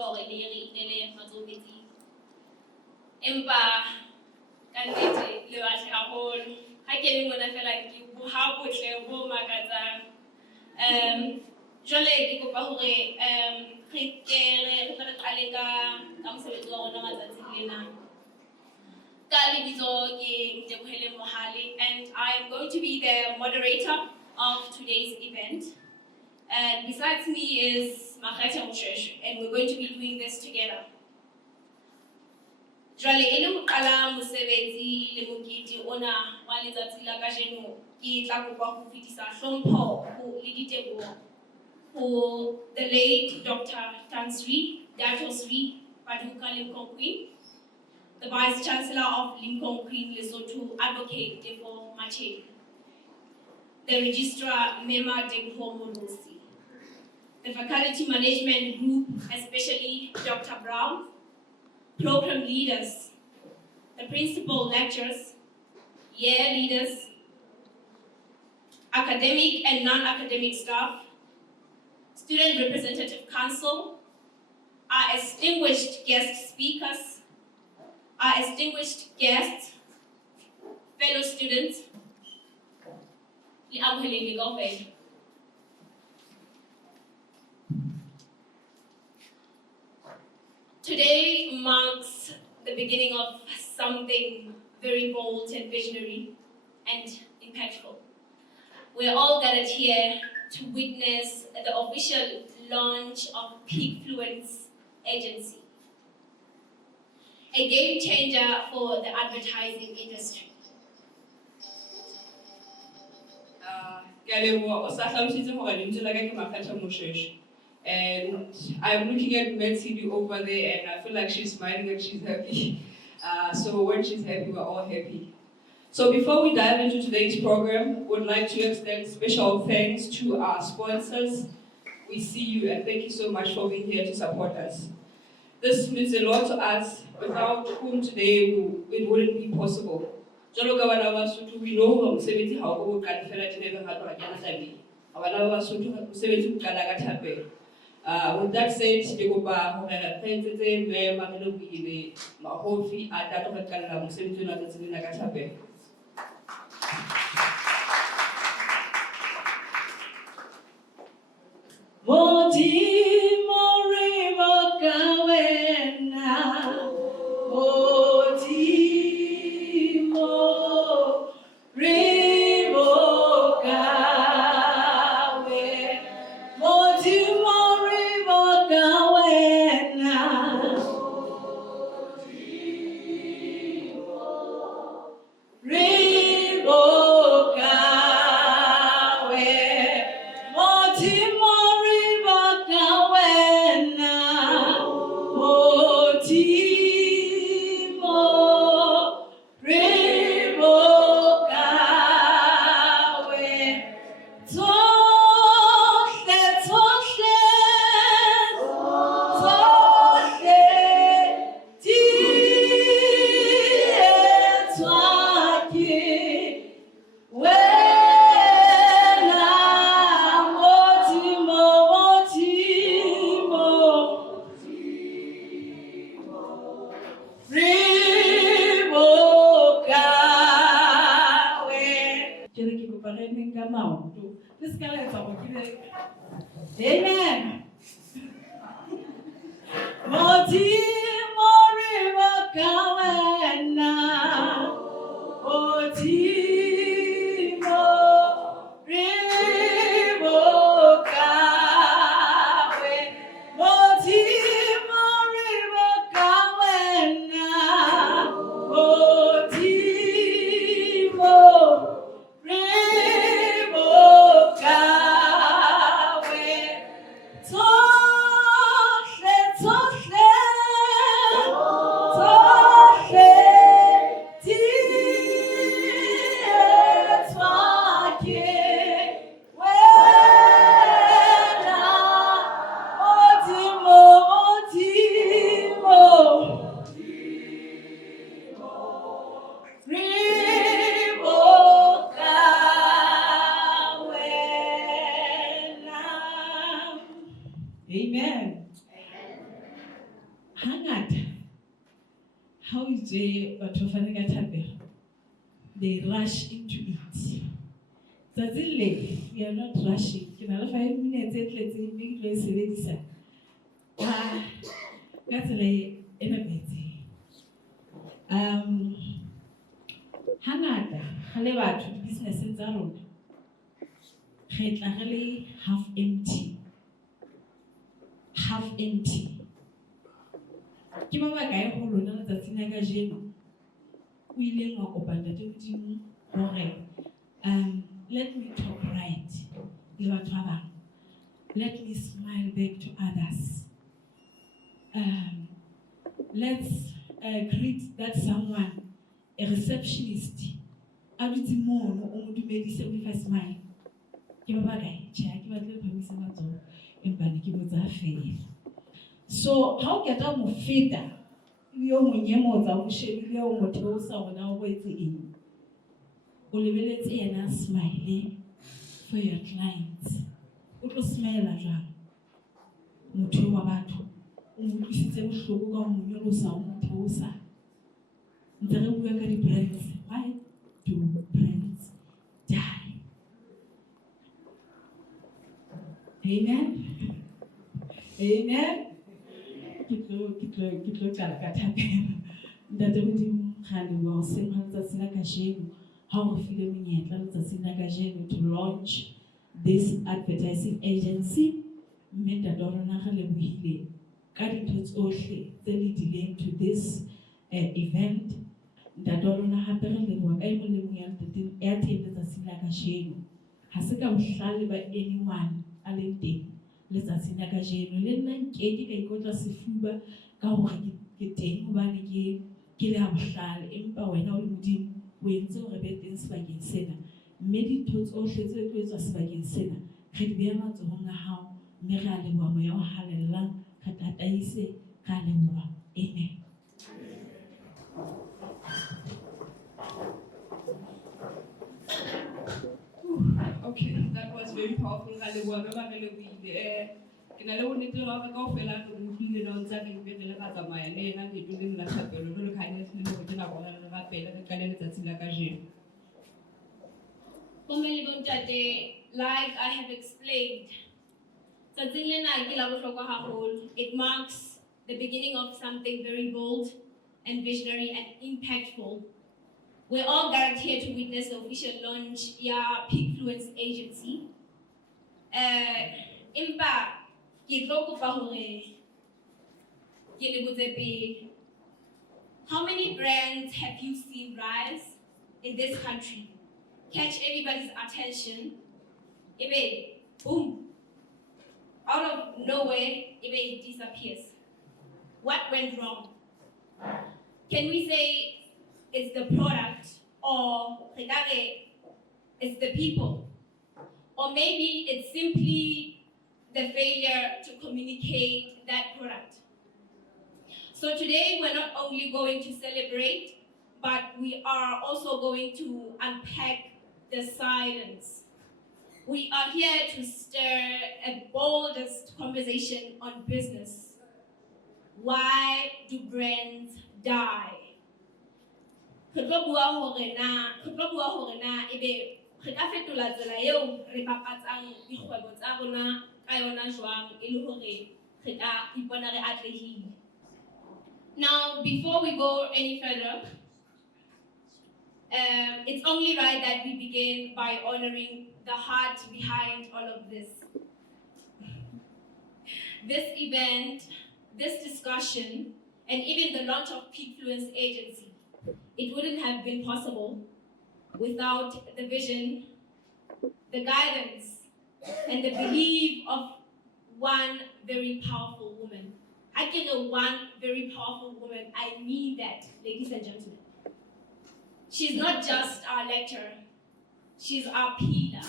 go le matsopetsi empa ka nnete le batho haholo ha ke le mona fela ke ha botle bo makatsang jwale ke kopa hore re qale ka mosebetsi wa rona matsatsing lena ka lebitso ke Ntebohele Mohale and I am going to be the moderator of today's event. And besides me is Makhetha Moshesh, and we're going to be doing this together. Jwale e le ho qala mosebetsi le mokete ona wa letsatsi la kajeno ke tla kopa ho fetisa hlompho ho le diteboho for the late Dr. Dato Sri Paduka LIMKOKWING, the Vice Chancellor of LIMKOKWING Lesotho Advocate Debo Machedi, the Registrar Mema Debo Molosi, the Faculty Management Group, especially Dr. Brown, program leaders, the principal lecturers, year leaders, academic and non-academic staff, Student Representative Council, our distinguished guest speakers, our distinguished guests, fellow students, today marks the beginning of something very bold and visionary and impactful. We're all gathered here to witness the official launch of Peakfluence Agency, a game changer for the advertising industry. And I'm looking at Med over there and I feel like she's smiling and she's happy. So when she's happy, we're all happy. So before we dive into today's program, we'd like to extend special thanks to our sponsors. We see you and thank you so much for being here to support us. This means a lot to us, without whom today it wouldn't be possible. We know with that said, Amen. Amen. hangata how is batho ba fane ka thapelo, they rush into it. Tsatsing we are not rushing. Ke na le 5 minutes e tletseng mme ke tlo e sebedisa ka tsela e nepahetseng. Hangata ha le batho di-business tsa rona re tla re le half empty. Ke mabaka a go lona letsatsing la kajeno o ileng wa kopana le Modimo hore let me talk right le batho ba bang, let me smile back to others, let's greet that someone, a receptionist a dutse mono o mo dumedise o fa smile. Ke ba bakae tjha ke batle phamisa matsoho empa ne ke botsa fela. So how get out mo feta yo monyemotsa o shebile o motho o sa rona o boetse eng, o lebeletse yena smile for your clients, o tlo smile jwang motho wa batho o mo tlisitse bohloko ka mo nyolosa o motho o sa ntse re bua ka di-brands. Why do brands die? Amen. Kitlo qala ka thapelo. Ntate Modimo ga le wa seng ha letsatsi la kajeno ha o file monyetla letsatsi la kajeno to launch this advertising agency. Mme ntate wa rona ga le buile ka dintho tsohle tse le dileng to this event. Ntate wa rona hape re leboha ka e molemo ya teng letsatsi la kajeno. Ha se ka bohlale ba anyone a le teng letsatsi la kajeno. Le nna nkeke ka ikotla sefuba ka hore ke teng hobane ke le a bohlale, empa wena o le Modimo o entse hore be teng sebakeng sena, mme dintho tsohle tse tlo etswa sebakeng sena re di beha matsohong a hao, mme re a leboha moya o halellang, re tataise, re a leboha. Amen. Okay, that was very powerful. Ke na le bonnete ba hore kaofela re utlwile na ntse re ipetele ka tsamaya le ena ke tlile la thapelo jwalo ka ha ne se le hore ke nako ya rona pele re qale letsatsi la kajeno. Like I have explained, tsatsing lena ke la bohlokwa haholo. It marks the beginning of something very bold and visionary and impactful. We're all gathered here to witness the official launch ya Peakfluence Agency. Impa how many brands have you seen rise in this country, catch everybody's attention, ebe boom, out of nowhere, ebe it disappears? What went wrong? Can we say it's the product, or it's the people, or maybe it's simply the failure to communicate that product? So today we're not only going to celebrate, but we are also going to unpack the silence. We are here to stir a boldest conversation on business. Why do brands die? Re tlo bua hore na ebe re ka fetola tsela eo re bapatsang dikgwebo tsa rona ka yona jwang e le hore re ka ipona re atlehile. Now, before we go any further, it's only right that we begin by honoring the heart behind all of this. This event, this discussion, and even the launch of Peakfluence Agency, it wouldn't have been possible without the vision, the guidance, and the belief of one very powerful woman. I can know one very powerful woman. I mean that, ladies and gentlemen. She's not just our lecturer. She's our pillar.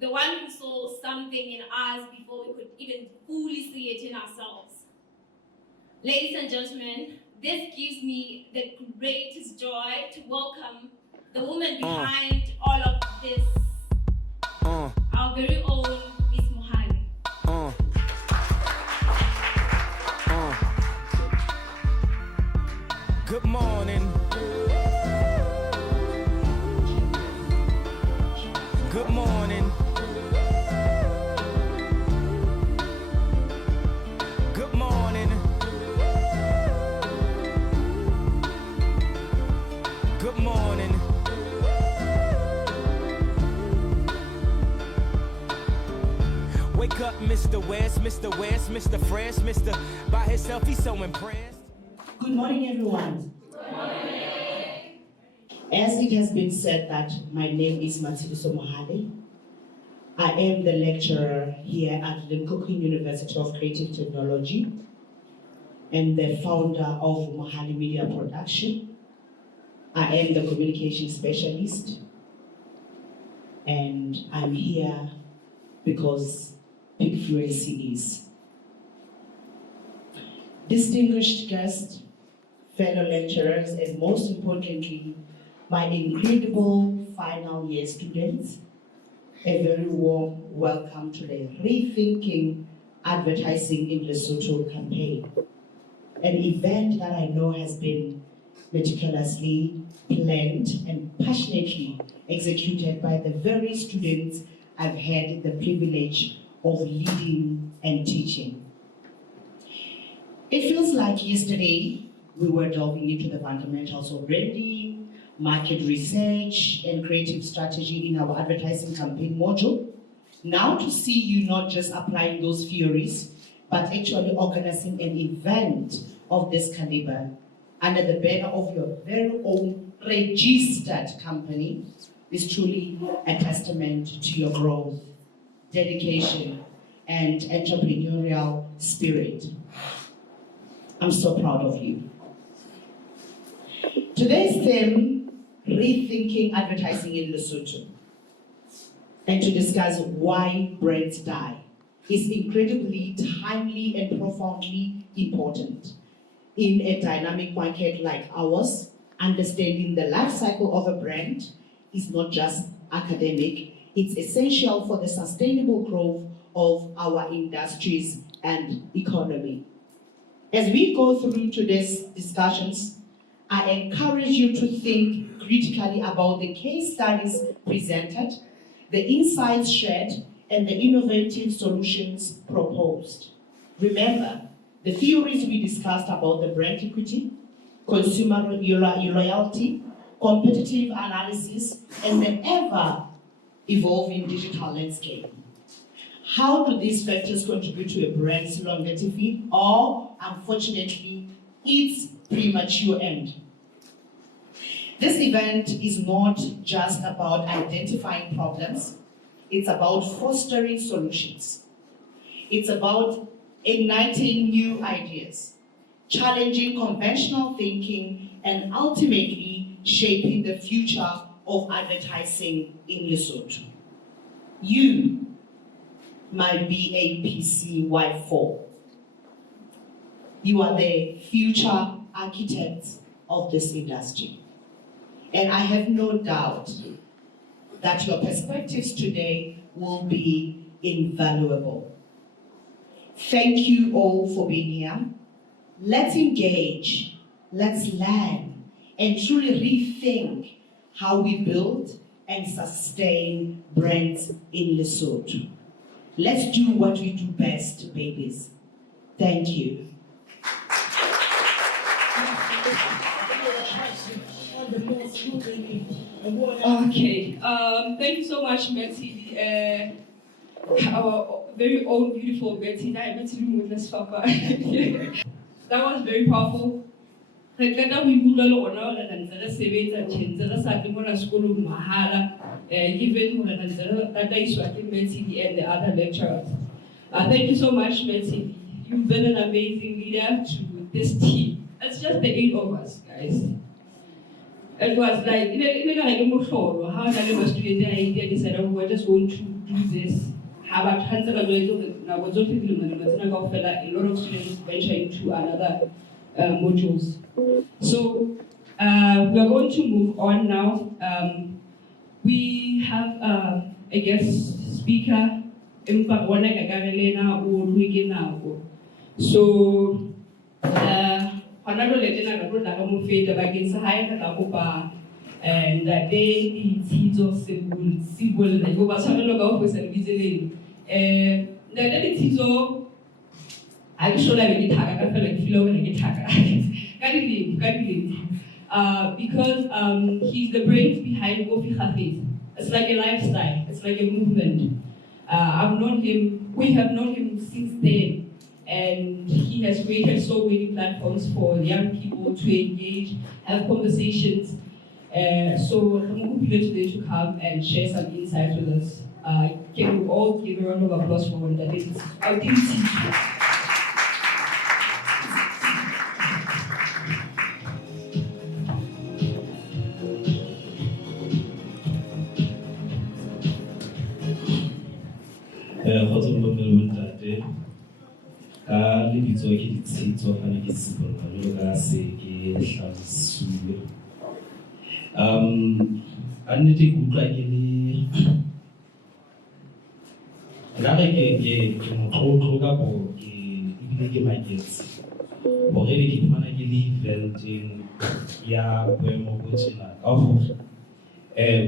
The one who saw something in us before we could even fully see it in ourselves. Ladies and gentlemen, this gives me the greatest joy to welcome the woman behind all of this, our very own Miss Mohali. Wake up, Mr. West, Mr. West, Mr. Fresh, Mr. By himself, he's so impressed. Good morning, everyone. Good morning. As it has been said that my name is Matsibuso Mohale. I am the lecturer here at LIMKOKWING University of Creative Technology and the founder of Mohale Media Production. I am the communication specialist, and I'm here because Peakfluence is. Distinguished guests, fellow lecturers, and most importantly, my incredible final year students, a very warm welcome to the Rethinking Advertising in Lesotho campaign, an event that I know has been meticulously planned and passionately executed by the very students I've had the privilege of leading and teaching. It feels like yesterday we were delving into the fundamentals of branding, market research, and creative strategy in our advertising campaign module. Now to see you not just applying those theories, but actually organizing an event of this caliber under the banner of your very own registered company is truly a testament to your growth, dedication, and entrepreneurial spirit. I'm so proud of you. Today's theme, Rethinking Advertising in Lesotho, and to discuss why brands die, is incredibly timely and profoundly important. In a dynamic market like ours, understanding the life cycle of a brand is not just academic, it's essential for the sustainable growth of our industries and economy. As we go through today's discussions, I encourage you to think critically about the case studies presented, the insights shared, and the innovative solutions proposed. Remember, the theories we discussed about the brand equity, consumer loyalty, competitive analysis, and the ever-evolving digital landscape. How do these factors contribute to a brand's longevity or, unfortunately, its premature end? This event is not just about identifying problems, it's about fostering solutions. It's about igniting new ideas, challenging conventional thinking, and ultimately shaping the future of advertising in Lesotho. You might be a PCY4. You are the future architects of this industry. And I have no doubt that your perspectives today will be invaluable. Thank you all for being here. Let's engage, let's learn, and truly rethink how we build and sustain brands in Lesotho. Let's do what we do best, babies. Thank you. Okay, thank you so much, Betty. Our very own beautiful Betty. That was very powerful. Given and the other lecturers. Thank you so much, Betty. You've been an amazing leader to this team. It's just the 8 of us, guys. It was like, how the student idea decided we were just going to do this. A lot of students venture into another modules. So we are going to move on now. We have a guest speaker, so and that day it's of civil like over Samuel with a the actually I feel like feel like because he's the brains behind Gofi Cafes. It's like a lifestyle, it's like a movement. We have known him since then, and he has created so many platforms for young people to engage, have conversations. So I'm hoping today to come and share some insights with us. Can we all give a round of applause for Wanda?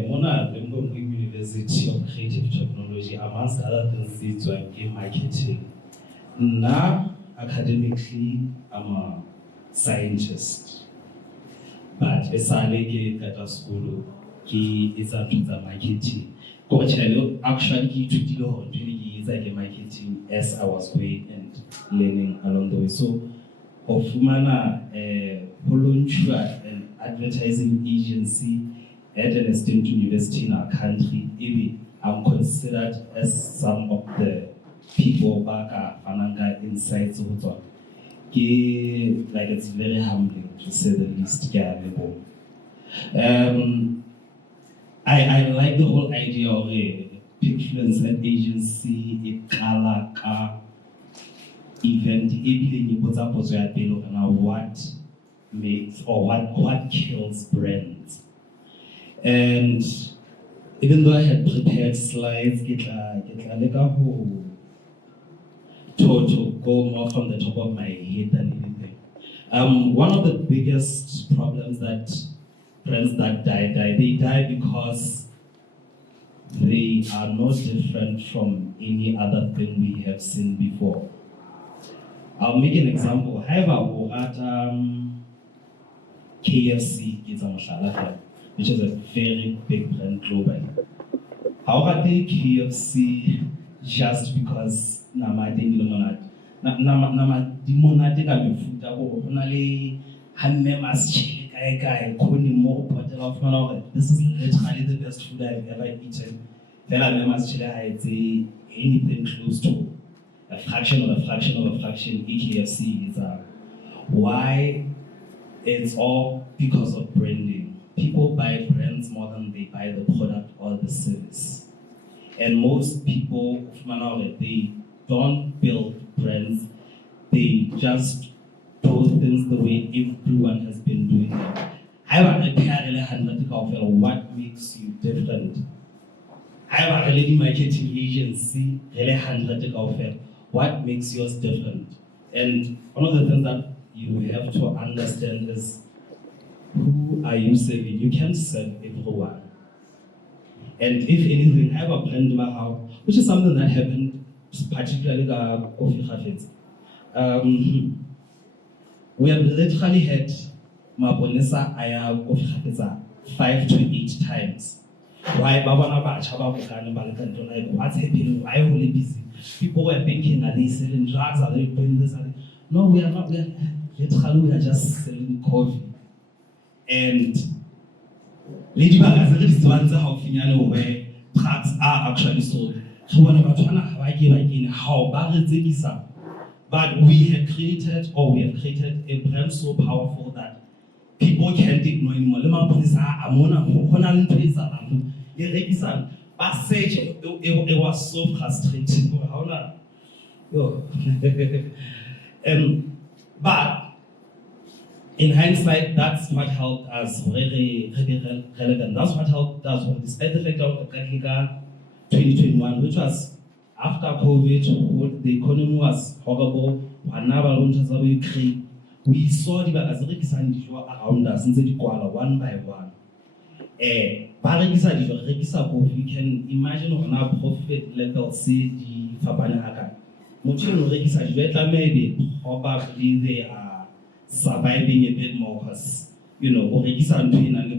Mona LIMKOKWING University of Creative Technology, amongst other things, it's game marketing. Now, academically, I'm a scientist, but esale ke at school, it's a marketing. Actually, it's like marketing as I was going and learning along the way. So, of Fumana, volunteer and advertising agency at an esteemed university in our country, I'm considered as some of the people back at Fananga inside Sohoto. Like it's very humbling to say the least. I like the whole idea of a Peakfluence agency, a Kalaka event, what makes or what kills brands. And even though I had prepared slides, to go more from the top of my head than anything. One of the biggest problems that brands that die, they die because they are no different from any other thing we have seen before. I'll make an example. However, at KFC, which is a very big brand globally. How are they KFC just because namadi limonade ka mefuta go honale hanne mas chili kai khoni mo potela of mana this is literally the best food I've ever eaten. Then I mas chili I say anything close to a fraction of a fraction of a fraction KFC is why it's all because of branding. People buy brands more than they buy the product or the service. And most people, they don't build brands, they just do things the way everyone has been doing them. I want to tell what makes you different. I want to lead marketing agency, what makes yours different. And one of the things that you have to understand is, who are you serving? You can't serve everyone. And if anything, I have a brand in my house, which is something that happened particularly with coffee cafes. We have literally had Mabonesa Aya coffee cafes 5 to 8 times. Why what's happening? Why are we busy? People were thinking, are they selling drugs? Are they doing this? No, we are not. We are just selling coffee. And Lady Bagas is the ones where drugs are actually sold. But we have created a brand so powerful that people can't ignore anymore. It was so frustrating. But in hindsight, that's what helped us very relevant. That's what helped us when despite the fact of 2021, which was after COVID, the economy was horrible. We saw the around us one by one. You can imagine on our profit level, see the Fabana. Maybe probably they are surviving a bit more because, the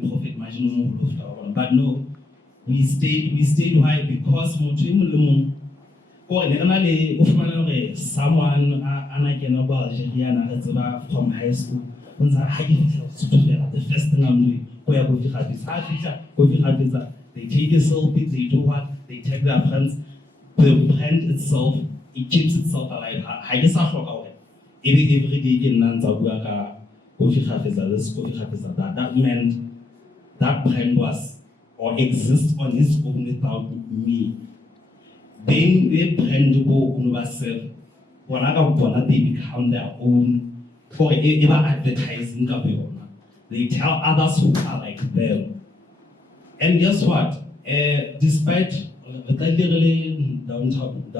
profit margin. But no, we stayed. Why? Because Someone from high school, the first thing I'm doing, they take a selfie, they do what, they take their friends, the brand itself, it keeps itself alive. I guess I forgot every day in Nanzabuaka, coffee cafes, this coffee cafes, that meant that brand was or exists on its own without me. Then they brand to go on myself. When they become their own for ever advertising. They tell others who are like them. And guess what? Despite downtown,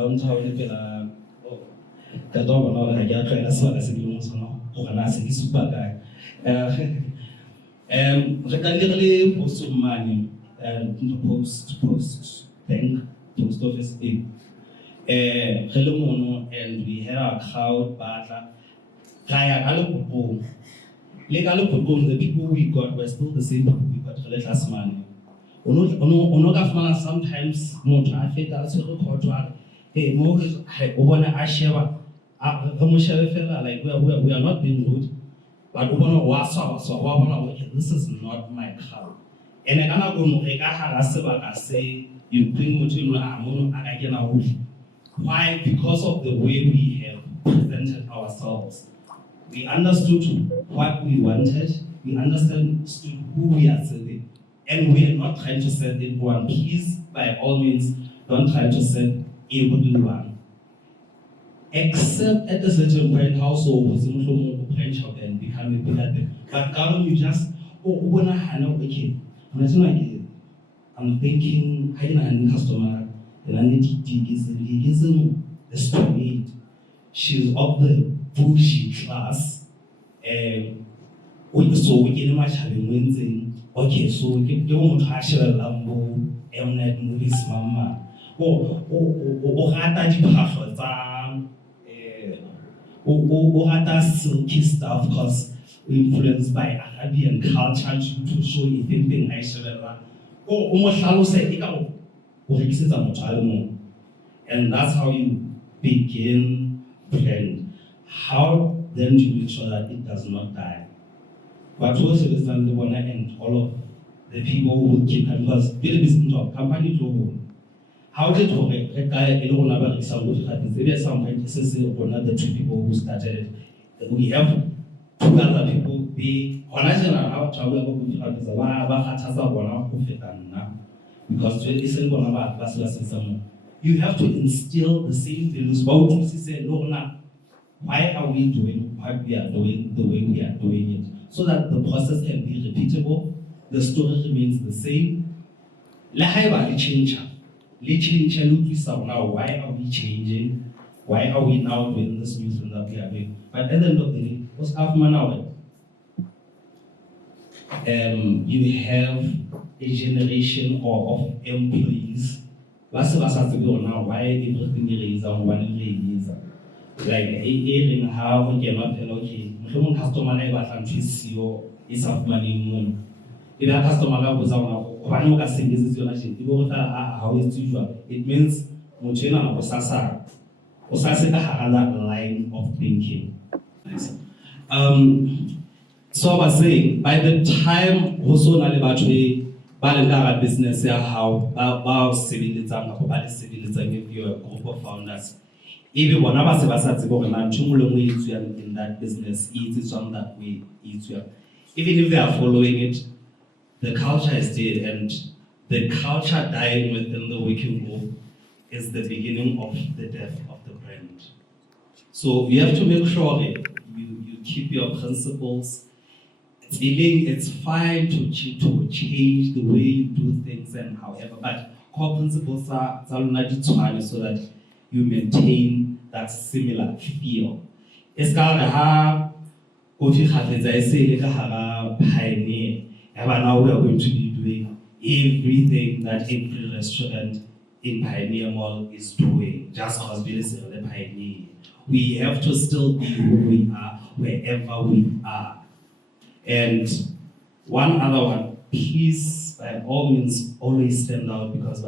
post office and we had our crowd, the people we got were still the same people we got last money. Sometimes like we are not being rude, but this is not my crowd. And I say you bring why? Because of the way we have presented ourselves. We understood what we wanted, we understood who we are serving, and we are not trying to serve everyone. Please, by all means, don't try to serve everyone. Except at a certain point, household was potential and become a bigger thing. But Carol, you just, okay, I'm thinking, I need a customer, and I need to dig the straight. She's of the bullshit class. So we get much having Wednesday. Okay, so we can go to Hashira Lambo, Mnet movies, Mama. Hata Jipahota, Hata silky stuff, because influenced by Arabian culture to show if anything I should have. And that's how you begin brand. How then to make sure that it does not die. But also is the one and all of the people who will keep it, because business of company to how did a guy alone about example maybe some point this is one of the two people who started it. We have two other people be because you have to instill the same values. Why are we doing what we are doing the way we are doing it? So that the process can be repeatable, the story remains the same. Why are we changing? Why are we now doing this new thing that we are doing? But at the end of the day, what's happening now? You have a generation of employees. Why everything is on one raise? Like even how we cannot tell okay, customer never can choose you is of money moon. If a customer goes on one look sing is how is usual. It means Muchina Osasa. Osasa another line of thinking. So I was saying by the time also Nalibatri Balanga business how about civilization if you're a group of founders. Even one of us in that business eats on that way. Even if they are following it, the culture is dead, and the culture dying within the working group is the beginning of the death of the brand. So you have to make sure that you keep your principles. It's fine to change the way you do things and however, but core principles are so that you maintain that similar feel. It's called coffee cafes. I say pioneer. And now we are going to be doing everything that every restaurant in Pioneer Mall is doing. Just because we are the pioneer, we have to still be who we are wherever we are. And one other one, please, by all means, always stand out because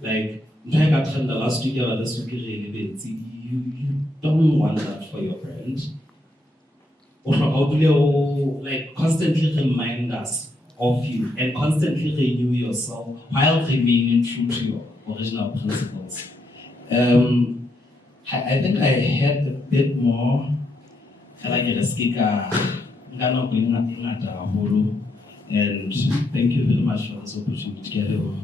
like Last week, this week, you don't want that for your brand. Like constantly remind us of you and constantly renew yourself while remaining true to your original principles. I think I had a bit more like a speaker, and thank you very much for this opportunity to get over.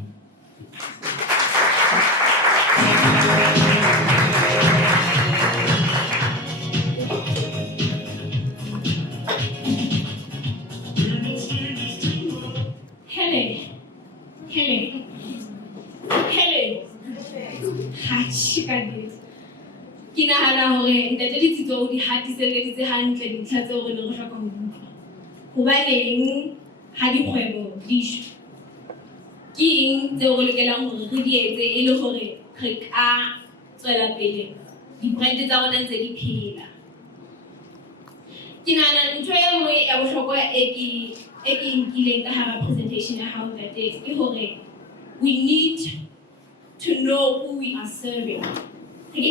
Ke nahana hore ntate Ditshitso o di hatiselleditse hantle dintlha tseo re neng re hloka ho di utlwa. Hobaneng ha dikgwebo di shwa? Ke eng tseo re lokelang hore re di etse e le hore re ka tswela pele di-brand tsa rona ntse di phela? Ke nahana ntho e nngwe ya bohlokwa e ke nkileng ka hara presentation ya hao ntate ke hore we need to know who we are serving. It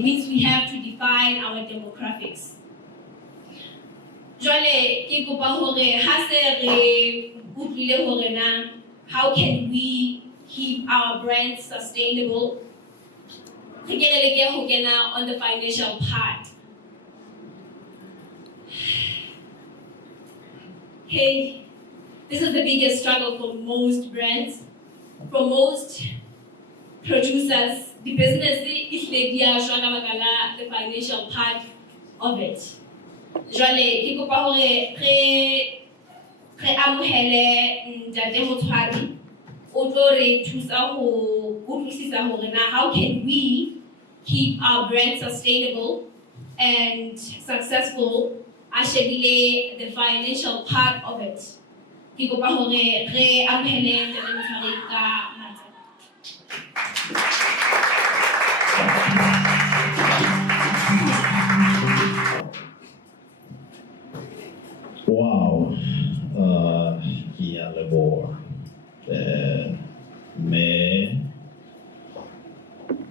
means we have to define our demographics. How can we keep our brand sustainable? On the financial part. Hey, this is the biggest struggle for most brands. For most producers, the business is the financial part of it. Jwale ke kopa hore re amohele ntate Motshwari o tlo re thusa ho utlwisisa hore na how can we keep our brand sustainable and successful ashebile the financial part of it. Ke kopa hore re amohele ntate Motshwari ka matla. Wow, yeah, leboha. Me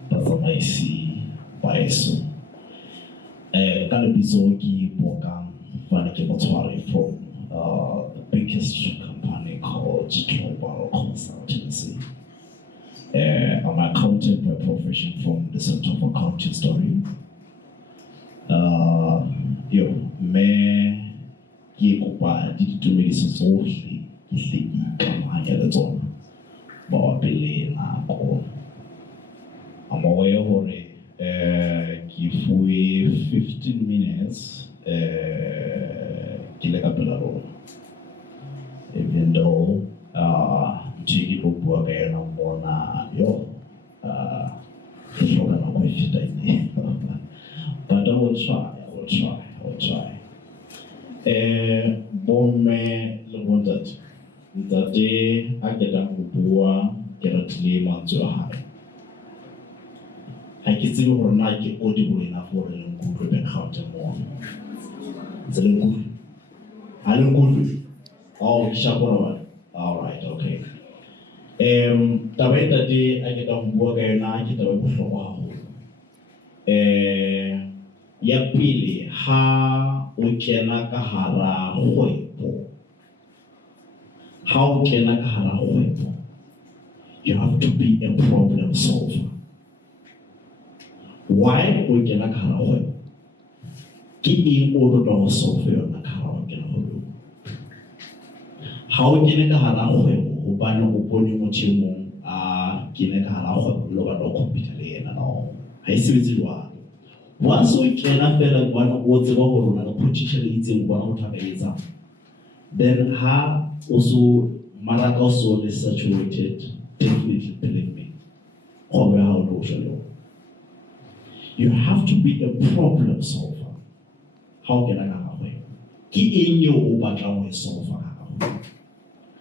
batsamaisi baeso. Ka lebitso ke Bokang Faneke Motshwari from the biggest company called Global Consultancy. I'm an accountant by profession from the Center of Accounting Story. Me ke kopa ditumediso tsohle ke hle ikamahanya le tsona mabapi le nako. I'm aware hore ke fuwe 15 minutes ke le ka pela rona, even though ntho ke tlo bua ka yona mona ke hloka nako e fetang but I will try. Bomme le bontate, ntate a ketang ho bua ke ratile mantswe a hae. Ha ke tsebe hore na ke audible enough hore le nkutlwe background mo. Ntse le nkutlwe? Ha le nkutlwe? Oh, ke shapora ba. All right, okay. Taba e ntate a ketang ho bua ka yona ke taba e bohlokwa haholo. Ya pele, ha o kena ka hara kgwebo. Ha o kena ka hara kgwebo, you have to be a problem solver. Why o kena ka hara kgwebo? Ke eng o tlo ho solve yona ka hara o kena kgwebo? Ha o kena ka hara kgwebo, hobane o bone motho e mong a kena ka hara kgwebo le batla ho compete le yena no. Ha e sebetse jwalo. Once we kena fela bona o tseba hore rona le potential e itseng bona o tla ka etsa, then ha also maraka o so le saturated, definitely believe me, kgwebo ya hao lo jalo. You have to be a problem solver. How can I go away? Ki eng yo o batlang ho solve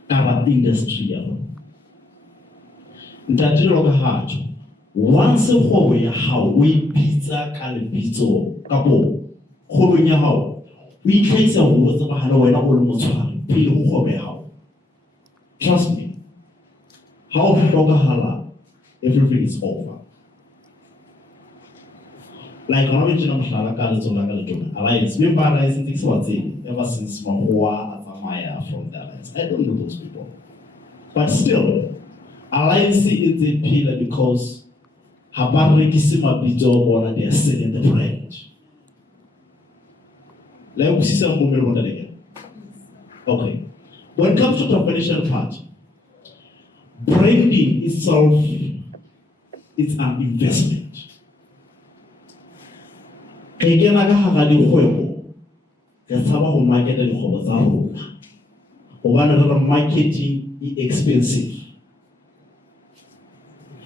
ka ba industry ya rona. Ntate lo ka hatho. Once kgwebo ya hao o ipitsa ka lebitso ka bo kgwebong ya hao, o itlhaisa ho tsebahala wena o le Motshwari pele ho kgwebo ya hao. trust me, how hlokahala, everything is over. Like when we jump alliance, remember alliance ever since Mahua Azamaya from the alliance. I don't know those people. But still, alliance is a pillar because Habarekisima Bijo or they are selling the brand. Like we see some women on that again. Okay. When it comes to the financial part, branding itself is an investment. Again, I have a whole. That's how we market the whole. One another marketing is expensive.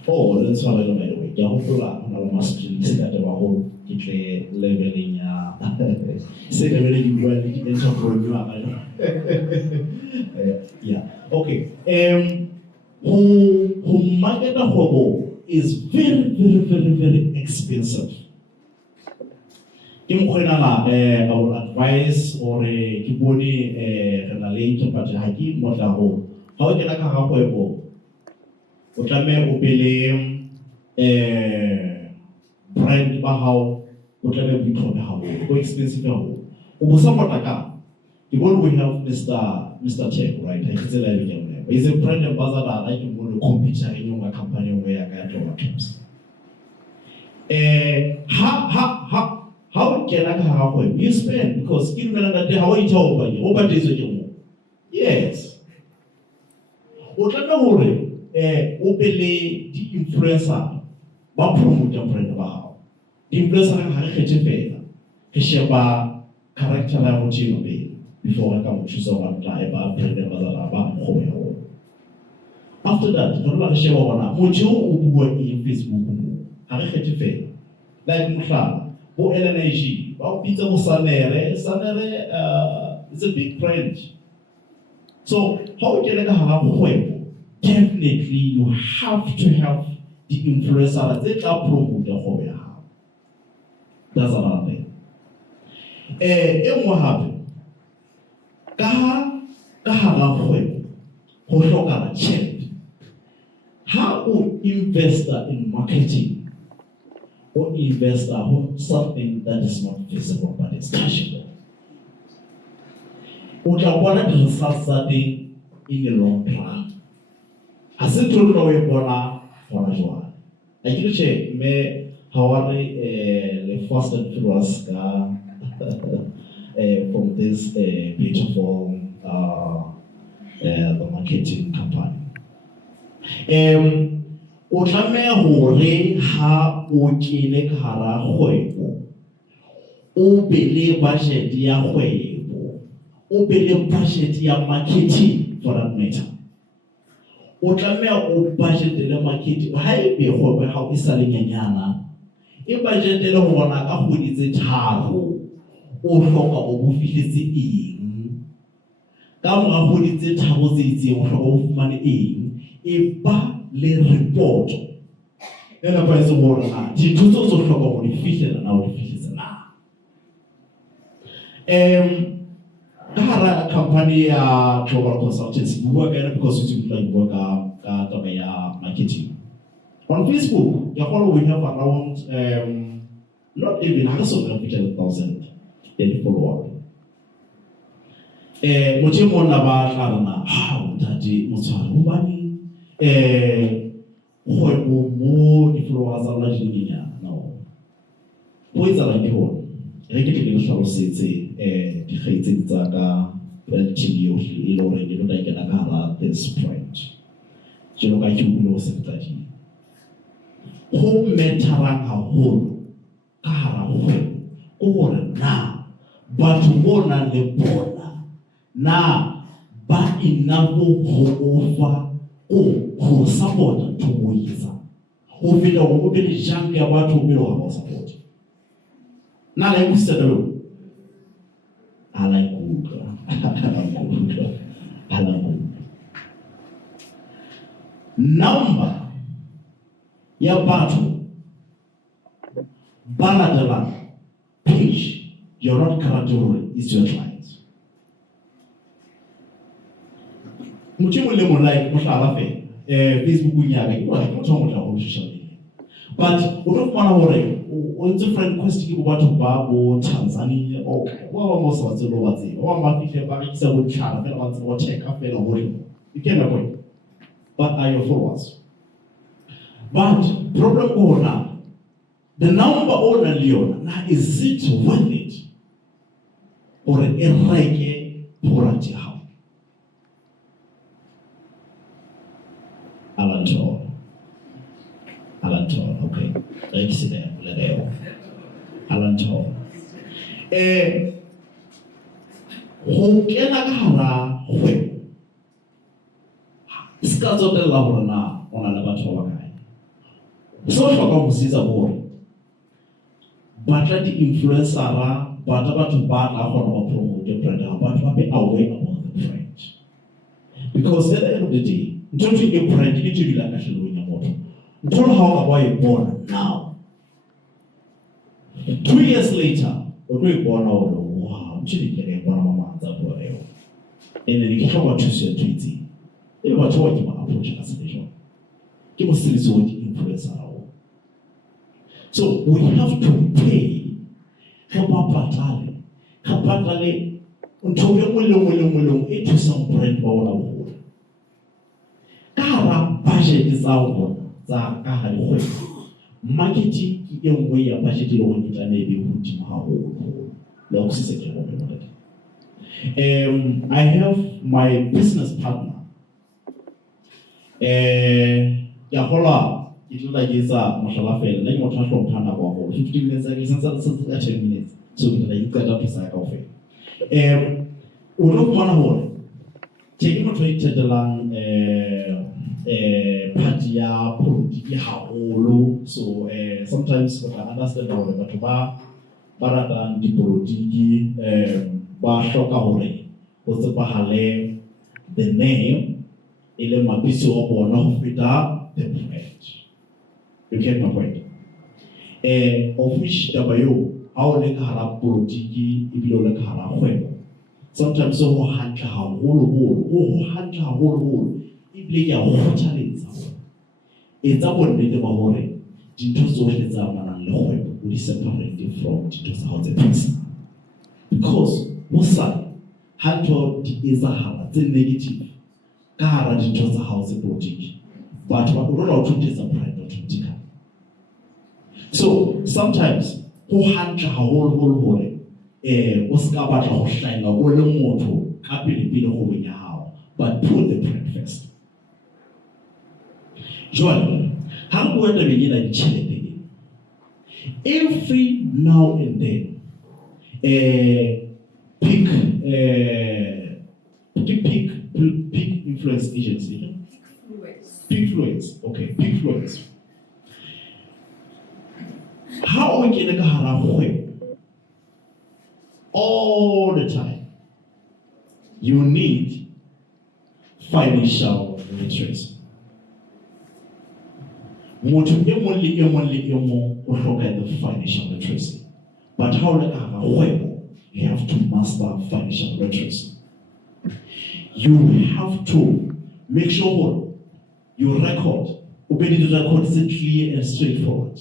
Oh, let's have a look by the way. Jahopula, must that our whole leveling. Say leveling yeah. Okay. Who market the whole is very expensive. I will advise or kiboni relate but haki motaho. How can I have a Utame ubele brand bahao utame bitome how go expensive how. Ubusapotaka. The one we have Mr. Tech, right? He's a brand ambassador like you want to compete in a company where I got your caps. How can I have you spend? Because give me another day, how you talk about you? Over this with yes. What I know, obey the influencer, but promote your brand about the influencer has a favor. He shall character I want you to be before I come to choose one driver, brand ambassador. After that, I don't share one. Mucho in Facebook. I have a favor. Like Musha. LNAG, it's a big brand. So, how can I have a web? Definitely, you have to have the influencer that promote the hobby. That's another thing. And what happened? How would investor in marketing? Or invest on something that is not visible but is tangible. What I want to something in the long run. As I told you, for a while. I can say, me, however, the first and furious from this beautiful the marketing campaign. O tlameha hore ha o kene ka hara kgwebo o be le budget ya kgwebo o be le budget ya marketing for that matter o tlameha o budget le marketing ha e be kgwebo ha o isa le nyanyana e budget le ho bona ka kgwedi tse tharo o hloka o bo fihletse eng ka mora kgwedi tse tharo tse itseng o hloka o fumane eng e ba le report ena ba se bona dithuto tso hloka go di fihlela na o di fihletse na ka hara company ya global consultants bua ka because it's like work ka taba ya marketing on Facebook ya follow we have around not even 100,000 follower mo na ba tla na ha ntati motshwaro o bani mo di-followers are not living no. Points are like one. I get to show city, the hated Zaga, TV, you know, like at this point. You know, like you know, secretary. Home mentoring a whole, Kara home, or na, but one and the border. Na, but enough over. Who support to Moisa. Who will be junkie about who will support. Now, like we said, I like good. I like good. Number, your battle, Baladala, page, you're not category, is your client. motho mo le mo like mo hlala fe Facebook ya ga ke motho mo tla go social media but o tlo fumana hore o ntse friend request ke bo batho ba bo Tanzania o wa mo sa tselo ba tseba wa ba fihle ba rekisa bo tshara fela ba tsebo check up fela hore you get my point but are your followers but problem ko na the number owner Leon na is it worth it or e reke product ya hao Alan Toll, okay. Like sit there, Alan Toll. Ho kena ka hara kgwebo. Ska tsotella hore na ona le batho ba kae. So hloka ho sitsa hore batla di-influencer-a, batla batho ba tla kgona ho promote brand ya batho ba be aware about the brand. Because at the end of the day, don't you get brand, you need to be like a shallow motto. Don't how about you born now. 2 years later, or do you born out? Wow, I'm chilling like a mama. And then you can about choose your treaty. They were told you approach as a nation. Give us this what influence our. So we have to pay kapatale until we to some brand all our whole. Kara budget is our za kahari kwe. Marketing ki yengwe ya budget lo wanyita maybe huti mahawo. La usise kemo mwede. I have my business partner. Ya hola itula giza mashallah fele. Like mo transfer mpana kwa ho. 15 minutes agi sansa 10 minutes. So kita yikata pesa ya kafe. Uno mana ho. Cheki mo try lang party ya product ya haholo. So sometimes we can understand how batho ba ratang di product ba hloka hore o tsebahale the name ile mabitso a bona ho feta the brand. You get my point? Of which tabayo how le ka hara product ibile o le ka hara kgwebo. Sometimes ho handla haholo ibile ya ho kgothaletsa etsa bonnete ba hore dintho tsohle tsa manang le kgwebo o di separate from dintho tsa hao tse personal. Because mosa hanto di etsahala tse negative ka hara dintho tsa hao tse politic but ba rona o thutetsa pride automatically. So sometimes ho handla haholo hore o ska batla ho hlanga o le motho ka pele ho wenya hao but put the brand first. Joy, how do we begin a challenge? Every now and then, Peak influence agency. Peakfluence, okay, Peakfluence. How we can all the time? You need financial literacy. The financial literacy. But how you have to master financial literacy. You have to make sure your record, is clear and straightforward.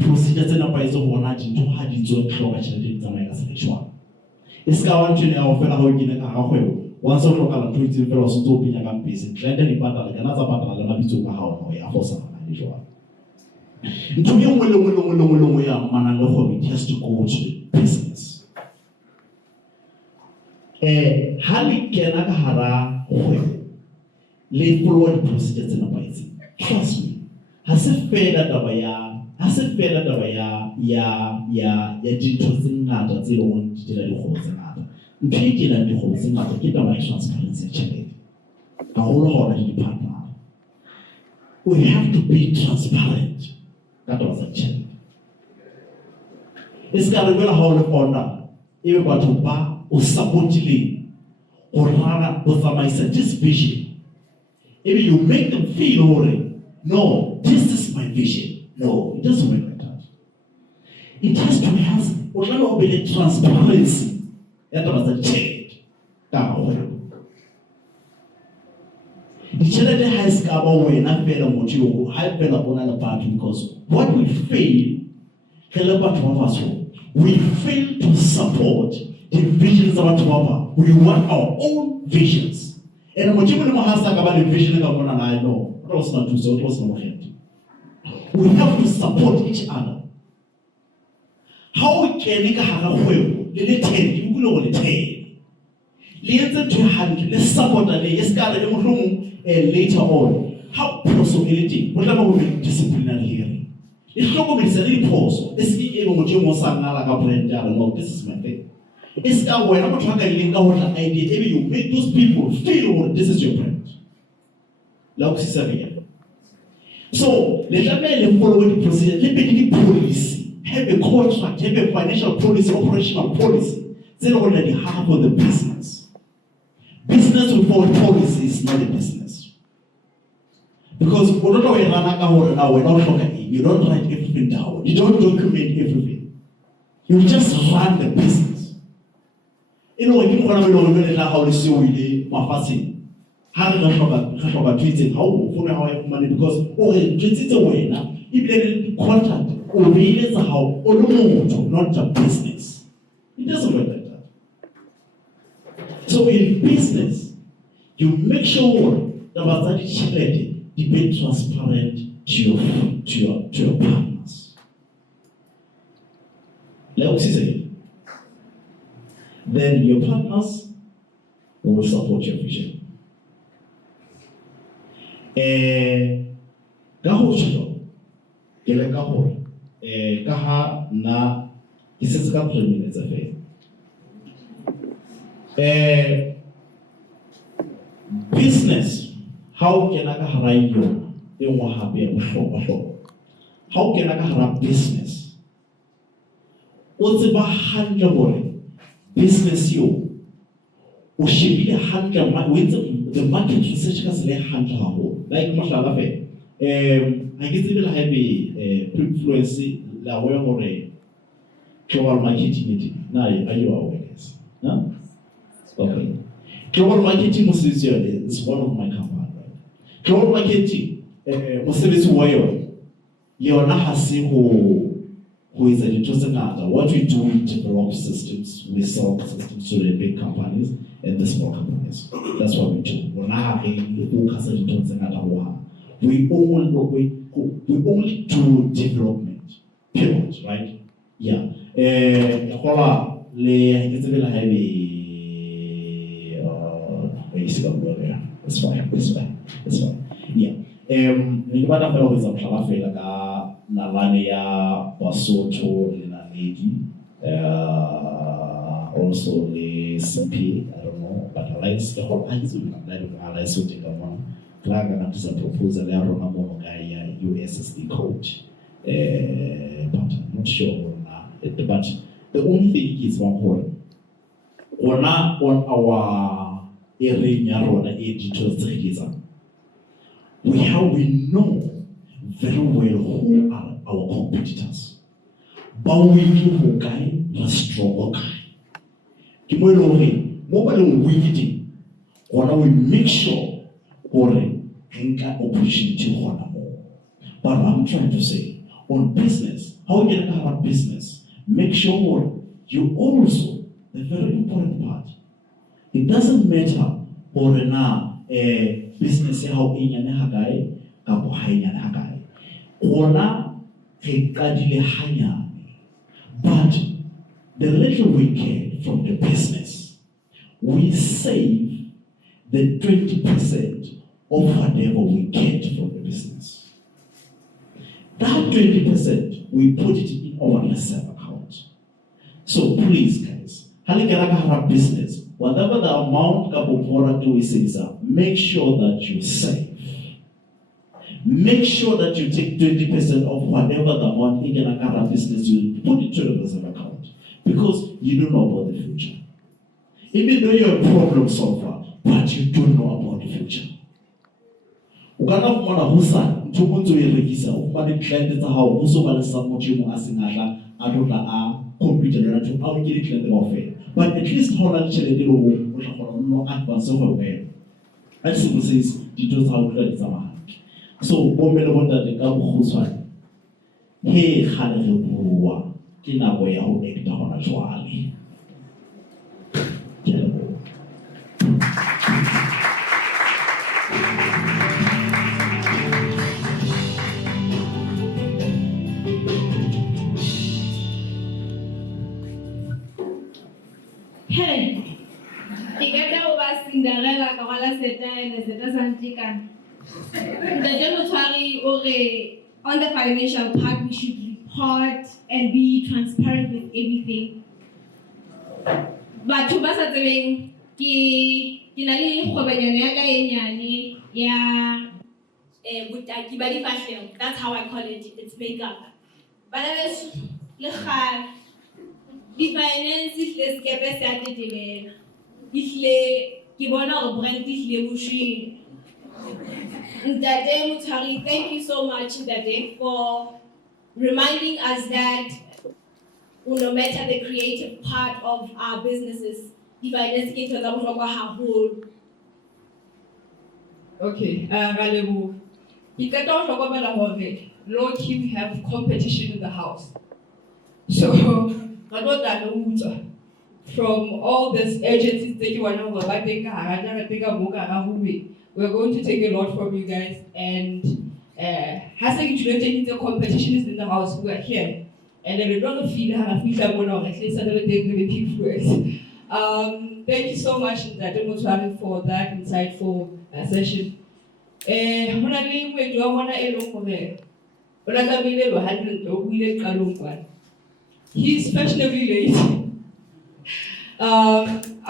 Procedures and once of local tweets in Veloso being a busy, Glenn Battle, another battle, and a bit of how we are for some unusual. To me, we are man and hobby has to go to the business. Hali Kenagahara, lay forward procedures in a bite. Trust me, has a fair that ya interesting matter, 0 to the whole matter. Picking and the whole thing matter, keep my transparency challenge. A whole lot of department. We have to be transparent. That was a challenge. It's got a well hold of order. Even about to buy or sabotili or rather with my satisfaction. If you make them feel already, no, this is my vision. No, it doesn't work like that. It has to have what I know be the transparency. That was a change. Ditjhelete ha e ska ba wena fela motho yo ha fela bona le batho, because what we fail ke le batho ba batsho, we fail to support the visions of our. We want our own visions. And motho mo le mo ha sa ka ba le vision ka bona na no, it was not to so, it was not right. We have to support each other. How we can ka hara kgwebo le 10 di bulo go le 10. Le etse to handle le support le eska le mohlomong later on. How possibility what am I disciplinary hearing? It's not going to be a pause. It's able to mo sanga la ka brand ya no, this is my thing. It's that when I'm trying to link out the idea, maybe you make those people feel this is your brand. Like so, let me follow the procedure, let me policy, have a contract, have a financial policy, operational policy. They already have for the business. Business without policy is not a business. Because you don't write everything down, you don't document everything. You just run the business. You know, if you want to know how to see my fasting. How do you treat how money because treat it away now. If they contact or realize how not a business. It doesn't work like that. So in business, you make sure that be transparent to your partners. Let me say, then your partners will support your vision. Gahocho, kele gahore, kaha na kisesika 3 minutes afe. Business, how can I harayo? They won't have a how can I have business? What's about handle business you? Or should be a handle the market research has led handle like Mashalafe. I guess it will have a Peakfluence la way or a global marketing meeting. Now, are you aware? No? Okay. Global marketing is one of my companies, right? Global marketing was why you're not who is an interesting matter. What we do, we develop systems, we sell systems to the big companies and the small companies. That's what we do. We're not having we only do development, period, right? Yeah. It's fine. Yeah. Nilipata pale kwa mshalafu ilaka na lani ya Basoto lina lady, also the CP, I don't know, but I like the whole idea of that. I like to take a one. Clara got to proposal ya Roma Mono Gaia USSD code, but I'm not sure but the only thing is one whole. We're not on our area or the editors. We know very well who are our competitors. But we do guy the strong guy. We make sure or opportunity more. But I'm trying to say, on business, how you can have a business, make sure you also, the very important part, it doesn't matter or now business how inyane hagai kapo hainyane hagai ona kadile hanya, but the little we get from the business we save the 20% of whatever we get from the business. That 20% we put it in our reserve account. So please guys, have business, whatever the amount Kapopora to is, make sure that you save. Make sure that you take 20% of whatever the amount in a business you put it to the reserve account. Because you don't know about the future. Even though you're a problem solver, but you don't know about the future. Ukana kumana husa, mtukunzo yerekisa, ukani client how huso wale support you asingasha, adota computer na tu au kile client offer. But at least how that challenge no advance over where a se bosese dintho tsa ho tloha di tsamaya hantle. So bomme le bontate ka bokgutshwane, he kgale re bua ke nako ya ho acta hona jwale. Ke a leboha. Hey, ke keta ho ba Cinderella ka rwala seta ene seta sa ntekana. Ntate Motshwari o re on the financial part we should report and be transparent with everything. Batho ba sa tsebeng ke na le kgwebanyana ya ka e nyane ya botaki ba difahleho. That's how I call it. It's makeup. Bana beso le kgale di finance le skepe se a tetebela. Ihle ke bona hore brand ihle bushile. Ntate Motshwari, thank you so much, Ntate, for reminding us that no matter the creative part of our businesses, the finance ke ntho tsa bohlokwa haholo. Okay, Ralebo. You can talk about it. Lord, we have competition in the house. So, from all these agencies that you want to we're going to take a lot from you guys. And the competition is in the house. We are here. And then we don't feel thank you so much, Ntate Motshwari, for that insightful session. He's fashionably late. I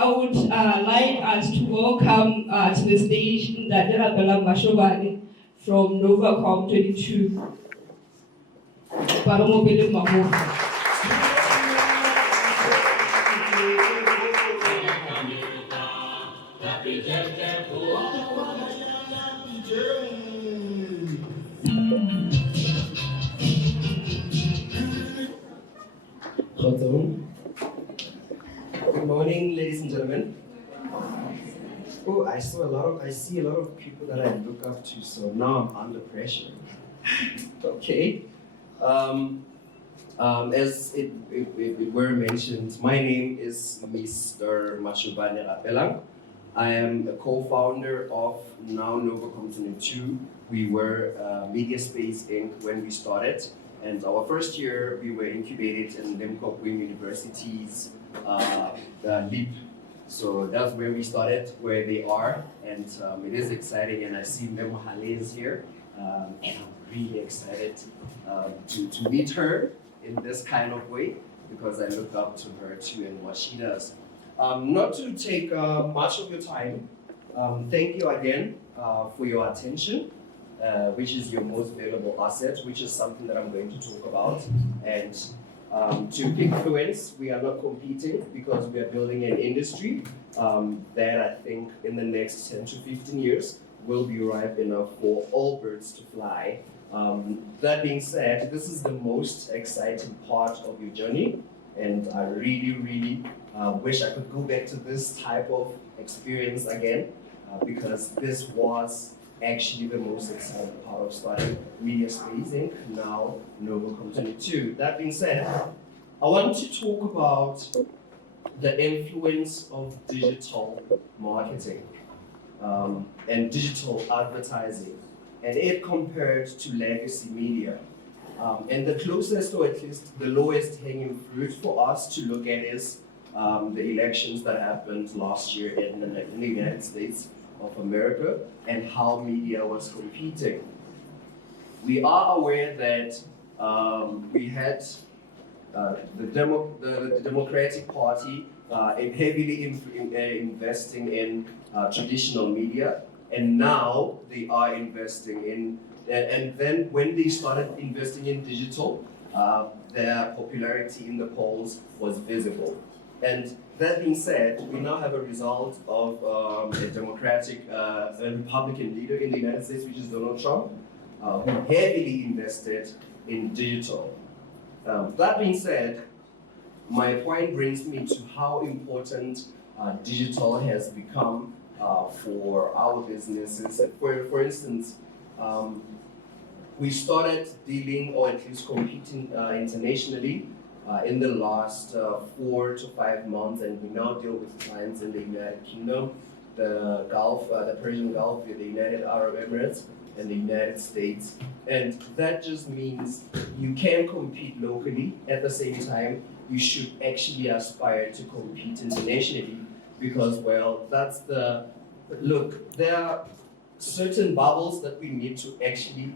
would like us to welcome to the stage Ndadera Bella Mashobani from Novacom 22. Paromobile Maho. Good morning, ladies and gentlemen. Oh, I see a lot of people that I look up to, so now I'm under pressure. Okay. As it were mentioned, my name is Mr. Mashobane Rapelang. I am a co-founder of now Novacom 22. We were Media Space Inc. when we started. And our first year, we were incubated in LIMKOKWING University's LEAP. So that's where we started, where they are. And it is exciting, and I see Memo Hale is here. And I'm really excited to meet her in this kind of way, because I look up to her too and what she does. Not to take much of your time, thank you again for your attention. Which is your most valuable asset, which is something that I'm going to talk about. And to Peakfluence, we are not competing because we are building an industry that I think in the next 10 to 15 years will be ripe enough for all birds to fly. That being said, this is the most exciting part of your journey, and I really wish I could go back to this type of experience again, because this was actually the most exciting part of starting Media Space Inc., now Novacom 22. That being said, I want to talk about the influence of digital marketing and digital advertising, and it compared to legacy media. And the closest, or at least the lowest hanging fruit for us to look at is the elections that happened last year in the United States of America, and how media was competing. We are aware that we had the Democratic Party heavily investing in traditional media, and now they are investing in, and then when they started investing in digital, their popularity in the polls was visible. And that being said, we now have a result of a Republican leader in the United States, which is Donald Trump, who heavily invested in digital. That being said, my point brings me to how important digital has become for our businesses. For instance, we started dealing or at least competing internationally in the last 4 to 5 months, and we now deal with clients in the United Kingdom, the Gulf, the Persian Gulf, the United Arab Emirates, and the United States. And that just means you can compete locally. At the same time, you should actually aspire to compete internationally because, well, that's the, look, there are certain bubbles that we need to actually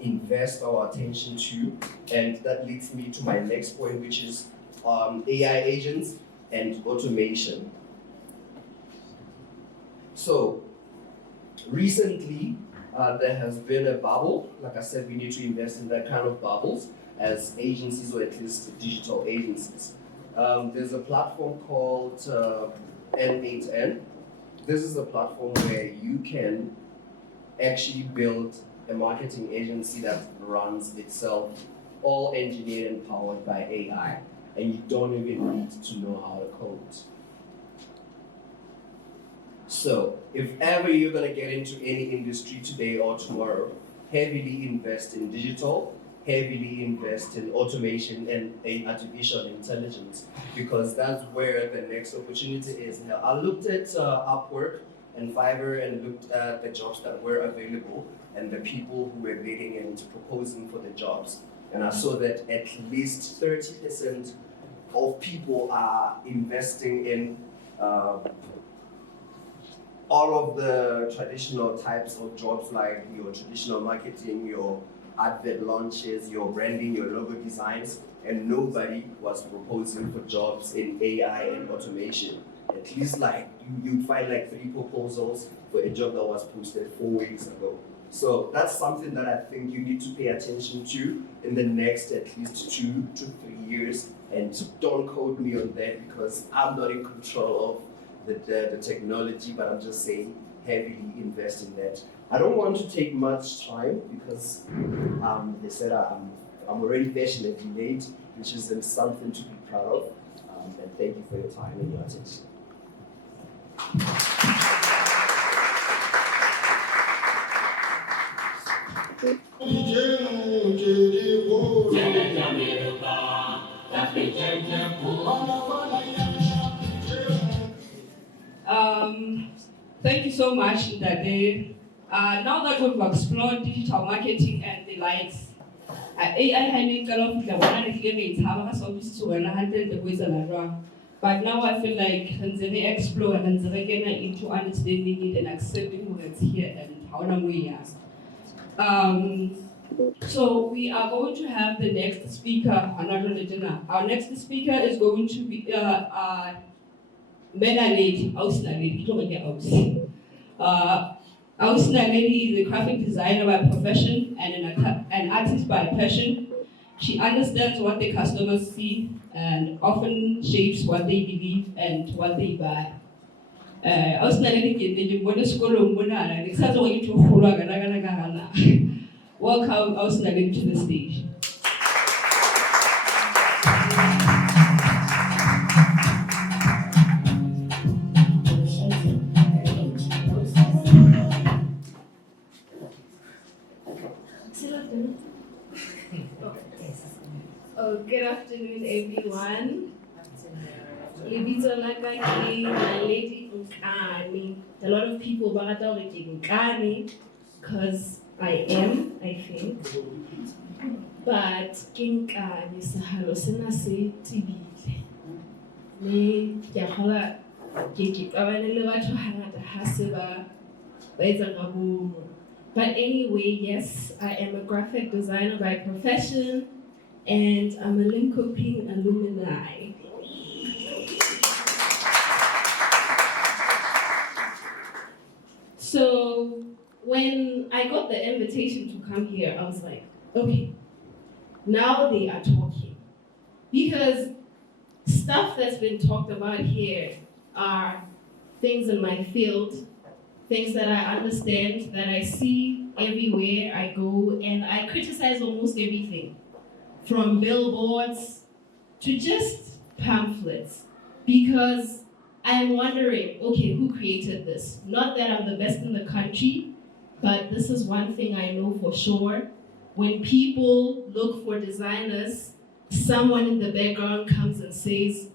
invest our attention to. And that leads me to my next point, which is AI agents and automation. So recently, there has been a bubble. Like I said, we need to invest in that kind of bubbles as agencies, or at least digital agencies. There's a platform called N8N. This is a platform where you can actually build a marketing agency that runs itself, all engineered and powered by AI, and you don't even need to know how to code. So, if ever you're gonna get into any industry today or tomorrow, heavily invest in digital, heavily invest in automation and artificial intelligence, because that's where the next opportunity is. Now, I looked at Upwork and Fiverr and looked at the jobs that were available and the people who were bidding and proposing for the jobs. And I saw that at least 30% of people are investing in all of the traditional types of jobs, like your traditional marketing, your advert launches, your branding, your logo designs, and nobody was proposing for jobs in AI and automation. At least like you'd find like 3 proposals for a job that was posted 4 weeks ago. So that's something that I think you need to pay attention to in the next at least 2 to 3 years. And don't quote me on that because I'm not in control of the technology, but I'm just saying heavily invest in that. I don't want to take much time because they said I'm already passionately late, which is something to be proud of. And thank you for your time and your attention. Thank you so much, Ndade. Now that we've explored digital marketing and the likes, but now I feel like we explore and get into understanding it and accepting who is here and how long we are. So we are going to have the next speaker. Our next speaker is going to be Menaledi Ausnaledi. Ausnaledi is a graphic designer by profession and an artist by passion. She understands what the customers see and often shapes what they believe and what they buy. Welcome, Ausnaledi, to the stage. Oh, good afternoon, everyone. Lebitso la ka ke Naledi Nkani. A lot of people barata hore ke Nkani because I am, I think. But ke Nkani sahalo sena se tibile. Le ke kgola ke qabane le batho hangata ha se ba etsa ka bomo. But anyway, yes, I am a graphic designer by profession, and I'm a LIMKOKWING alumni. So when I got the invitation to come here, I was like, okay, now they are talking. Because stuff that's been talked about here are things in my field, things that I understand, that I see everywhere I go, and I criticize almost everything, from billboards to just pamphlets, because I'm wondering, okay, who created this? Not that I'm the best in the country, but this is one thing I know for sure. When people look for designers, someone in the background comes and says,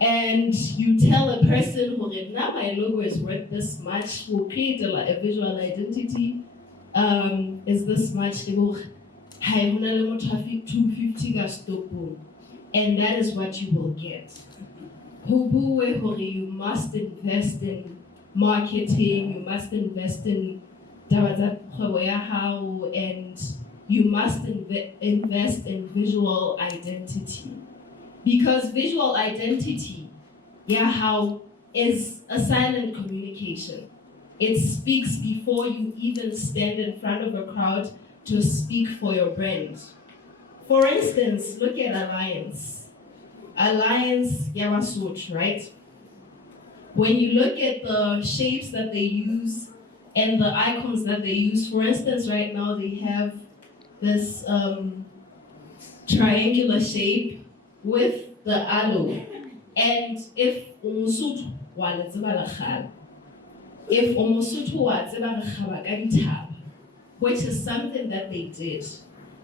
and you tell a person who now my logo is worth this much, who create a visual identity, is this much, traffic 250 and that is what you will get. You must invest in marketing, you must invest in and you must invest in visual identity. Because visual identity, is a silent communication. It speaks before you even stand in front of a crowd to speak for your brand. For instance, look at Alliance. Alliance Yamasuch, right? When you look at the shapes that they use and the icons that they use, for instance, right now they have this triangular shape with the aloe. And if Omusutu which is something that they did,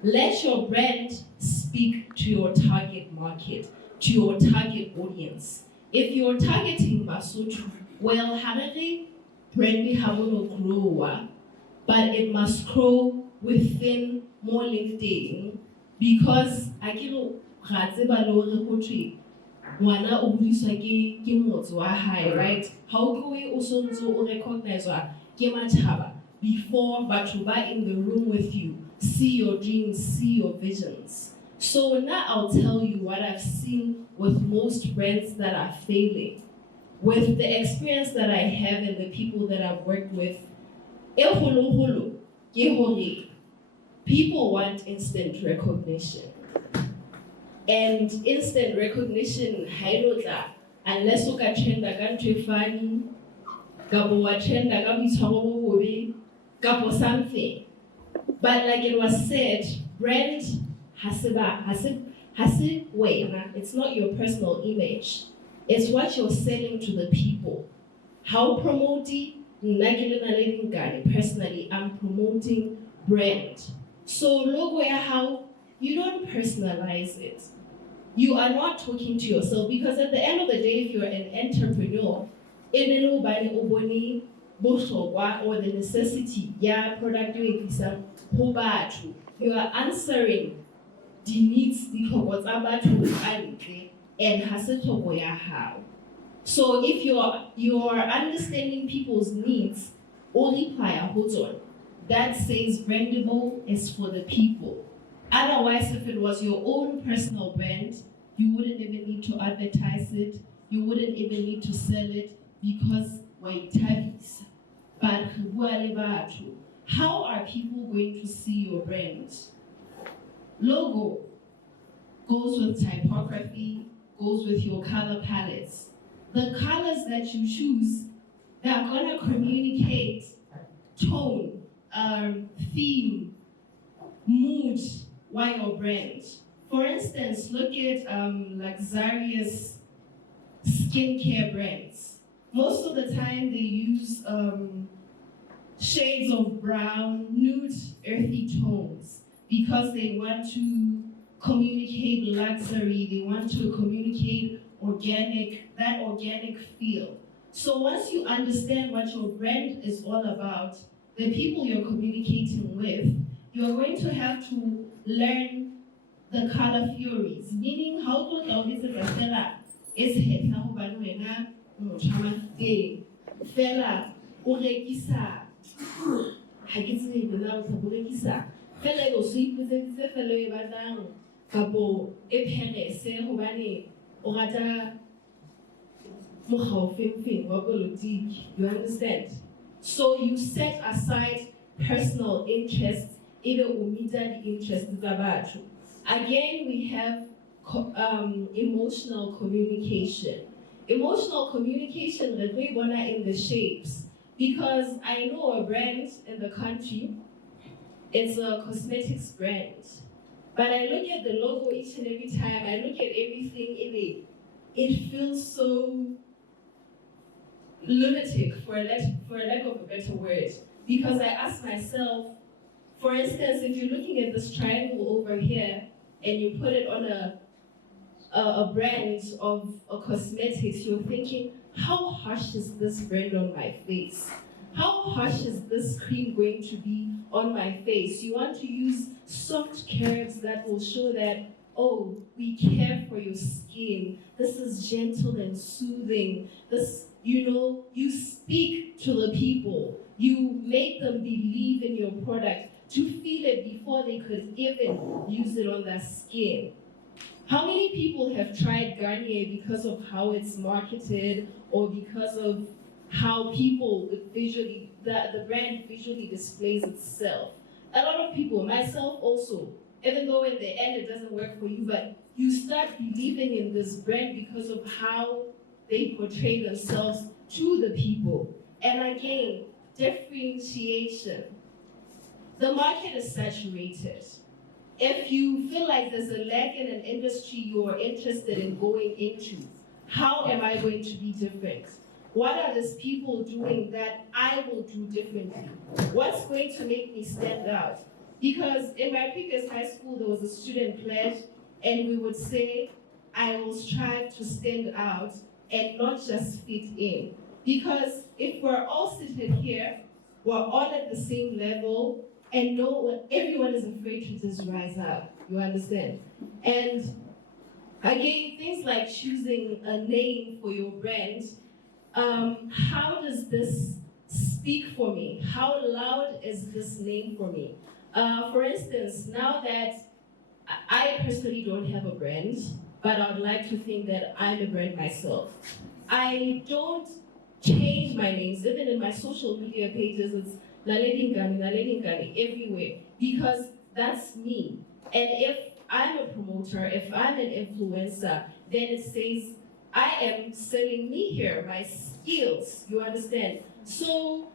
let your brand speak to your target market, to your target audience. If you're targeting Basotho, well, Harare brand will grow, but it must grow within more LinkedIn because I can Wana obudiswa ke motho wa hae, right? How go we also recognize ke matjhaba before batho ba in the room with you see your dreams, see your visions. So now I'll tell you what I've seen with most brands that are failing. With the experience that I have and the people that I've worked with, people want instant recognition. And instant recognition, unless you can trend a country funny, trend a something. But like it was said, brand it's not your personal image. It's what you're selling to the people. How promoting, personally, I'm promoting brand. So logo, how you don't personalize it. You are not talking to yourself because at the end of the day, if you're an entrepreneur, or the necessity, product you are answering the needs and how. So if you're understanding people's needs, that says brandable is for the people. Otherwise, if it was your own personal brand, you wouldn't even need to advertise it. You wouldn't even need to sell it because but how are people going to see your brand? Logo goes with typography, goes with your color palettes. The colors that you choose, they are going to communicate tone, theme, mood, why your brand. For instance, look at luxurious skincare brands. Most of the time they use shades of brown, nude, earthy tones because they want to communicate luxury, they want to communicate that organic feel. So once you understand what your brand is all about, the people you're communicating with, you're going to have to learn the color theories, meaning how to tell this is a fella is fella urekisa fela go suipetsetse fela e batlang kapo e pherese hobane o rata mogaofeng wa politiki, you understand? So you set aside personal interests, either umita the interests tsa batho. Again, we have emotional communication. Emotional communication that we want in the shapes, because I know a brand in the country, it's a cosmetics brand. But I look at the logo each and every time, I look at everything in it. it feels so lunatic, for a lack of a better word, because I ask myself, for instance, if you're looking at this triangle over here and you put it on a brand of a cosmetics, you're thinking, how harsh is this brand on my face? How harsh is this cream going to be on my face? You want to use soft curves that will show that, oh, we care for your skin. This is gentle and soothing. This, you speak to the people. You make them believe in your product to feel it before they could even use it on their skin. How many people have tried Garnier because of how it's marketed or because of how people visually, the brand visually displays itself? A lot of people, myself also, even though in the end it doesn't work for you, but you start believing in this brand because of how they portray themselves to the people. And again, differentiation. The market is saturated. If you feel like there's a lack in an industry you're interested in going into, how am I going to be different? What are these people doing that I will do differently? What's going to make me stand out? Because in my previous high school, there was a student pledge, and we would say, I will strive to stand out and not just fit in. Because if we're all sitting here, we're all at the same level, and everyone is afraid to just rise up, you understand? And again, things like choosing a name for your brand, how does this speak for me? How loud is this name for me? For instance, now that I personally don't have a brand, but I would like to think that I'm a brand myself. I don't change my names, even in my social media pages, it's Naledi Ngani everywhere, because that's me. And if I'm a promoter, if I'm an influencer, then it says, I am selling me here, my skills, you understand? So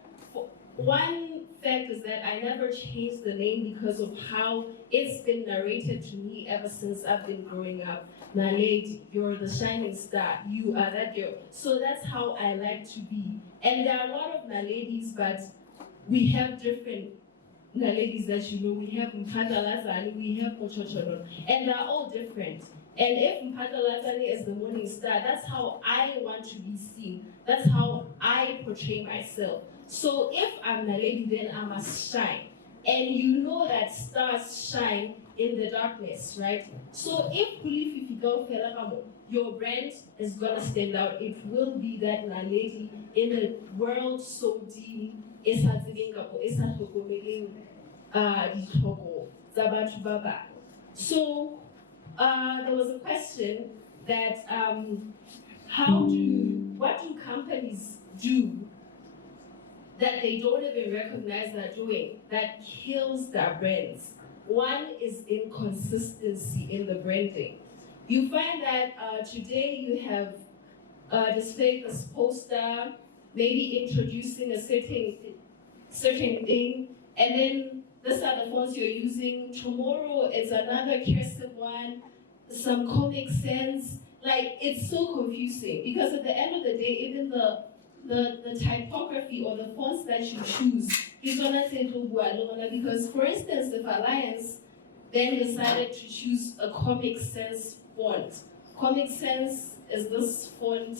one fact is that I never changed the name because of how it's been narrated to me ever since I've been growing up. Naledi, you're the shining star, you are that girl. So that's how I like to be. And there are a lot of Naledis, but we have different Naledis that you know. We have Mpandalazani, we have Mochochonon, and they're all different. And if Mpandalazani is the morning star, that's how I want to be seen. That's how I portray myself. So if I'm Naledi, then I must shine. And you know that stars shine in the darkness, right? So if your brand is gonna stand out, it will be that Naledi in a world so dim, so there was a question that what do companies do that they don't even recognize they're doing that kills their brands? One is inconsistency in the branding. You find that today you have displayed this poster, maybe introducing a certain thing, and then these are the fonts you're using. Tomorrow is another cursive one, some Comic Sans. Like, it's so confusing because at the end of the day, even the typography or the fonts that you choose, because for instance, if Alliance then decided to choose a Comic Sans font. Comic Sans is this font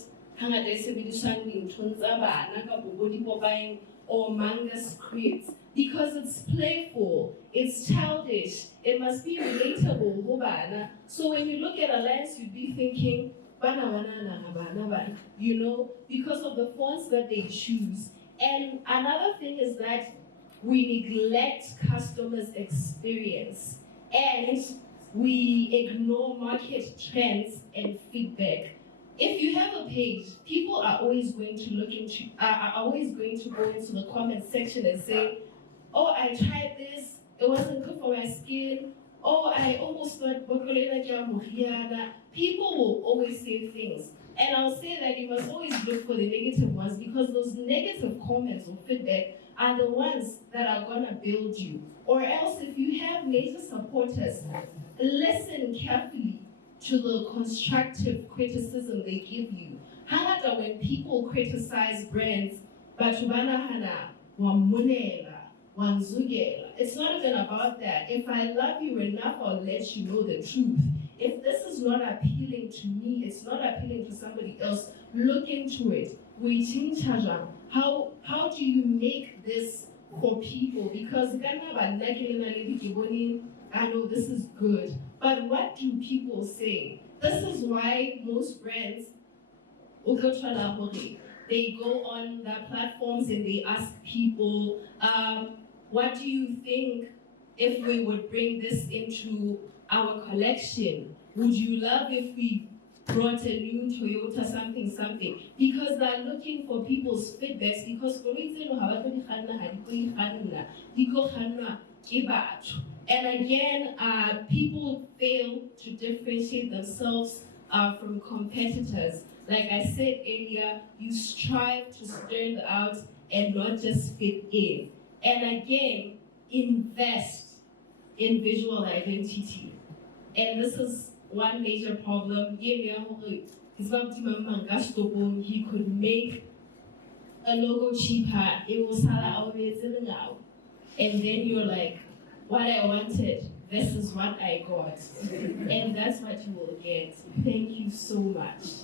or manga scripts because it's playful, it's childish, it must be relatable. So when you look at Alliance, you'd be thinking, you know, because of the fonts that they choose. And another thing is that we neglect customers' experience and we ignore market trends and feedback. If you have a page, people are always going to go into the comment section and say, oh, I tried this, it wasn't good for my skin. Oh, I almost got Bokolena. People will always say things. And I'll say that you must always look for the negative ones because those negative comments or feedback are the ones that are gonna build you. Or else if you have major supporters, listen carefully to the constructive criticism they give you. Hangata when people criticize brands, batubana wamunela, wanzugela. It's not even about that. If I love you enough, I'll let you know the truth. If this is not appealing to me, it's not appealing to somebody else, look into it. How do you make this for people? Because I know this is good, but what do people say? This is why most brands, they go on their platforms and they ask people, what do you think if we would bring this into our collection? Would you love if we brought a new Toyota something? Because they're looking for people's feedbacks, because and again, people fail to differentiate themselves from competitors. Like I said earlier, you strive to stand out and not just fit in. And again, invest in visual identity. And this is one major problem. He could make a logo cheaper. It was now. And then you're like, what I wanted, this is what I got. And that's what you will get. Thank you so much.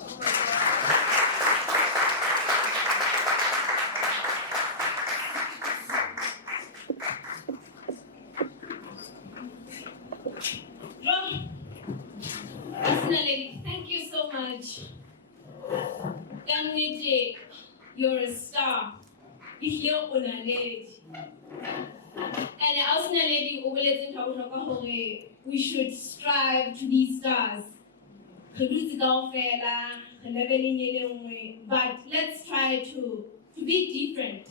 Personally, thank you so much. Kanete, you're a star. If you're on a lady. And we should strive to be stars. But let's try to be different.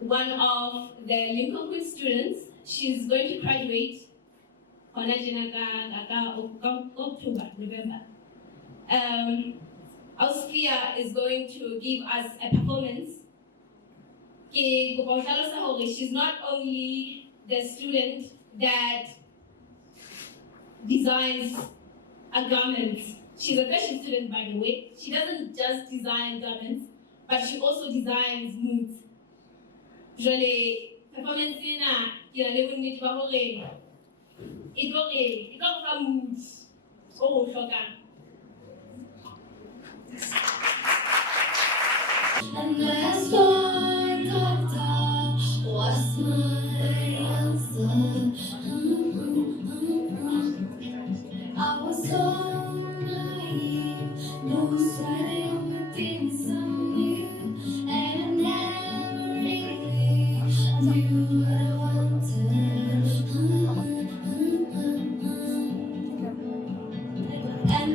One of the LIMKOKWING students, she's going to graduate on October, November. Austria is going to give us a performance. She's not only the student that designs a garment. She's a fashion student, by the way. She doesn't just design garments, but she also designs moods. Performance moods. Oh, shocking. And that's why doctor was my answer. I was so naive, no deciding the things I knew, and I never really knew what I wanted. And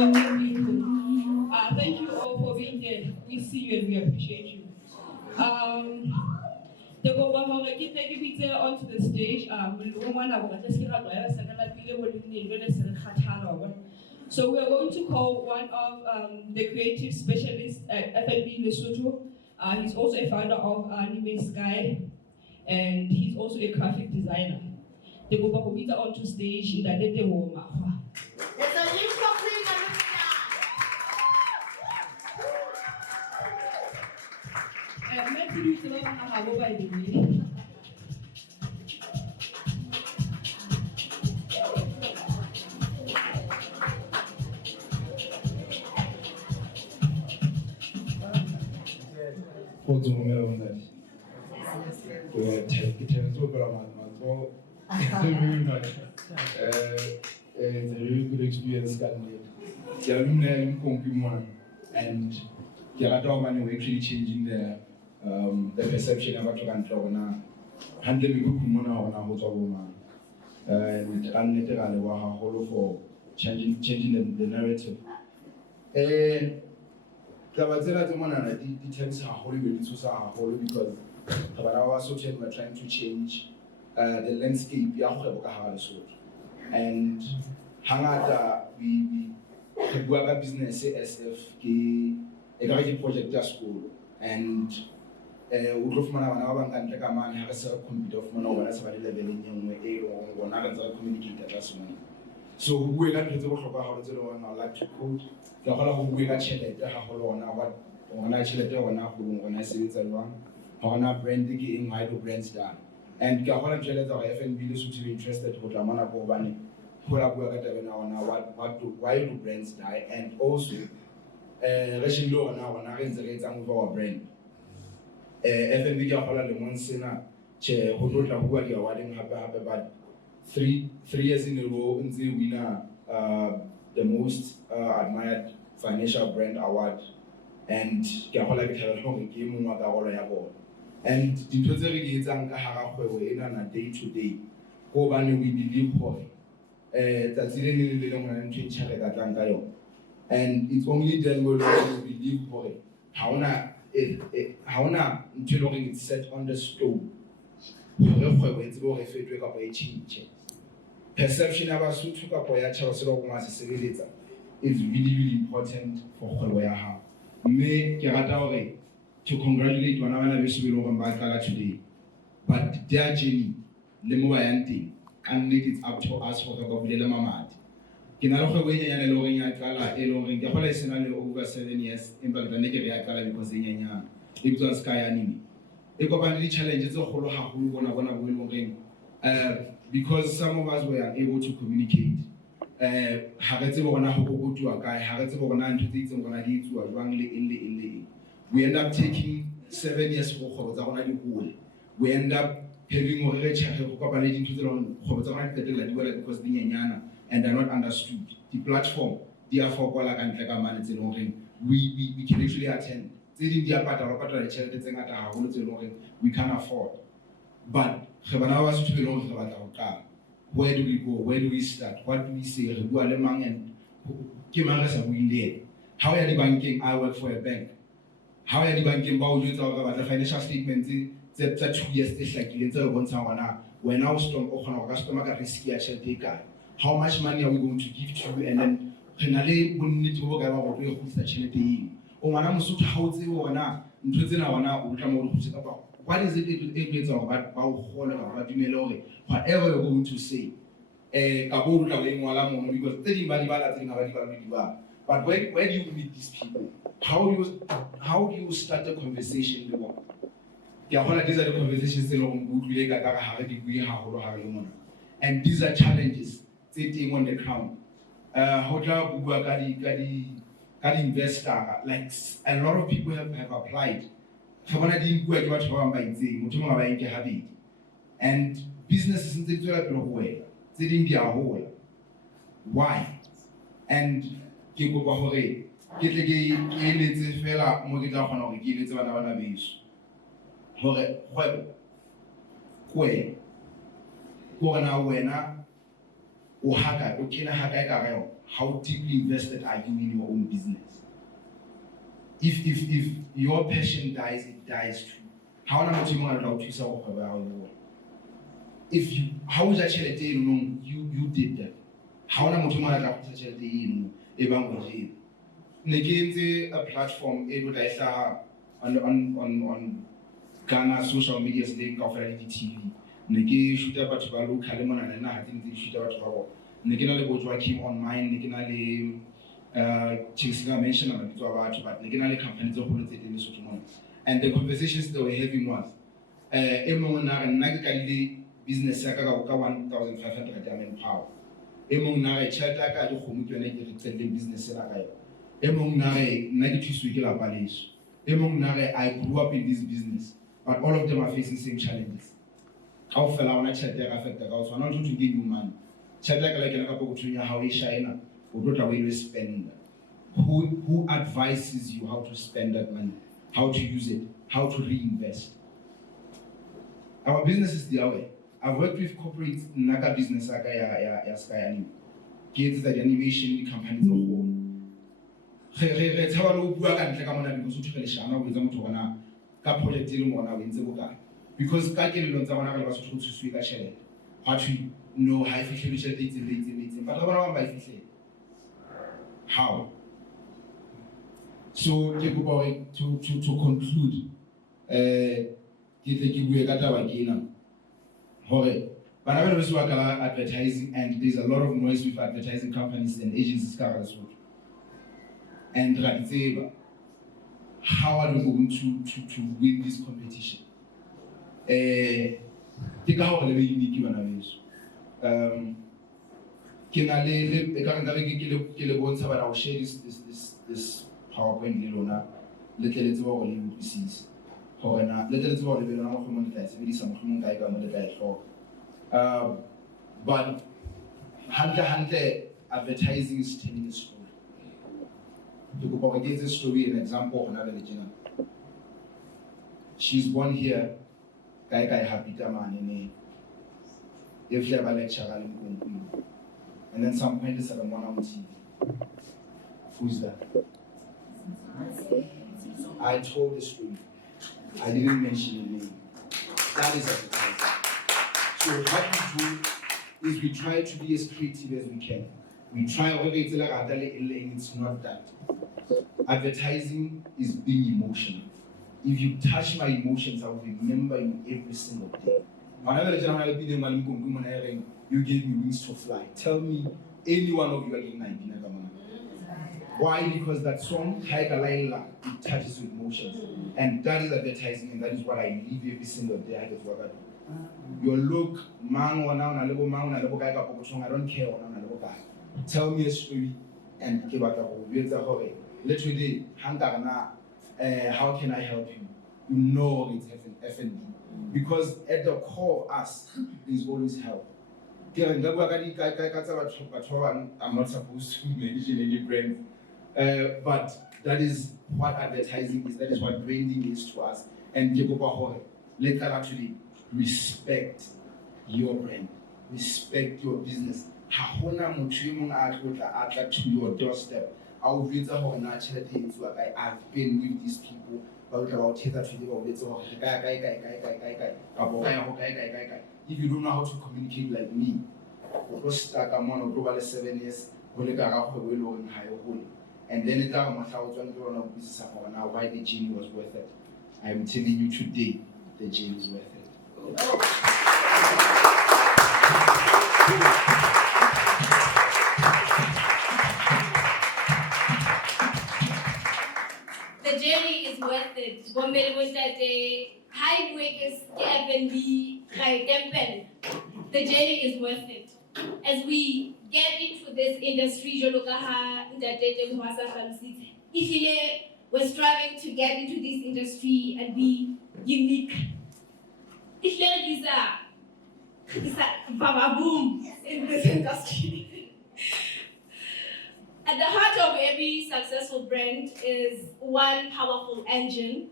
welcoming people. Thank you all for being here. We see you and we appreciate you. The government get taken onto the stage. So we are going to call one of the creative specialists at FNB Lesotho. He's also a founder of Anime Sky, and he's also a graphic designer. The government onto stage in the Woma. There's a LIMKOKWING Matthew is the one by the way. Thank you very much. It's a really good experience. And we're actually changing the perception of what and for changing the narrative. Because we're trying to change the landscape and hangata we work business SF a project at school and we go from our and take a man have a self computer of that's about 11 in young communicate as well. So we got to how to like to code the whole we got checked what when I checked when I see it's wrong how branding in my brands done. And Kahola Jealous or FNB is interested to Ramana Bobani, why do brands die, and also Russian law now and against our brand. FNB Kahola the one sinner, Chair, who don't know who are awarding about 3 years in a row in the winner the most admired financial brand award, and Kahola game award. And the total is on a day to day. We believe that's and it's only then we believe how it's set on the stone. Perception of us who took up is really important for Holwaya. May to congratulate one another today, but their journey, and make it up to us for the Mamad. Kinaloka and over 7 years in Balkanaka because it was Sky Anime. The challenges of Holo because some of us were unable to communicate. We end up taking 7 years for Holo. We end up having more because and they're not understood. The platform, therefore, we can actually attend. We can't afford. But where do we go? Where do we start? What do we say? How are the banking? I work for a bank. How are the banking about the financial statement? 2 years like when our customer risky how much money are we going to give to you? And then we need to work about what is it about whatever you're going to say? But where do you meet these people? How do you start a conversation? These are the conversations and these are challenges sitting on the ground. Investor, like a lot of people have applied. And business isn't why? And how deeply invested are you in your own business? If your passion dies, it dies too. How if you how you did that? How a platform on Ghana social media TV. Neke shoot about local and I think they shoot about Nikina Kim on mine, Nikina Chisga mentioned about Nikina companies of politics. And the conversations they were having was Emona and Nagakali business Saka 1,500 power. Emona Chataka to whom you are business. Emona negative Wikila Palace. Emona, I grew up in this business, but all of them are facing same challenges. How fell on a chat that affect the house, not to give you money. Chat like a couple of how we shine, or what way we spend. Who advises you how to spend that money, how to use it, how to reinvest? Our business is the way. I've worked with corporate Naga business, Sky kids that animation companies of all. Let's have a look at the because you took a shana with them to an project dealing on our Windsor. Because Kaki learns about us to speak a share. What we know, high fiction, but I want by fiction. How? So, to conclude, advertising, and there's a lot of noise with advertising companies and agencies as well. And how are we going to win this competition? Take out the unique one. I'll share this PowerPoint Lilona, little about pieces. Little about maybe some but Hunter advertising is telling a story. To go back against this story, an example of another legend. She's born here. Guy happy man if you have a lecture, and then some point is at one on TV. Who's that? I told the story. I didn't mention the name. That is advertising. So what we do is we try to be as creative as we can. We try it's not that. Advertising is being emotional. If you touch my emotions, I will remember you every single day. You gave me wings to fly. Tell me, any one of you are getting 19. Why? Because that song, it touches with emotions. And that is advertising, and that is what I live every single day. I get what I do. Your look, I don't care. Tell me a story and give it literally, how can I help you? You know it's F&B. Because at the core of us is always help. I'm not supposed to mention any brand, but that is what advertising is, that is what branding is to us. And let us actually respect your brand, respect your business. To your doorstep. I've been with these people. If you don't know how to communicate like me, I'm on global 7 years, and then it's why the journey was worth it. I am telling you today, the journey is worth it. The journey is worth it. High workers F&B, the journey is worth it. As we get into this industry, we're striving to get into this industry and be unique. It's a boom in this industry. At the heart of every successful brand is one powerful engine,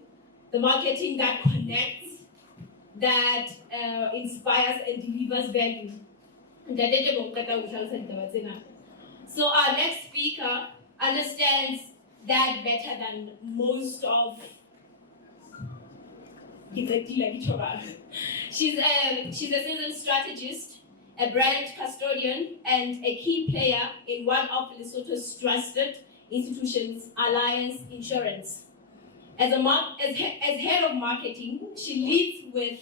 the marketing that connects, that inspires and delivers value. So our next speaker understands that better than most of. She's a seasoned strategist, a brand custodian, and a key player in one of Lesotho's trusted institutions, Alliance Insurance. As head of marketing, she leads with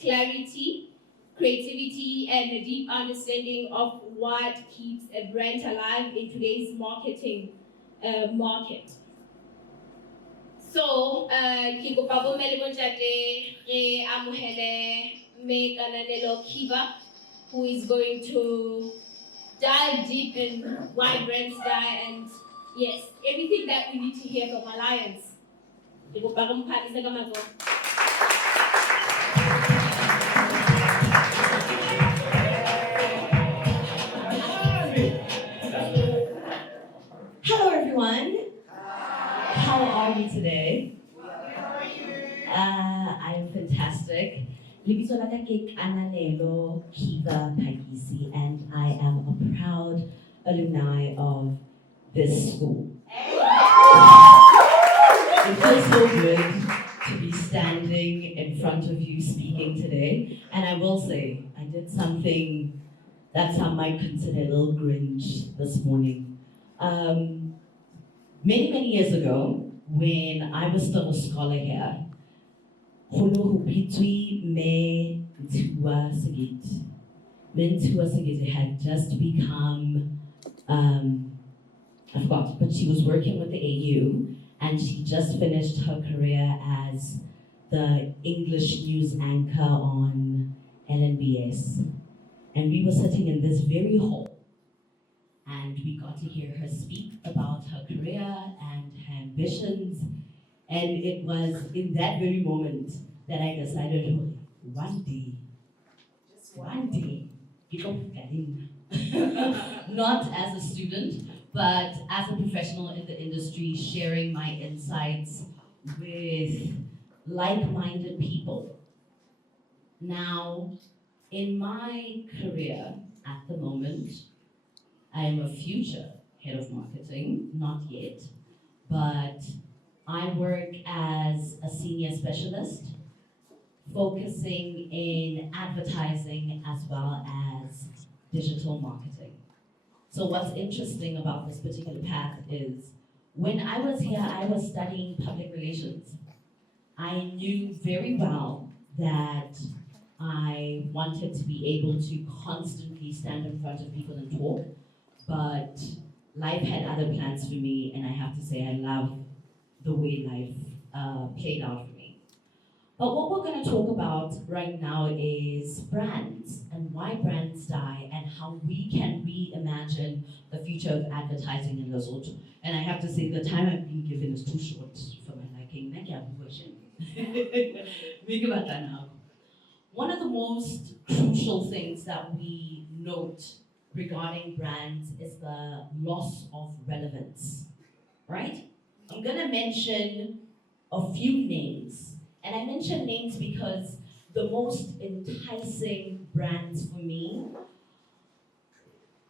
clarity, creativity, and a deep understanding of what keeps a brand alive in today's marketing market. So, who is going to dive deep in why brands die and yes, everything that we need to hear from Alliance. Hello everyone. How are you today? I'm fantastic. Lebitso la ka ke Kananelo Kiva Pagisi, and I am a proud alumni of this school. It feels so good to be standing in front of you speaking today, and I will say, I did something that some might consider a little Grinch this morning. Many years ago, when I was still a scholar here, Me Ntua Sigit had just become, I forgot, but she was working with the AU, and she just finished her career as the English news anchor on LNBS. And we were sitting in this very hall, and we got to hear her speak about her career and her ambitions. And it was in that very moment that I decided, one day, not as a student, but as a professional in the industry, sharing my insights with like-minded people. Now, in my career at the moment, I am a future head of marketing, not yet, but I work as a senior specialist, focusing in advertising as well as digital marketing. So what's interesting about this particular path is, when I was here, I was studying public relations. I knew very well that I wanted to be able to constantly stand in front of people and talk, but life had other plans for me, and I have to say I love the way life played out for me. But what we're going to talk about right now is brands and why brands die and how we can reimagine the future of advertising in Lesotho. And I have to say the time I've been given is too short for my liking. One of the most crucial things that we note regarding brands is the loss of relevance, right? I'm gonna mention a few names. And I mention names because the most enticing brands for me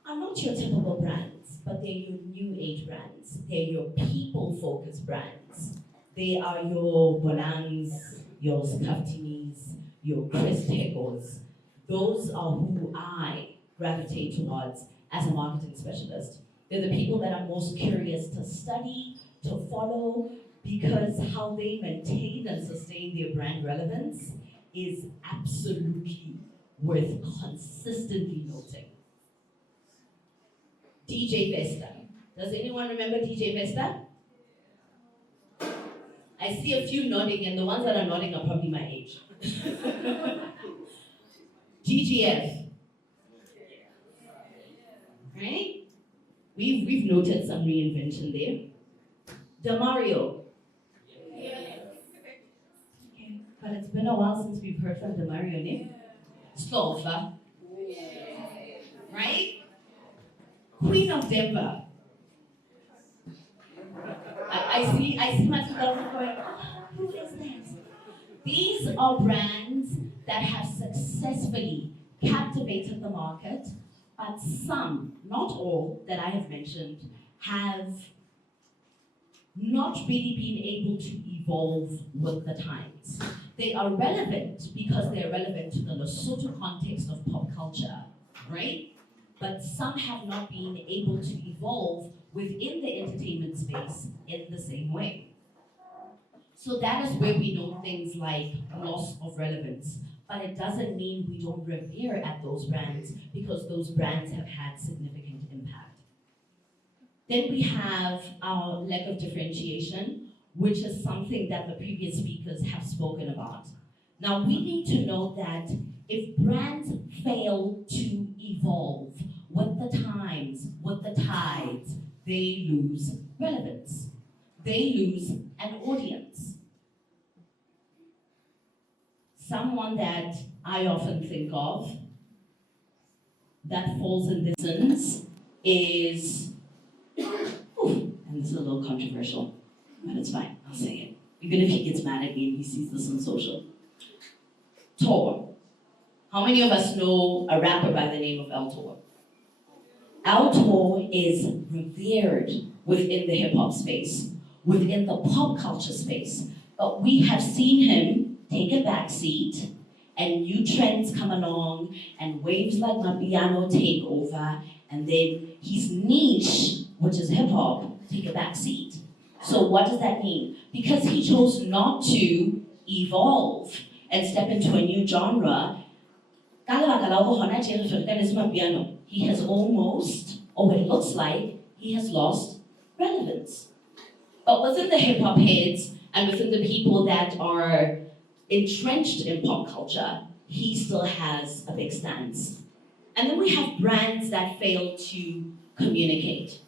are not your typical brands, but they're your new age brands. They're your people-focused brands. They are your Bonangs, your Skaftinis, your Chris Tegos. Those are who I gravitate towards as a marketing specialist. They're the people that I'm most curious to study, to follow, because how they maintain and sustain their brand relevance is absolutely worth consistently noting. DJ Vesta. Does anyone remember DJ Vesta? I see a few nodding, and the ones that are nodding are probably my age. GGF. Right? We've noted some reinvention there. Demario. Okay, but it's been a while since we've heard from Demario, ne? Slofa. Right? Queen of Denver. I see myself going, oh, who is that? These are brands that have successfully captivated the market, but some, not all, that I have mentioned, have not really been able to evolve with the times. They are relevant because they're relevant to the Lesotho context of pop culture, right? But some have not been able to evolve within the entertainment space in the same way. So that is where we know things like loss of relevance, but it doesn't mean we don't revere at those brands because those brands have had significant impact. Then we have our lack of differentiation, which is something that the previous speakers have spoken about. Now we need to know that if brands fail to evolve with the times, with the tides, they lose relevance. They lose an audience. Someone that I often think of that falls in this sense is, and this is a little controversial, but it's fine, I'll say it. Even if he gets mad at me and he sees this on social. Tor. How many of us know a rapper by the name of El Tor? El Tor is revered within the hip-hop space, within the pop culture space. But we have seen him take a back seat and new trends come along and waves like Mapiano take over, and then his niche, which is hip-hop, take a back seat. So what does that mean? Because he chose not to evolve and step into a new genre, he has almost, or what it looks like, he has lost relevance. But within the hip-hop heads and within the people that are entrenched in pop culture, he still has a big stance. And then we have brands that fail to communicate.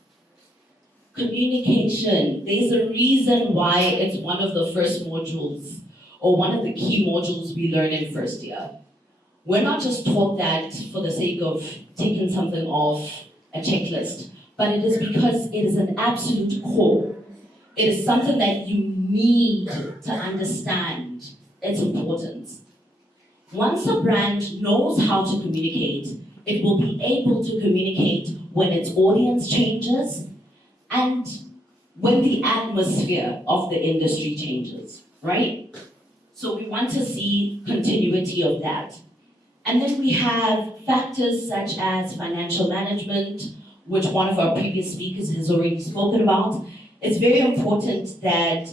Communication, there's a reason why it's one of the first modules, or one of the key modules we learn in first year. We're not just taught that for the sake of taking something off a checklist, but it is because it is an absolute core. It is something that you need to understand its importance. Once a brand knows how to communicate, it will be able to communicate when its audience changes and when the atmosphere of the industry changes, right? So we want to see continuity of that. And then we have factors such as financial management, which one of our previous speakers has already spoken about. It's very important that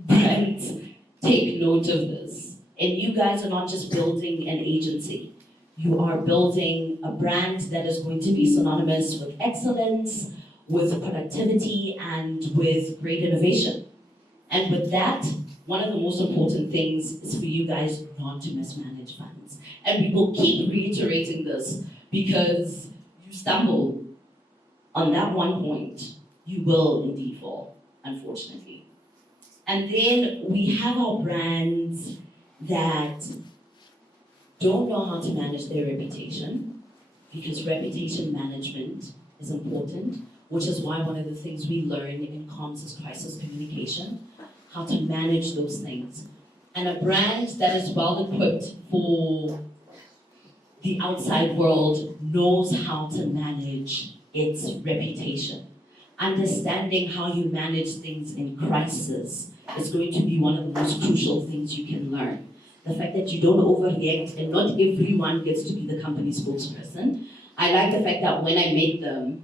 brands take note of this. And you guys are not just building an agency. You are building a brand that is going to be synonymous with excellence, with productivity, and with great innovation. And with that, one of the most important things is for you guys not to mismanage funds. And we will keep reiterating this because you stumble on that one point, you will indeed fall, unfortunately. And then we have our brands that don't know how to manage their reputation, because reputation management is important, which is why one of the things we learn in comms is crisis communication, how to manage those things. And a brand that is well equipped for the outside world knows how to manage its reputation. Understanding how you manage things in crisis is going to be one of the most crucial things you can learn. The fact that you don't overreact and not everyone gets to be the company spokesperson. I like the fact that when I met them,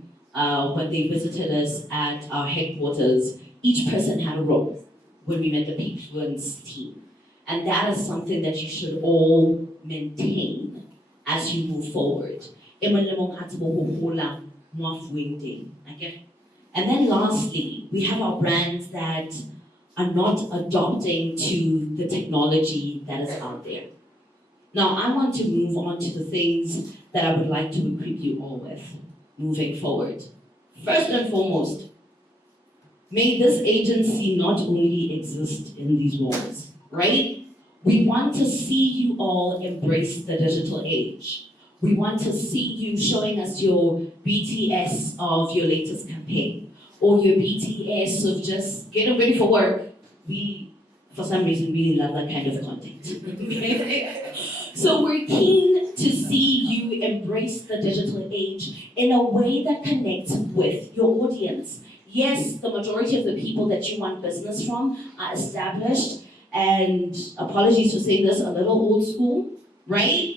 when they visited us at our headquarters, each person had a role when we met the Peakfluence team. And that is something that you should all maintain as you move forward. And then lastly, we have our brands that are not adopting to the technology that is out there. Now, I want to move on to the things that I would like to equip you all with moving forward. First and foremost, may this agency not only exist in these walls, right? We want to see you all embrace the digital age. We want to see you showing us your BTS of your latest campaign. or your BTS of just getting ready for work. We, for some reason, really love that kind of content. So we're keen to see you embrace the digital age in a way that connects with your audience. Yes, the majority of the people that you want business from are established, and apologies for saying this, a little old school, right?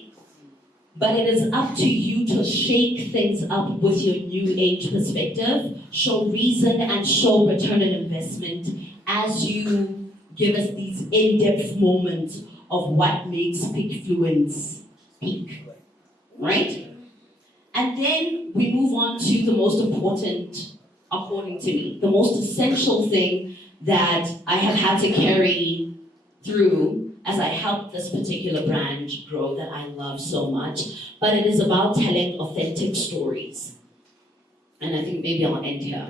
But it is up to you to shake things up with your new age perspective, show reason and show return on investment as you give us these in-depth moments of what makes Peakfluence peak, right? And then we move on to the most important, according to me, the most essential thing that I have had to carry through as I help this particular brand grow that I love so much, but it is about telling authentic stories. And I think maybe I'll end here.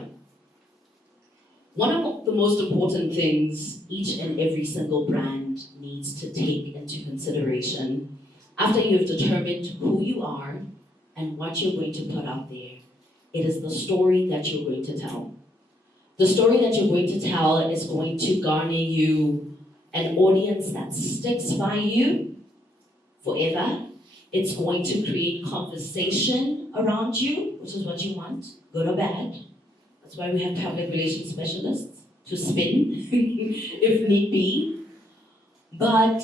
One of the most important things each and every single brand needs to take into consideration after you've determined who you are and what you're going to put out there, it is the story that you're going to tell. The story that you're going to tell is going to garner you an audience that sticks by you forever. It's going to create conversation around you, which is what you want, good or bad. That's why we have public relations specialists to spin, if need be. But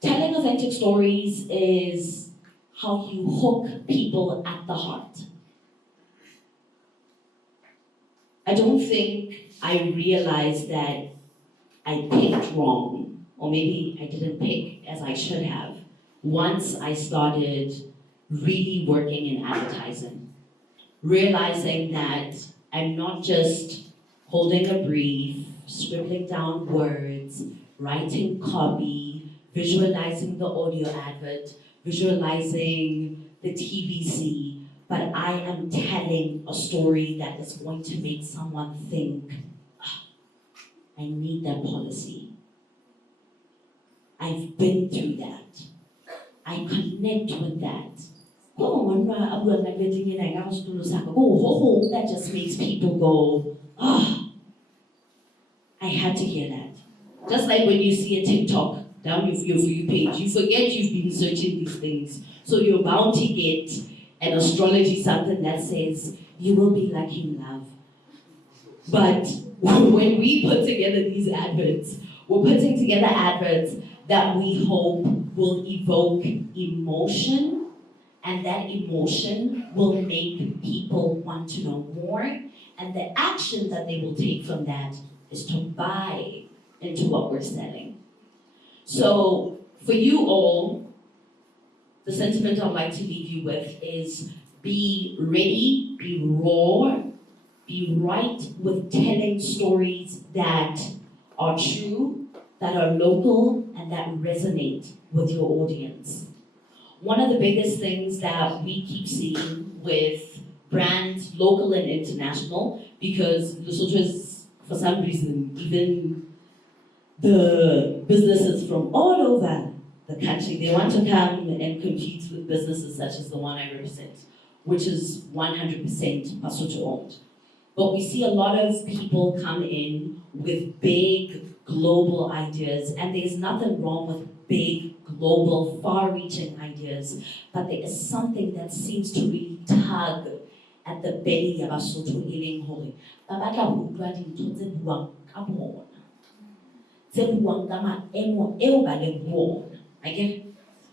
telling authentic stories is how you hook people at the heart. I don't think I realized that I picked wrong, or maybe I didn't pick as I should have, once I started really working in advertising. Realizing that I'm not just holding a brief, scribbling down words, writing copy, visualizing the audio advert, visualizing the TVC, but I am telling a story that is going to make someone think, I need that policy. I've been through that. I connect with that. That just makes people go, I had to hear that. Just like when you see a TikTok down your For You page, you forget you've been searching these things. So you're bound to get an astrology something that says, you will be lucky in love. But when we put together these adverts, we're putting together adverts that we hope will evoke emotion, and that emotion will make people want to know more, and the action that they will take from that is to buy into what we're selling. So for you all, the sentiment I'd like to leave you with is be ready, be raw, be right with telling stories that are true, that are local, and that resonate with your audience. One of the biggest things that we keep seeing with brands, local and international, because Lesotho is, for some reason, even the businesses from all over the country, they want to come and compete with businesses such as the one I represent, which is 100% Basotho owned. But we see a lot of people come in with big global ideas, and there's nothing wrong with big global far-reaching ideas, but there is something that seems to really tug at the belly of Basotho eleng hore ba batla ho utlwa dintho tse buang ka bona, tse buang ka maemo eo ba leng ho ona. Okay?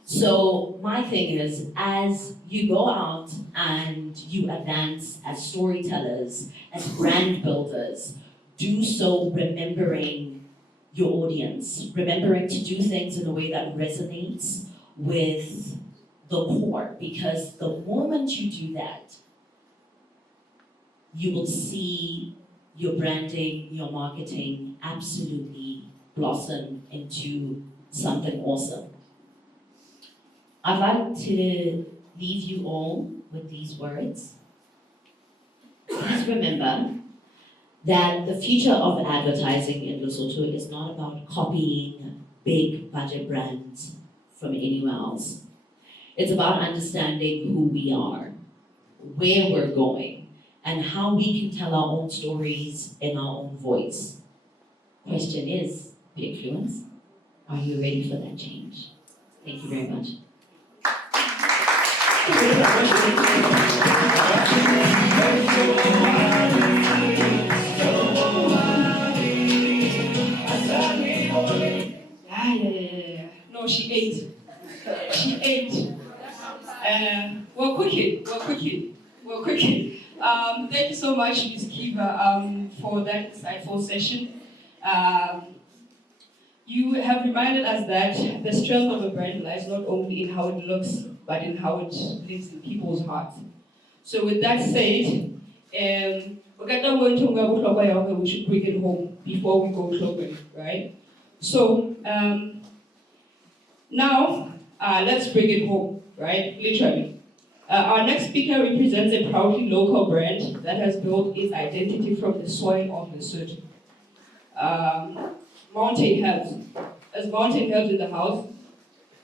So my thing is, as you go out and you advance as storytellers, as brand builders, do so remembering your audience, remembering to do things in a way that resonates with the core, because the moment you do that, you will see your branding, your marketing absolutely blossom into something awesome. I'd like to leave you all with these words. Please remember that the future of advertising in Lesotho is not about copying big budget brands from anywhere else. It's about understanding who we are, where we're going, and how we can tell our own stories in our own voice. Question is, Peakfluence, are you ready for that change? Thank you very much. Yeah. No, she ate. She ate. We're cooking. Thank you so much, Ms. Kiva, for that insightful session. You have reminded us that the strength of a brand lies not only in how it looks, but in how it lives in people's hearts. So with that said, we should bring it home before we go globally, right? So now, let's bring it home, right? Literally. Our next speaker represents a proudly local brand that has built its identity from the soil of Lesotho. Mountain Herbs. As Mountain Herbs in the house?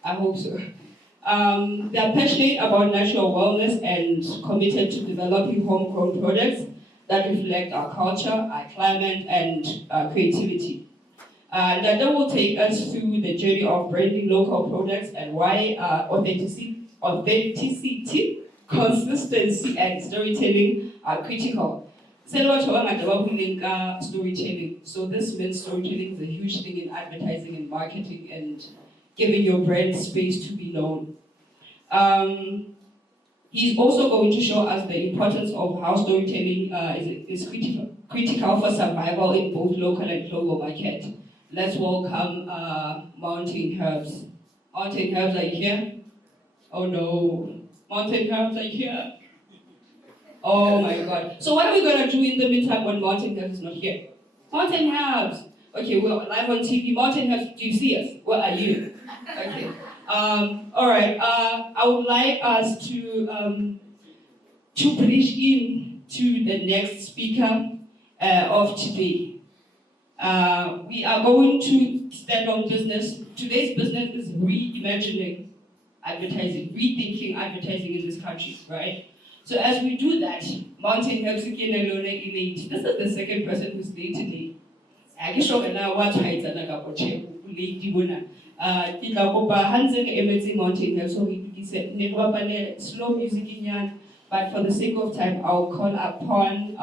I hope so. They are passionate about natural wellness and committed to developing homegrown products that reflect our culture, our climate, and creativity. Dada will take us through the journey of branding local products and why authenticity, consistency, and storytelling are critical. Storytelling. So this means storytelling is a huge thing in advertising and marketing and giving your brand space to be known. He's also going to show us the importance of how storytelling is critical for survival in both local and global market. Let's welcome Mountain Herbs. Mountain Herbs, are you here? Oh no. Mountain Herbs, are you here? Oh my God. So what are we going to do in the meantime when Mountain Herbs is not here? Mountain Herbs. Okay, we're live on TV. Mountain Herbs, do you see us? Where are you? Okay. All right. I would like us to bridge in to the next speaker of today. We are going to stand on business. Today's business is reimagining advertising, rethinking advertising in this country, right? So as we do that, Mountain Herbs again alone late. This is the second person who's late today. I can show you now what heights and I got late Dibuna. Mountain Herbs, so we said slow music in yan, but for the sake of time, I'll call upon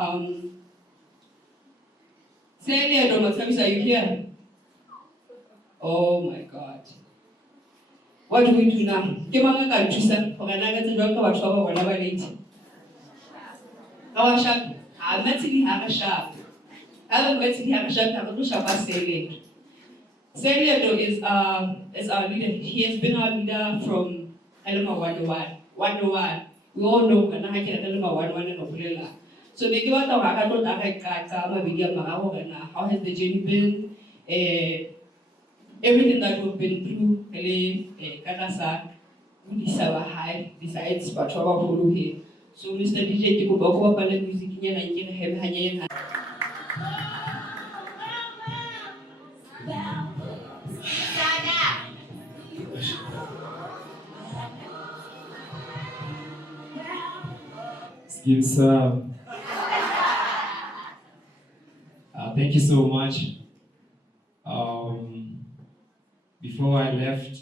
Celia Donotamis, are you here? Oh my God. What do we do now? Our sharp. I'm mentally have a sharp. I mentally have a sharp. I'm not sharp as Celia. Celia is our leader. He has been our leader from Elma 101. We all know and I can Elma 101 and Obrella. So they give out how has the journey been? Everything that we've been through, besides Pachwa here. So Mr. DJ, you go up and music in and you can have Yes, thank you so much. Before I left,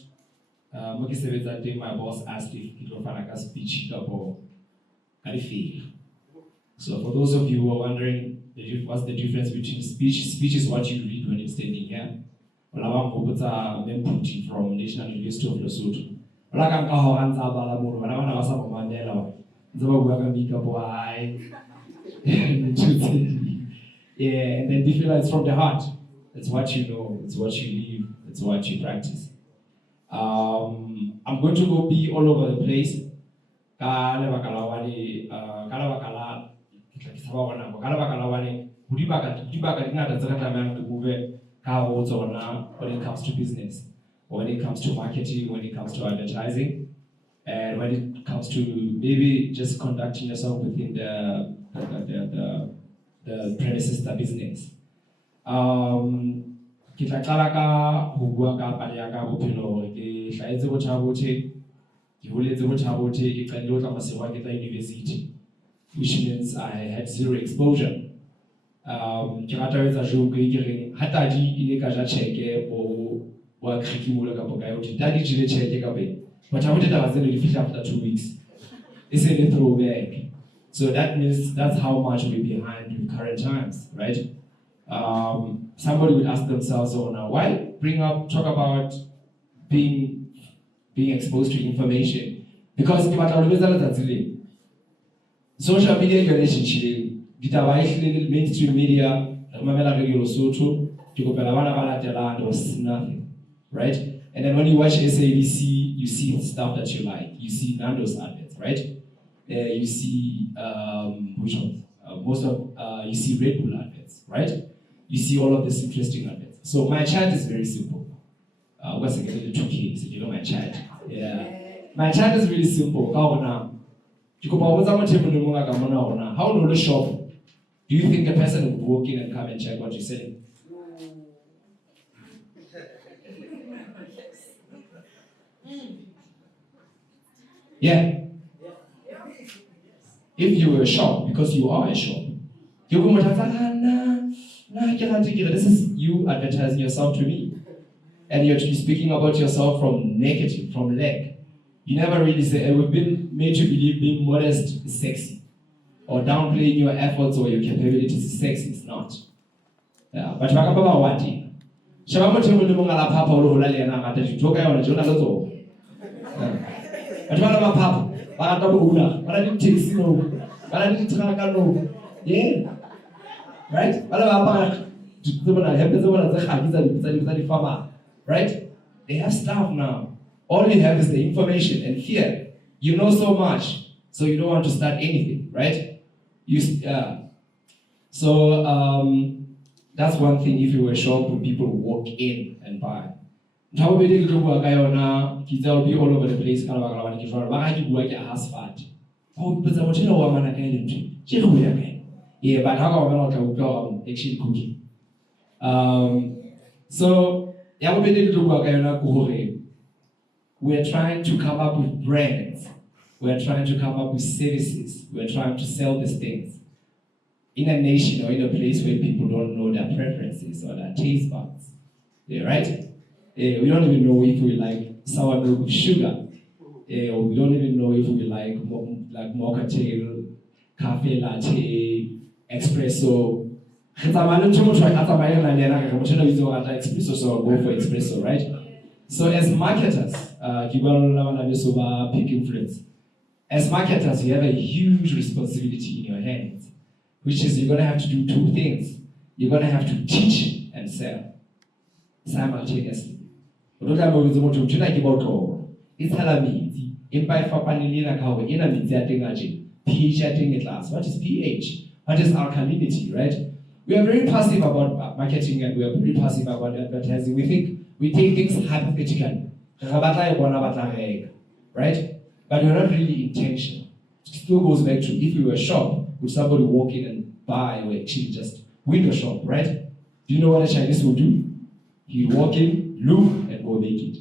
that day my boss asked if it was like a speech about feel. So for those of you who are wondering what's the difference between speech is what you read when you're standing here. Well, I'm Memputi from National University of Lesotho. Yeah, and then feel it's from the heart. It's what you know, it's what you live, it's what you practice. I'm going to go be all over the place. When it comes to business, when it comes to marketing, when it comes to advertising, and when it comes to maybe just conducting yourself within the premises, the business. University. which means I had zero exposure. Ke rata ho etsa joke ke reng ha tadi ile ka ja cheque o wa krikimola ka boka yo tadi jile cheque ka be but I wanted to have it after 2 weeks. It's a throwback. So that means that's how much we're behind with current times, right? Somebody would ask themselves, oh, now why talk about being exposed to information? Because social media relationship, mainstream media, was nothing, right? And then when you watch SABC, you see stuff that you like. You see Nando's adverts, right? You see which ones? You see Red Bull adverts, right? You see all of these interesting adverts. So my chat is very simple. Once again, the 2 kids, you know my chat. Yeah, my chat is really simple. How do you shop? Do you think a person would walk in and come and check what you're selling? Yeah. If you were a shop, because you are a shop, you go this is you advertising yourself to me. And you're speaking about yourself from negative, from lack. You never really say, and we've been made to believe being modest is sexy. Or downplaying your efforts or your capabilities is sexy, it's not. Yeah, but Makapapa Wati. Shabamo Mungala Papa Hulali and Amata, you took out a journal. But what about Papa? But I didn't take snow. But I didn't track a no. Yeah. Right? What about farmer? Right? They have staff now. All you have is the information and fear. You know so much, so you don't want to start anything, right? That's one thing. If you were a shop, when people walk in and buy. How will you do work? Kids will be all over the place. Yeah, but how about actually cooking? We're trying to come up with brands. We're trying to come up with services. We're trying to sell these things. In a nation or in a place where people don't know their preferences or their taste buds. Yeah, right? We don't even know if we like sour milk with sugar. Or we don't even know if we like mocktail, cafe latte, espresso. So go for espresso, right? So as marketers, Peakfluence. As marketers, you have a huge responsibility in your hands, which is you're going to have to do 2 things. You're going to have to teach and sell simultaneously. What is pH? What is alkalinity, right? We are very passive about marketing and we are very passive about advertising. We take things hypothetically, right? But we're not really intentional. It still goes back to if you were a shop, would somebody walk in and buy or actually just window shop, right? Do you know what a Chinese will do? He'll walk in, look, and go make it,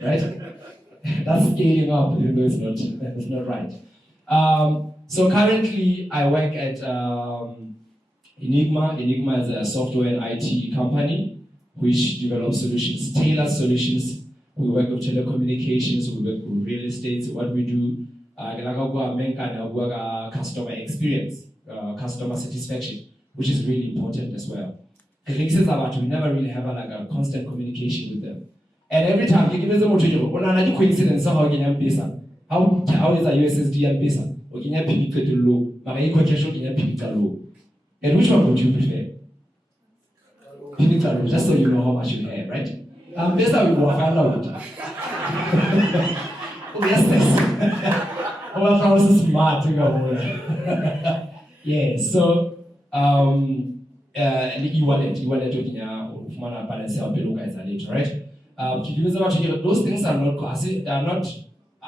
right? That's scaling up, even though it's not right. So currently, I work at Enigma. Enigma is a software and IT company which develops solutions, tailored solutions. We work with telecommunications, we work with real estate. So what we do, customer experience, customer satisfaction, which is really important as well. We never really have a constant communication with them. And every time, coincidence how is a USSD and Pesa? And which one would you prefer? Just so you know how much you have, right? Pesa we will find out. Oh, yes. Oh, I was smart. Yeah, so the e-wallet balance right? Those things are not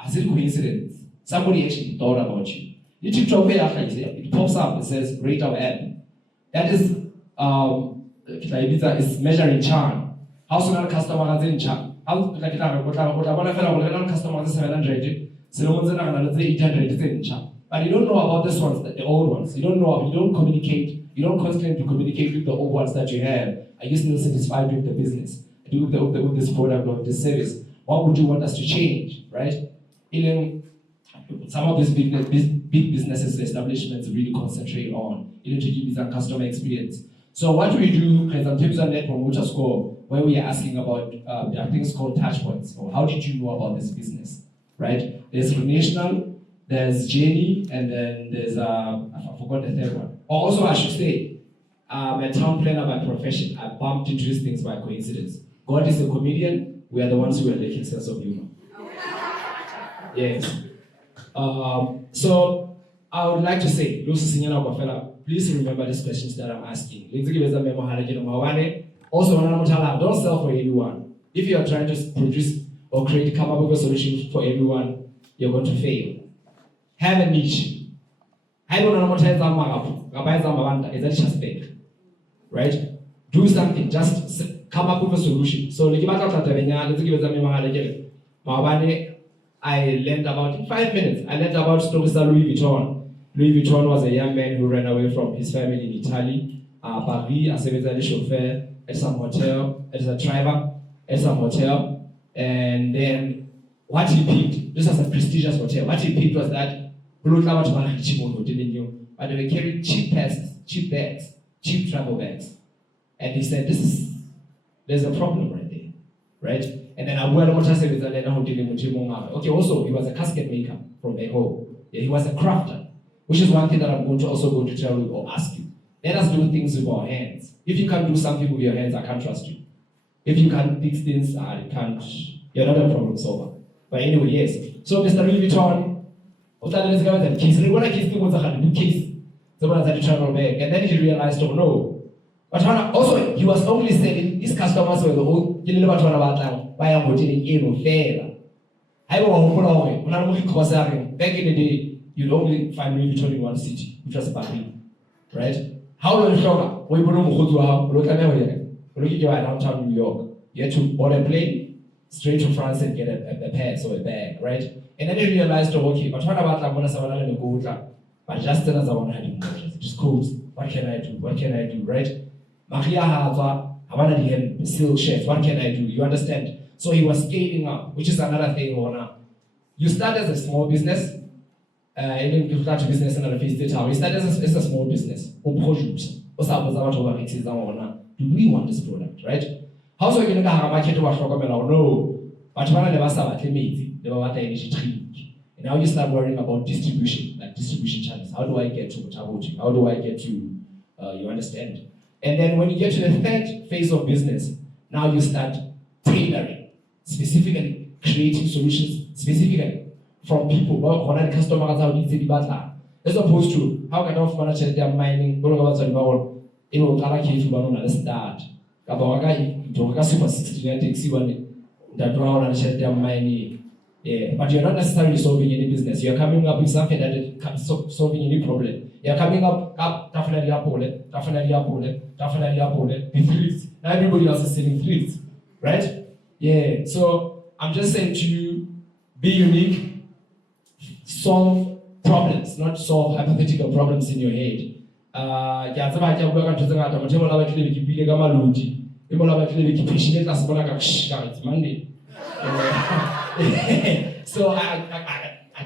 coincidence. Somebody actually thought about you. It pops up, it says rate our app. That is measuring churn. How soon a customer is in churn? How customer is 700, so 800 is in churn. but you don't know about this ones, the old ones. You don't communicate, you don't constantly communicate with the old ones that you have. Are you still satisfied with the business? With this product or this service? What would you want us to change, right? Even some of these big businesses, establishments really concentrate on to give us a customer experience. So what we do is a tips and net promoter score, where we are asking about there are things called touch points, or how did you know about this business, right? There's relational, there's Jenny, and then there's I forgot the third one. Also, I should say, I'm a town planner by profession. I bumped into these things by coincidence. God is a comedian. We are the ones who are lacking sense of humor. Yes. So I would like to say, please remember these questions that I'm asking. Also, don't sell for anyone. If you are trying to produce or come up with a solution for everyone, you're going to fail. Have a niche. Right? Do something, just come up with a solution. So, I learned about in 5 minutes. I learned about Louis Vuitton. Louis Vuitton was a young man who ran away from his family in Italy. Paris, as a chauffeur at some hotel, as a driver at some hotel. And then what he picked, this was a prestigious hotel. What he picked was that but they were carrying cheap bags, cheap travel bags. And he said, there's a problem right there, right? And then okay, also he was a casket maker from back home. Yeah, he was a crafter, which is one thing that I'm going to tell you or ask you. Let us do things with our hands. If you can't do something with your hands, I can't trust you. If you can't fix things, I can't. You're not a problem solver. But anyway, yes. So Mr. Louis Vuitton, let's go with the case. Travel bag, and then he realized, oh no. But also, he was only selling, his customers were the whole, back in the day, you'd only find Louis Vuitton in one city, which was Paris, right? How long downtown New York? You had to board a plane straight to France and get a pass or a bag, right? And then he realized, oh, okay, but what about but just as I want to have it just codes. What can I do? What can I do, right? Maria Hava, I want to be silk shirts. What can I do? You understand? So he was scaling up, which is another thing. You start as a small business, even if you start a business in a face data, you start as a small business. Do we want this product, right? How so you can have a market to no, but one never saw and now you start worrying about distribution, like distribution channels. How do I get to Mutabuti? How do I get to, you understand? And then when you get to the third phase of business, now you start tailoring, specifically creating solutions specifically from people. As opposed to, how can I manage their mining, start. Super 60 mining. Yeah, but you're not necessarily solving any business. You're coming up with something that is solving any problem. You're coming up definitely with threats. Now everybody else is selling threats, right? Yeah. So I'm just saying to you, be unique, solve problems, not solve hypothetical problems in your head. So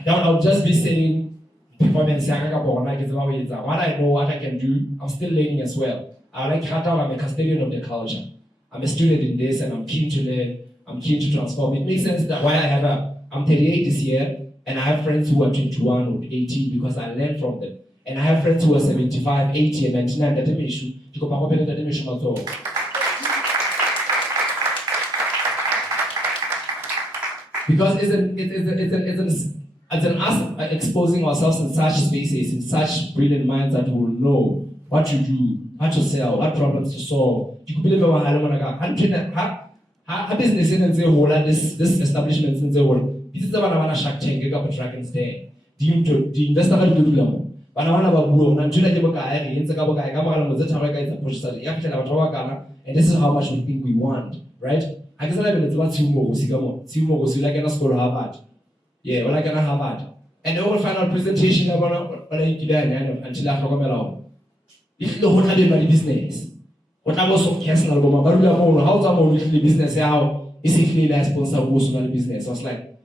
I'll just be saying performance. What I know, what I can do, I'm still learning as well. I'm a custodian of the culture. I'm a student in this and I'm keen to learn, I'm keen to transform. It makes sense that why I'm 38 this year and I have friends who are 21 or 18 because I learned from them. And I have friends who are 75, 80 and 99 that issue. Because it's us exposing ourselves in such spaces, in such brilliant minds that will know what to do, how to sell, what problems to solve. You could believe how business in this establishment in the world. This is the one I want to Shark Tank, up a Dragon's Day. The investor will do them. But I want to and this is how much we think we want, right? I guess I it's one Harvard. Yeah, well, I can Harvard. And then we'll find out presentation about until I talk about if you don't have a business. What I was of personal how the business how is it responsible business. I was like,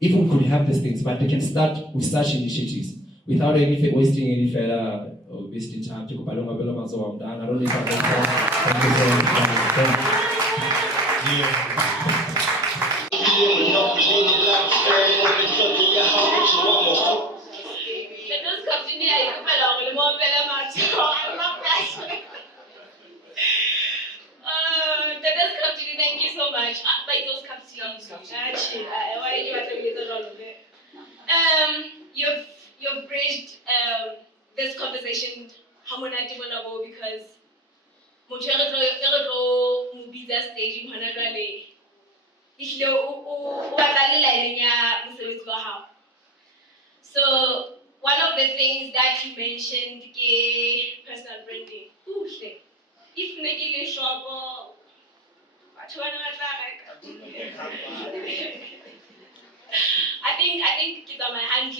if we could have these things, but they can start with such initiatives without wasting any further or wasting time to go I don't know if Thank you so much. You've bridged this conversation because staging so one of the things that you mentioned is personal branding. If making a shop I think it's on my hand I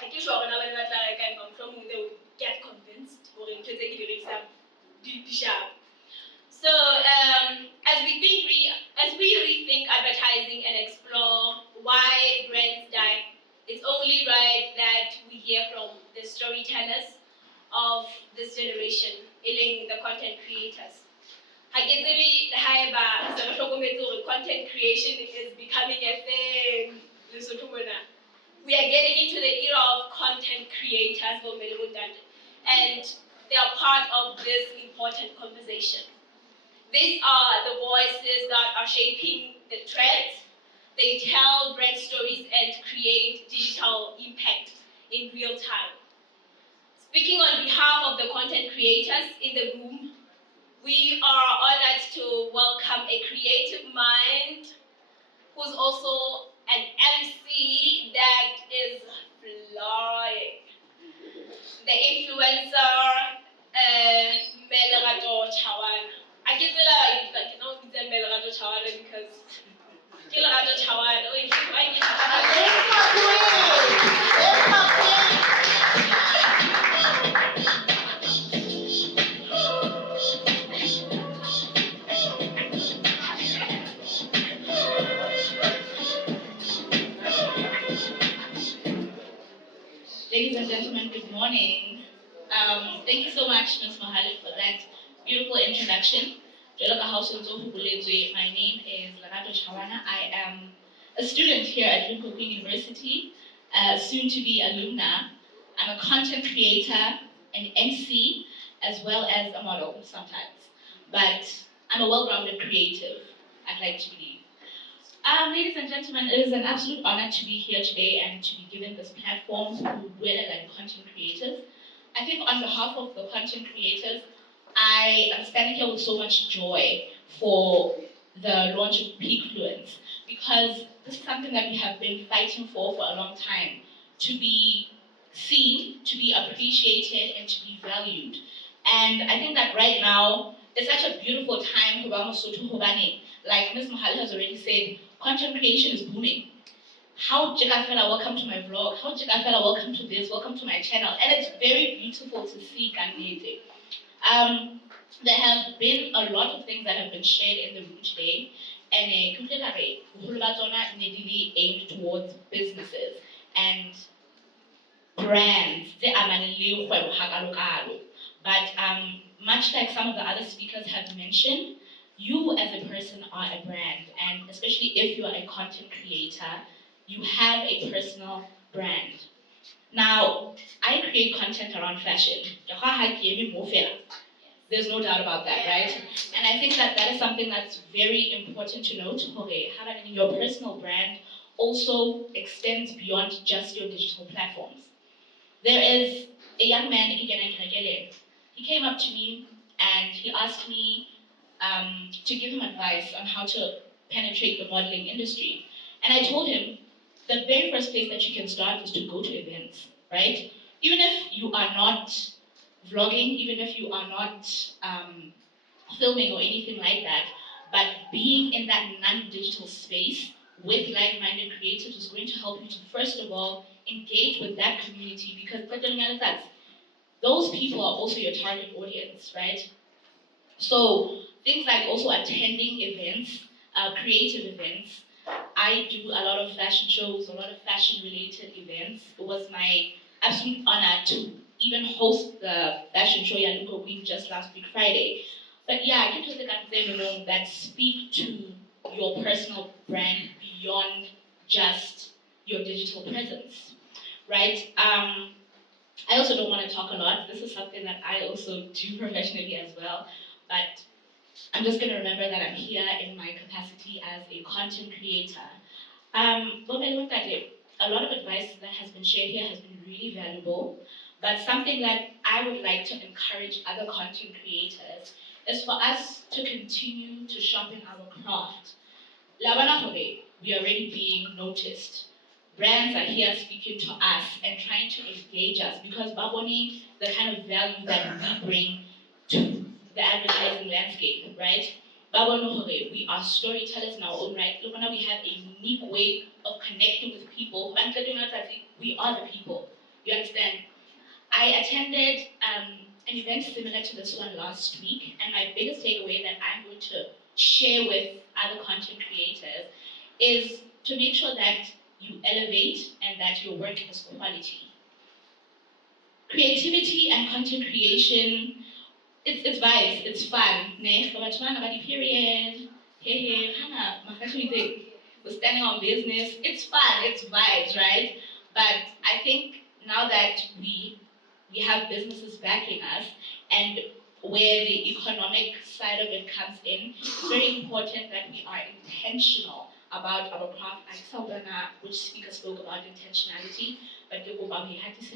can show when I will get convinced or sharp. So as we rethink advertising and explore why brands die, it's only right that we hear from the storytellers of this generation, the content creators. Content creation is becoming a thing. We are getting into the era of content creators, and they are part of this important conversation. These are the voices that are shaping the trends. They tell brand stories and create digital impact in real time. Speaking on behalf of the content creators in the room, we are honored to welcome a creative mind who's also an MC that is flying. The influencer, Melerato Chawana. I get like don't say Melerato Chawana because Melerato Chawana. Ladies and gentlemen, good morning. Thank you so much, Ms. Mahali, for that beautiful introduction. My name is Lerato Chawana. I am a student here at LIMKOKWING University, soon to be alumna. I'm a content creator, an MC, as well as a model sometimes. But I'm a well-rounded creative, I'd like to believe. Ladies and gentlemen, it is an absolute honor to be here today and to be given this platform to really like content creators. I think on behalf of the content creators, I am standing here with so much joy for the launch of Peakfluence because this is something that we have been fighting for a long time, to be seen, to be appreciated, and to be valued. And I think that right now, it's such a beautiful time, like Ms. Mahali has already said, content creation is booming. How Jigafela, welcome to my vlog. How Jigafela, welcome to this, welcome to my channel. And it's very beautiful to see Kanete. There have been a lot of things that have been shared in the room today. And aimed towards businesses and brands. But much like some of the other speakers have mentioned, you as a person are a brand, and especially if you are a content creator, you have a personal brand. Now, I create content around fashion. There's no doubt about that, right? And I think that that is something that's very important to note. Your personal brand also extends beyond just your digital platforms. There is a young man, he came up to me and he asked me to give him advice on how to penetrate the modeling industry. And I told him, the very first place that you can start is to go to events, right? Even if you are not vlogging, even if you are not filming or anything like that, but being in that non-digital space with like-minded creators is going to help you to, first of all, engage with that community, because those people are also your target audience, right? So things like also attending events, creative events. I do a lot of fashion shows, a lot of fashion related events. It was my absolute honor to even host the fashion show LIMKOKWING just last week Friday. But yeah, I can say that speak to your personal brand beyond just your digital presence, right? I also don't want to talk a lot. This is something that I also do professionally as well, but I'm just going to remember that I'm here in my capacity as a content creator. A lot of advice that has been shared here has been really valuable, but something that I would like to encourage other content creators is for us to continue to sharpen our craft. We are already being noticed. Brands are here speaking to us and trying to engage us because Baboni, the kind of value that we bring to the advertising landscape, right? We are storytellers in our own right. Look, now we have a unique way of connecting with people. We are the people. You understand? I attended an event similar to this one last week, and my biggest takeaway that I'm going to share with other content creators is to make sure that you elevate and that your work is quality. Creativity and content creation, it's vibes, it's fun. Period. We're standing on business. It's fun, it's vibes, right? But I think now that we have businesses backing us, and where the economic side of it comes in, it's very important that we are intentional about our craft. Like Saubana, which speaker spoke about intentionality, but we had to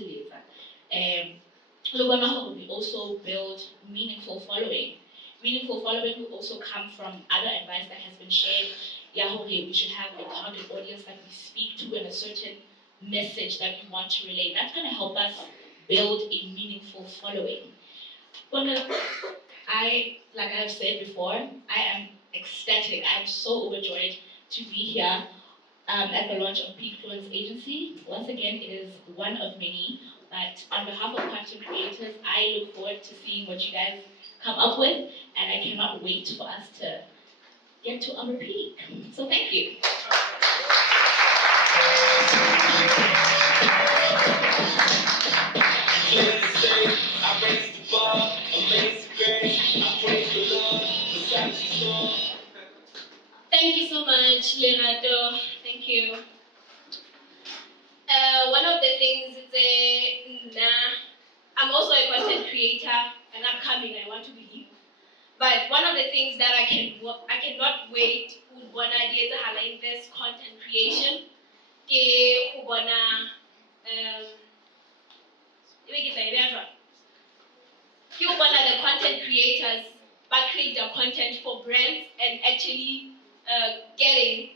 we also build meaningful following. Meaningful following will also come from other advice that has been shared. We should have a target audience that we speak to and a certain message that we want to relay. That's going to help us build a meaningful following. Like I've said before, I am ecstatic. I'm so overjoyed to be here at the launch of Peakfluence Agency. Once again, it is one of many, but on behalf of content creators, I look forward to seeing what you guys come up with, and I cannot wait for us to get to our peak. So thank you. I raised the bar, amazing grace. I praise the Lord, Versace store. Thank you so much, Leonardo. Thank you. One of the things is I'm also a content creator, and upcoming, I want to believe. But one of the things that I cannot wait would wanna do is highlight this content creation. The content creators but create the content for brands and actually getting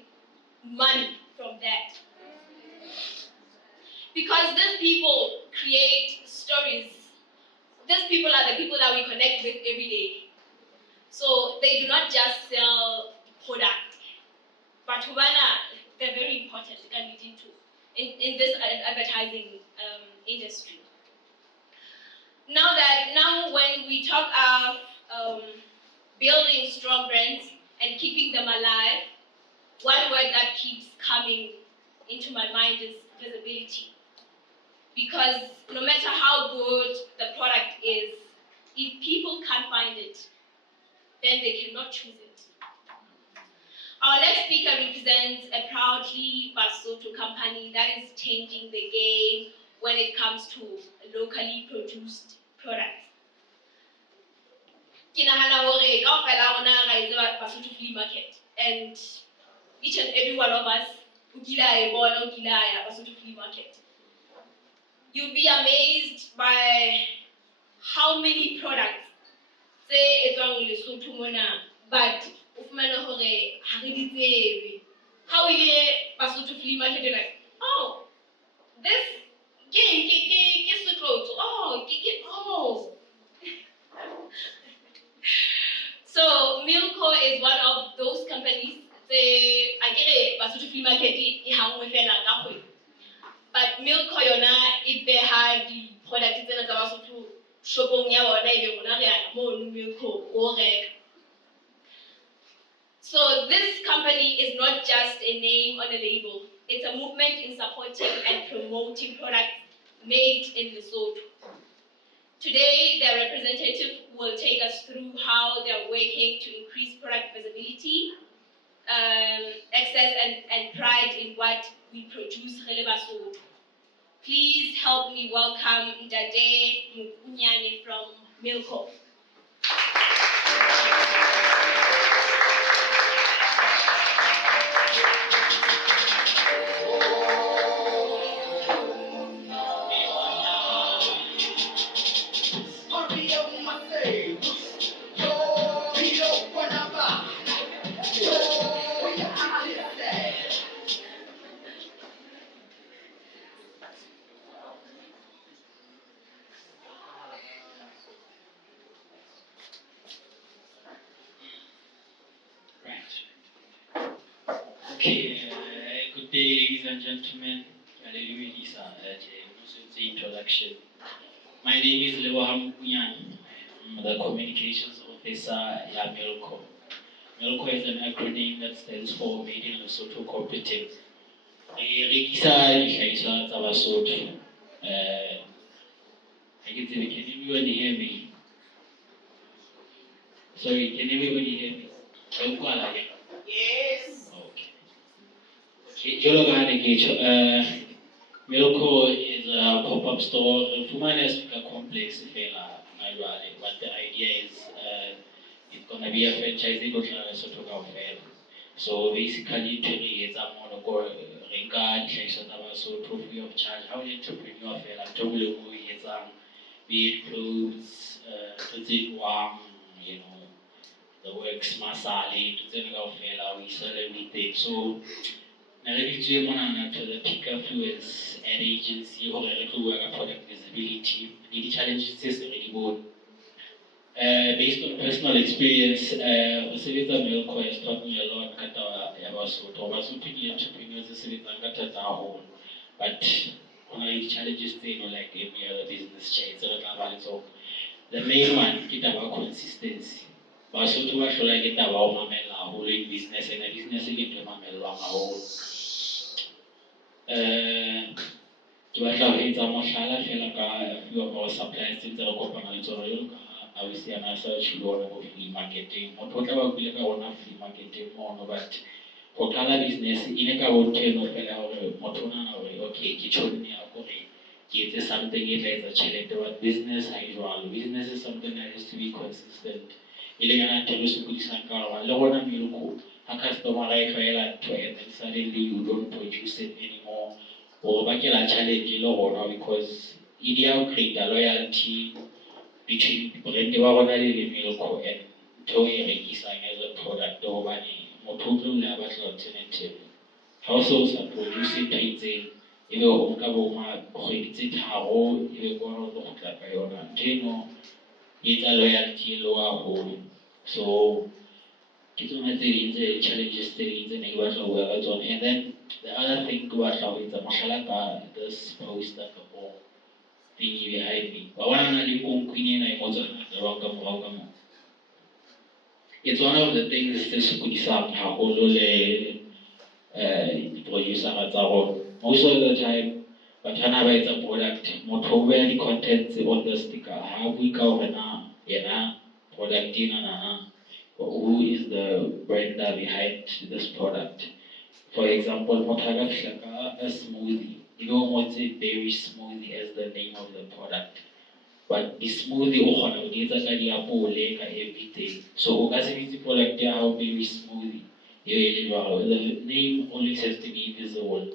money from that. Because these people create stories. These people are the people that we connect with every day. So they do not just sell product, but they're very important in this advertising industry. Now when we talk of building strong brands and keeping them alive, one word that keeps coming into my mind is visibility. Because no matter how good the product is, if people can't find it, then they cannot choose it. Our next speaker represents a proudly Basotho company that is changing the game when it comes to locally produced products. Basotho Flea Market, and each and every one of us Basotho Flea Market. You'll be amazed by how many products say Lesotho mona, but how we Basotho Flea Market, like, oh, this game, oh. So Milko is one of those companies. Basotho Flea Market, but but Milko yona e beha di-product tsena tsa Basotho shopong ya bona ebe rona re ya mono Milko o reka. So this company is not just a name on a label. It's a movement in supporting and promoting products made in Lesotho. Today, their representative will take us through how they're working to increase product visibility, access and pride in what we produce re le Basotho. Please help me welcome Ndade Mukunyane from Milko. Okay, good day, ladies and gentlemen. The introduction. My name is Lewaham Kunyan. I'm the Communications Officer at Milko. Milko is an acronym that stands for Made in Lesotho Cooperative. Can everybody hear me? Sorry, can everybody hear me? Yes. Okay. Milko is a pop-up store. Fumana is a complex but the idea is it's gonna be a franchising so basically it's a monocore renka free of charge. How the entrepreneur be it clothes, the works masali, we sell everything. So to the Peakfluence ad agency or product visibility, the challenges is really good. Based on personal experience, Milko has taught me a lot about entrepreneurs, but only challenges like any other business chain. So the main one is about consistency. Basotho ba hlola ke taba o mamela haholo in business and business ke ntho e mamelwang haholo. Ke batla ho etsa mohlala fela ka a few of our suppliers tse re kopana le tsona jwalo ka obviously ana sa tshilo go free marketing. Motho o tla ba bile ka rona free marketing mono, but ho qala business e ne ka ho teno fela hore motho o nahana hore okay ke tshone ya gore ke etse something e tla etsa tjhelete, but business ha e jwalo. Business is something that has to be consistent. And then suddenly you don't produce it anymore, or challenge because ideal create a loyalty between brand Milko and as a product or alternative. Households are producing things in it's a loyalty lower home. So it's one of the challenges and then the other thing was with the Mashalaka, this poster thingy behind me. It's one of the things this producer most of the time. But whenever it's a product, more the contents on the sticker. How we cover product who is the brand behind this product? For example, a smoothie. You don't want to say berry smoothie as the name of the product. But the smoothie everything. So the product how berry smoothie. The name always has to be visible.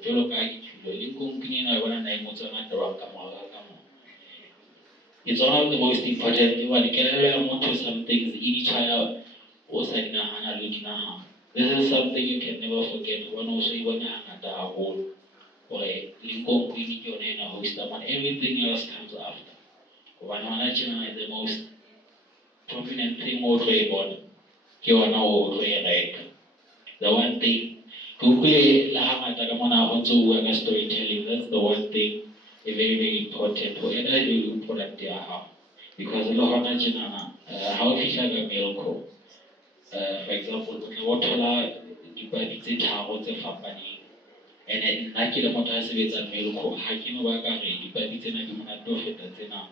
It's one of the most important. When you can some things, each child also this is something you can never forget. One also even at the whole or LIMKOKWING your name host but everything else comes after. One is the most prominent thing more about you are now the one thing Kukule la hangata ka mona ho ntso bua ka storytelling, that's the one thing a very, very important ho ena le product ya hao. Because le hona tjenana ha o fihla ka Milko, for example, o tla o thola dipabi tse tharo tse fapaneng. And nna ke le motho a sebetsang Milko, ha ke no ba ka re dipabi tsena di monate ho feta tsena.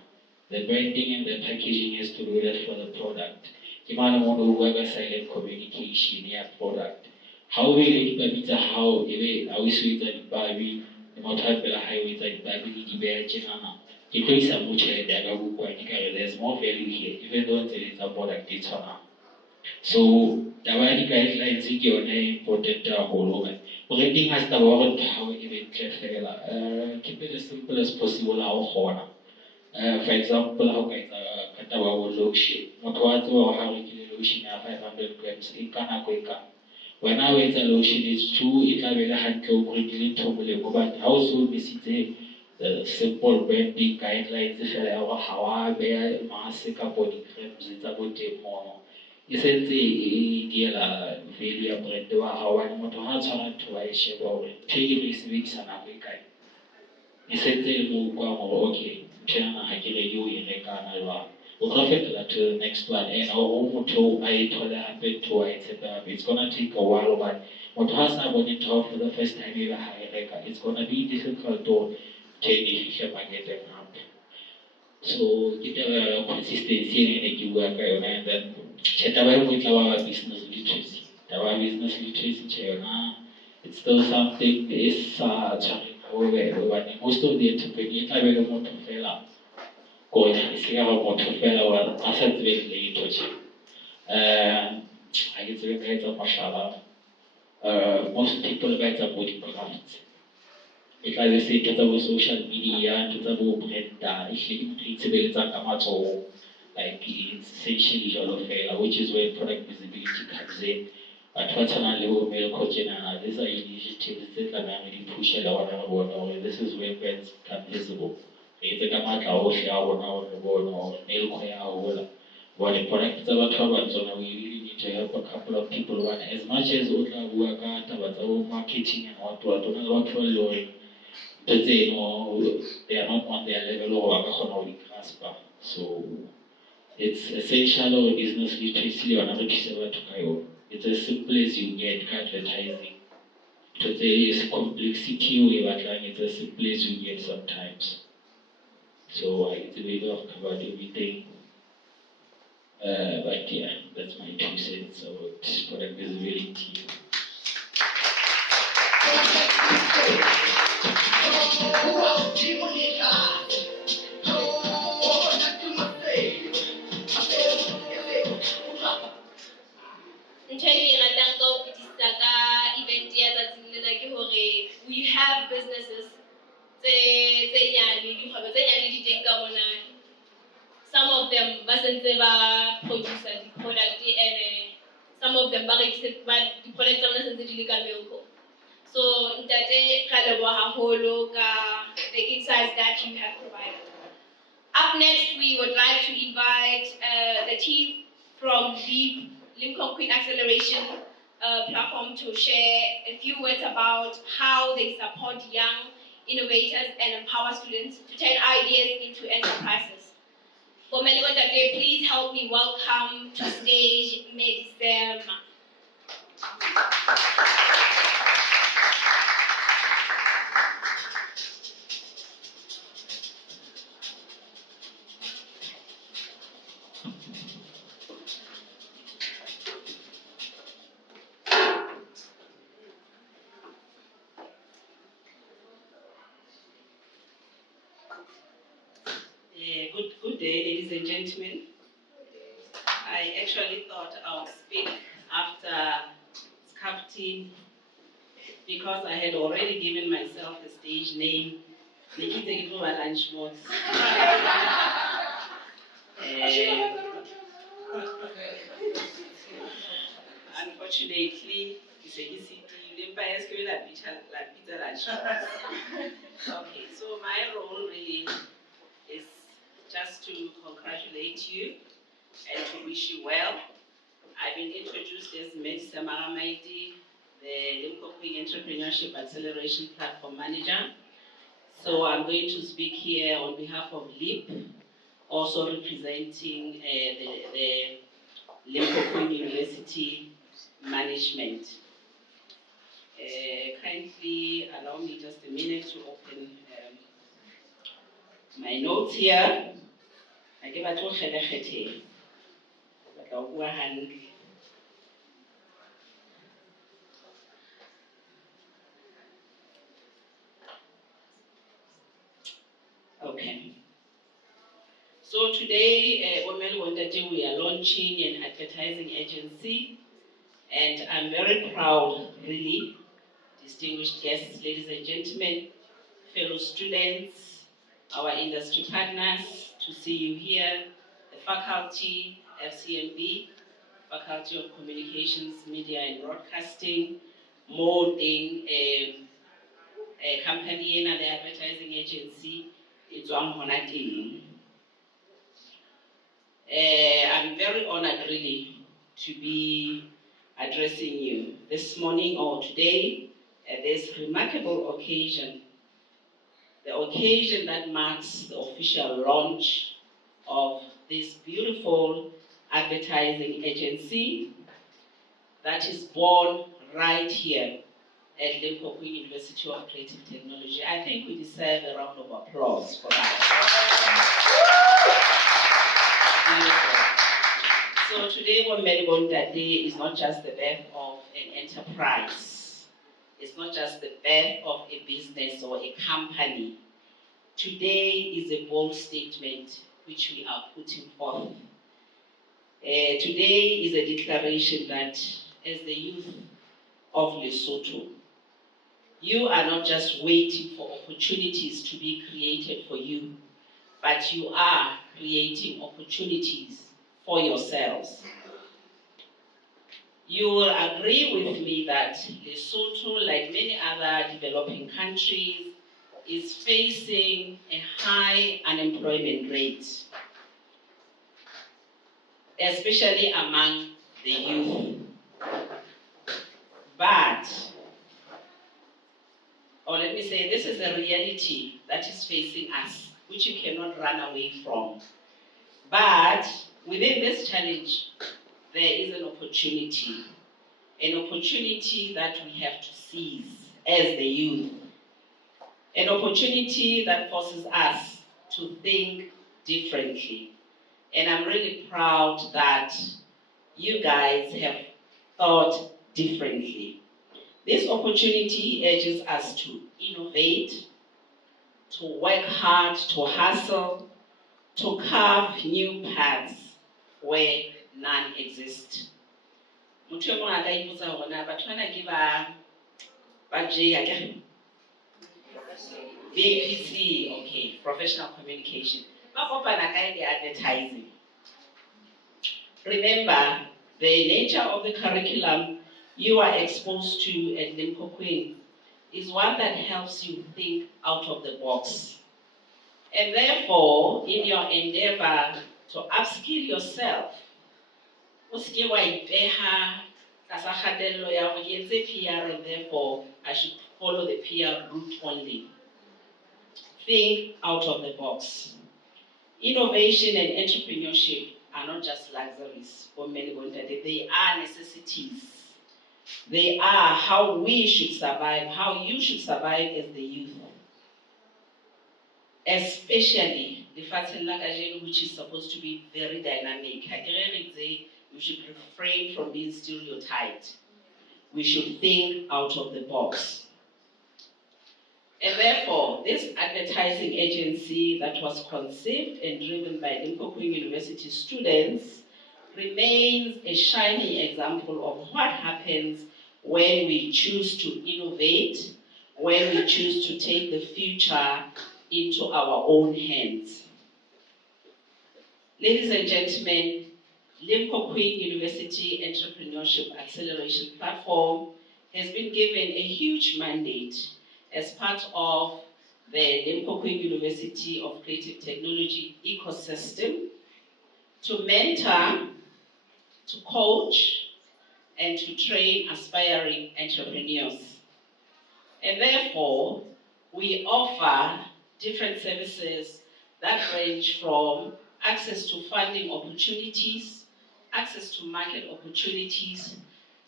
The branding and the packaging has to do that for the product. Ke mane mo o bua ka silent communication ya product. Ha o beile dipabi tsa hao ebe ha o se etsa dipabi, le motho a pela ha o etsa dipabi le di beha tjenana. Ke tlo isa mo tjhelete ya ka bukwane ka re there's more value here, even though ntse le tsa product e tshwanang. So taba ya di-guidelines ke yone important haholo hobane branding ha se taba ya hore ntho ya hao e be ntle fela. Keep it as simple as possible ha o kgona. For example, ha o ka etsa ka taba ya loadshed, motho wa tseba hore ha o rekile loadshed ya 500 grams e nka nako e kang. Wena o etsa loadshed two e tla be le hantle o brekile ntho molemo hobane ha o se o besitse simple branding guidelines fela ya hore ha wa beha maase kapo di-grams tsa bo teng mono. E sentse e diela value ya brand wa hao hobane motho ha a tshwara ntho wa e sheba hore ntho e re e sebedisa nako e kae. E sentse e le mo utlwang hore okay, ntho ena ha ke ready ho e rekana jwang. O tlo fetola to the next one and hore motho a e thole hape ntho a e tshepe hape. It's gonna take a while hobane motho ha sa bone ntho for the first time ebe ha e reka. It's gonna be difficult to take e fihle market hape. So ke taba ya consistency e ne ke bua ka yona, and then taba e nngwe e tla ba business literacy. Taba ya business literacy tje yona, it's still something e sa tshwareng ha bobebe hobane most of the entrepreneur e tla be le motho fela ko e se ka ba motho fela wa a sa tsebe letho tje. Ha ke tsebe ka etsa mashala. Most people ba etsa body crafts. E tla be se tsa bo social media, tsa bo branda, e hle ke motho a itshebeletsang ka matsoho. Like it's essentially jwalo fela, which is where product visibility comes in. Batho ba tshwanang le bo Milko tjenana, these are initiatives tse tlamehang re di pushe le hona re bone hore this is where brands become visible. Re etse ka matla ohle a rona hore re bone hore Milko ya hola. Hobane product tsa batho ba bang tsona, we really need to help a couple of people. One, as much as o tla bua ka taba tsa bo marketing and what, hona le batho ba le hore they are not on their level or ba kgona ho di graspa. So it's essential or business literacy le yona re thuse batho ka yona. It's as simple as you get ka advertising. Totally complexity o e batlang, it's as simple as you get sometimes. So I believe I've covered everything. But yeah, that's my 2 cents about product visibility. Ntho e ke ratang ka ho fetisisa ka event ya tsatsing lena ke hore we have businesses tse nyane, dikgwebo tse nyane di teng ka mona. Some of them ba sentse ba produce di-product and some of them ba rekisa di-product tsa bona sentse di le ka Milko. So ntate ka leboha haholo ka the insights that you have provided. Up next, we would like to invite the team from the LIMKOKWING Acceleration platform to share a few words about how they support young innovators and empower students to turn ideas into enterprises. Bomeli Bontate, please help me welcome to stage Medisem. Good day, ladies and gentlemen. I actually thought I would speak after Captain because I had already given myself the stage name, Nikite Lunch Mods. Unfortunately, okay, so my role really is just to congratulate you and to wish you well. I've been introduced as Medisem Maramaiti the LIMKOKWING Entrepreneurship Acceleration Platform Manager. So I'm going to speak here on behalf of LIP, also representing the LIMKOKWING University Management. Kindly allow me just a minute to open my notes here. I give a talk Okay. So today, we are launching an advertising agency, and I'm very proud, really, distinguished guests, ladies and gentlemen, fellow students, our industry partners, to see you here, the faculty, FCMB, Faculty of Communications, Media and Broadcasting, molding a company and the advertising agency, it's on Honati. I'm very honored really to be addressing you this morning or today at this remarkable occasion, the occasion that marks the official launch of this beautiful advertising agency that is born right here at LIMKOKWING University of Creative Technology. I think we deserve a round of applause for that. So today, Melbourne Day is not just the birth of an enterprise. It's not just the birth of a business or a company. Today is a bold statement which we are putting forth. Today is a declaration that as the youth of Lesotho, you are not just waiting for opportunities to be created for you, but you are creating opportunities for yourselves. You will agree with me that Lesotho, like many other developing countries, is facing a high unemployment rate, especially among the youth. But, or let me say, this is a reality that is facing us, which you cannot run away from. But within this challenge, there is an opportunity that we have to seize as the youth, an opportunity that forces us to think differently. And I'm really proud that you guys have thought differently. This opportunity urges us to innovate, to work hard, to hustle, to carve new paths where none exist. BPC, okay, professional communication. Advertising. Remember, the nature of the curriculum you are exposed to at LIMKOKWING is one that helps you think out of the box. And therefore, in your endeavor to upskill yourself, and therefore I should follow the PR route only. Think out of the box. Innovation and entrepreneurship are not just luxuries for many, they are necessities. They are how we should survive, how you should survive as the youth. Especially the Fatshen which is supposed to be very dynamic. We should refrain from being stereotyped. We should think out of the box. And therefore, this advertising agency that was conceived and driven by LIMKOKWING University students remains a shining example of what happens when we choose to innovate, when we choose to take the future into our own hands. Ladies and gentlemen, LIMKOKWING University Entrepreneurship Acceleration Platform has been given a huge mandate as part of the LIMKOKWING University of Creative Technology ecosystem to mentor, to coach, and to train aspiring entrepreneurs. And therefore, we offer different services that range from access to funding opportunities, access to market opportunities,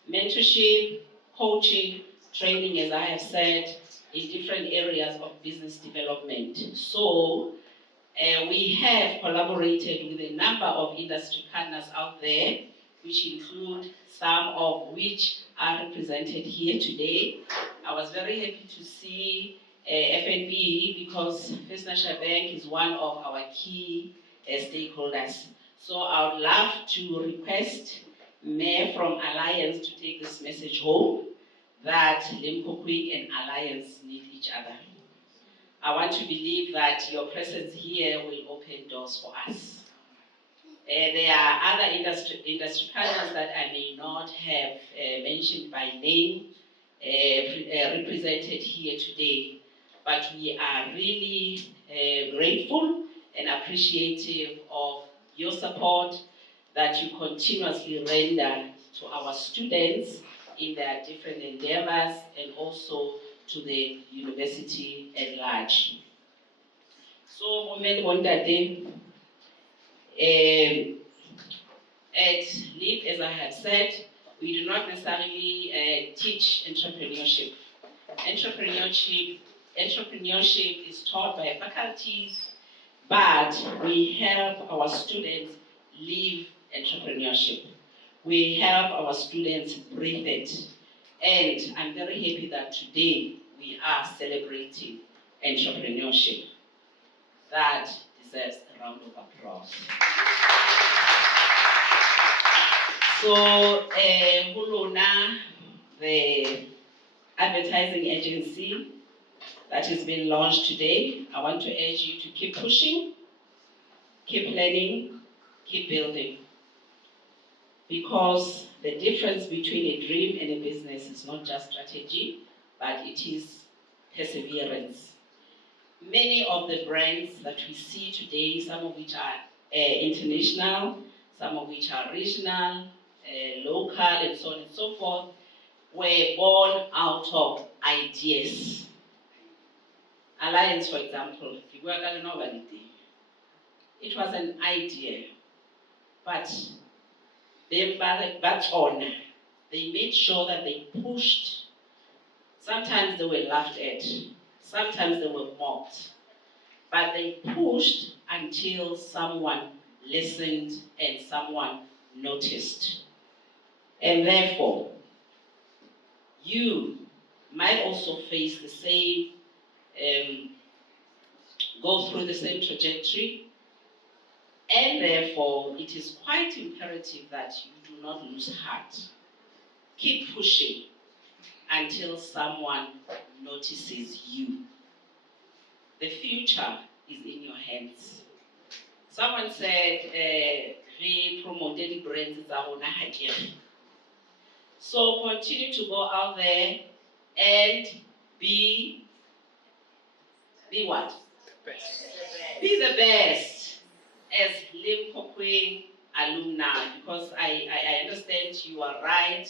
mentorship, coaching, training, as I have said, in different areas of business development. So, we have collaborated with a number of industry partners out there, which include some of which are represented here today. I was very happy to see FNB because First National Bank is one of our key stakeholders. So I would love to request Mayor from Alliance to take this message home that LIMKOKWING and Alliance need each other. I want to believe that your presence here will open doors for us. There are other industry partners that I may not have mentioned by name represented here today, but we are really grateful and appreciative of your support that you continuously render to our students in their different endeavors and also to the university at large. So, at LEAP, as I have said, we do not necessarily teach entrepreneurship. Entrepreneurship is taught by faculties, but we help our students live entrepreneurship. We help our students breathe it. And I'm very happy that today we are celebrating entrepreneurship. That deserves a round of applause. So, Huluna, the advertising agency that has been launched today, I want to urge you to keep pushing, keep learning, keep building. Because the difference between a dream and a business is not just strategy, but it is perseverance. Many of the brands that we see today, some of which are international, some of which are regional, local, and so on and so forth, were born out of ideas. Alliance, for example, it was an idea, but they made sure that they pushed. Sometimes they were laughed at, sometimes they were mocked, but they pushed until someone listened and someone noticed. And therefore, you might also face the same, go through the same trajectory, and therefore it is quite imperative that you do not lose heart. Keep pushing until someone notices you. The future is in your hands. Someone said, we promoted brands that. So continue to go out there and be what? Best. Be the best as LIMKOKWING alumni, because I understand you are right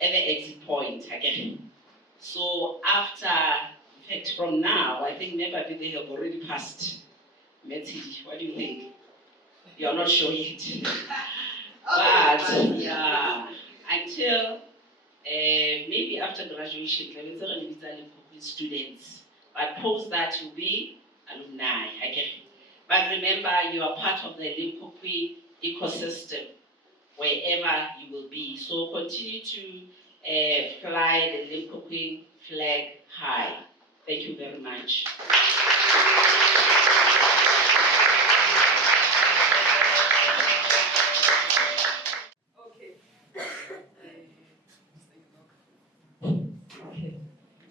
at the exit point again. So after, in fact, from now, I think maybe they have already passed. Metsidi, what do you think? You're not sure yet. But yeah, until maybe after graduation, students. But post that you'll be alumni again. But remember, you are part of the LIMKOKWING ecosystem wherever you will be. So continue to fly the LIMKOKWING flag high. Thank you very much.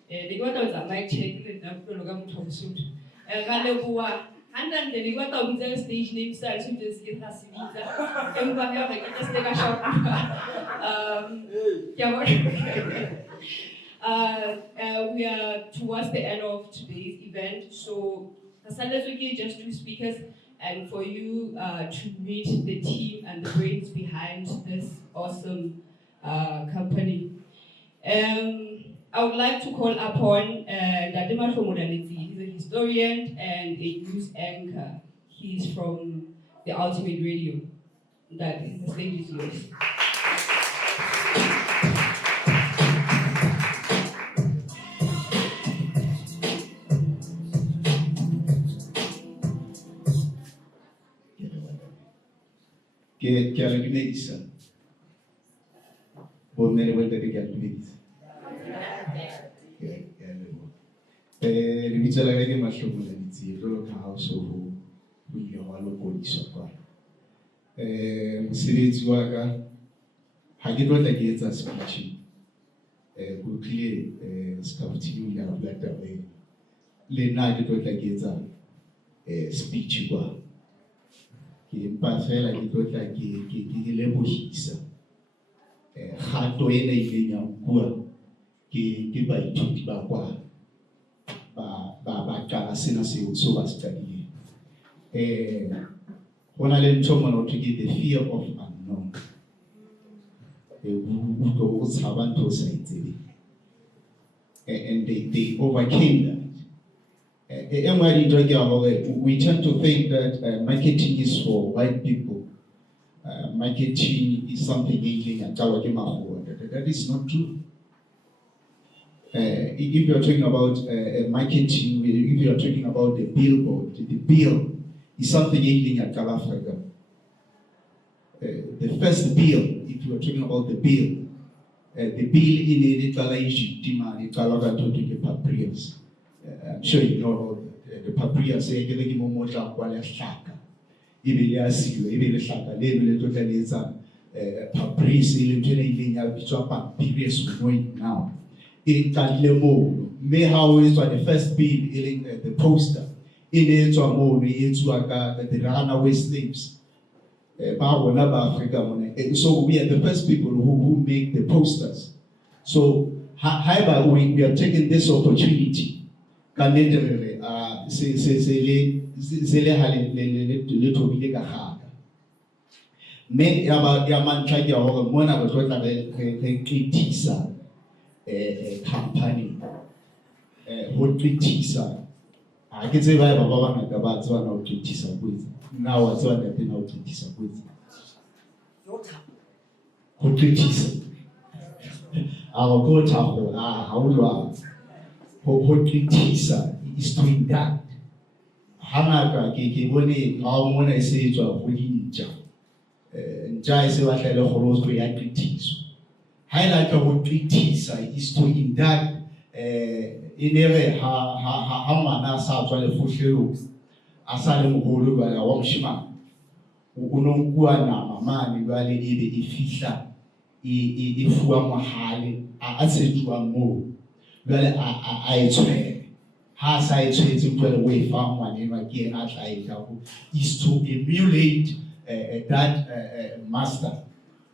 They got out a mic check and I'm going to come to soon. And then they got out the stage name starts to just get us visa. And we have like just take a shot. We are towards the end of today's event, so Kasanda just two speakers, and for you to meet the team and the brains behind this awesome company. I would like to call upon Dade Mahlomodaletsi. He's a historian and a news anchor. He's from the Ultimate Radio. That is, the stage is yours. Ke a le dumedisa. Bo mme le bontate ke a le dumedisa. Ke a leboha. Lebitso la ka ke Mahlomodaletsi, jwalo ka ha o so ho ile hwa lokodiswa kwa. Mosebetsi wa ka ha ke tlo tla ke etsa speech. Go tlile scouting ya bula taba e. Le nna ke tlo tla ke etsa speech kwa. Empa fela ke tlo tla ke lebohisa kgato ena e ileng ya nkuwa ke baithuti ba kwa ba qala sena seo ba se qadileng. Ho na le ntho mona ho thwe ke the fear of unknown. O tshaba ntho o sa e tsebeng. And they overcame that. We tend to think that marketing is for white people. Marketing is something that is not true. If you are talking about marketing, if you are talking about the billboard, the bill is something in South Africa. The first bill, if you are talking about the bill in the papyrus. I'm sure you know the papyrus. Now. Me how is the first bill in the poster in the runaway slaves. So we are the first people who make the posters. So however we are taking this opportunity. Me yamantlha ke hore mona re tlo tla re kritisa company ho kritisa ha ke tseba ba bangata ba tswana ho kritisa kwetsi nna wa tswana pena ho kritisa kwetsi ho kritisa a go thapo ha o lwa ho kritisa is to induct hangata ke bone ha mona e se etswa ho dinja nja e se batla le kgolo ya kritiso highlight of kritisa is to induct inere ha ngwana sa tswa le fohlelo a sa le moholo ba wa moshimane o no bua nama mane ba le ebe e fihla e fuwa mohale a tsetsuwa mo ba le a etswe ha sa etswetse ntwe we fa ngwane ba ke ena tla e ka is to emulate that master.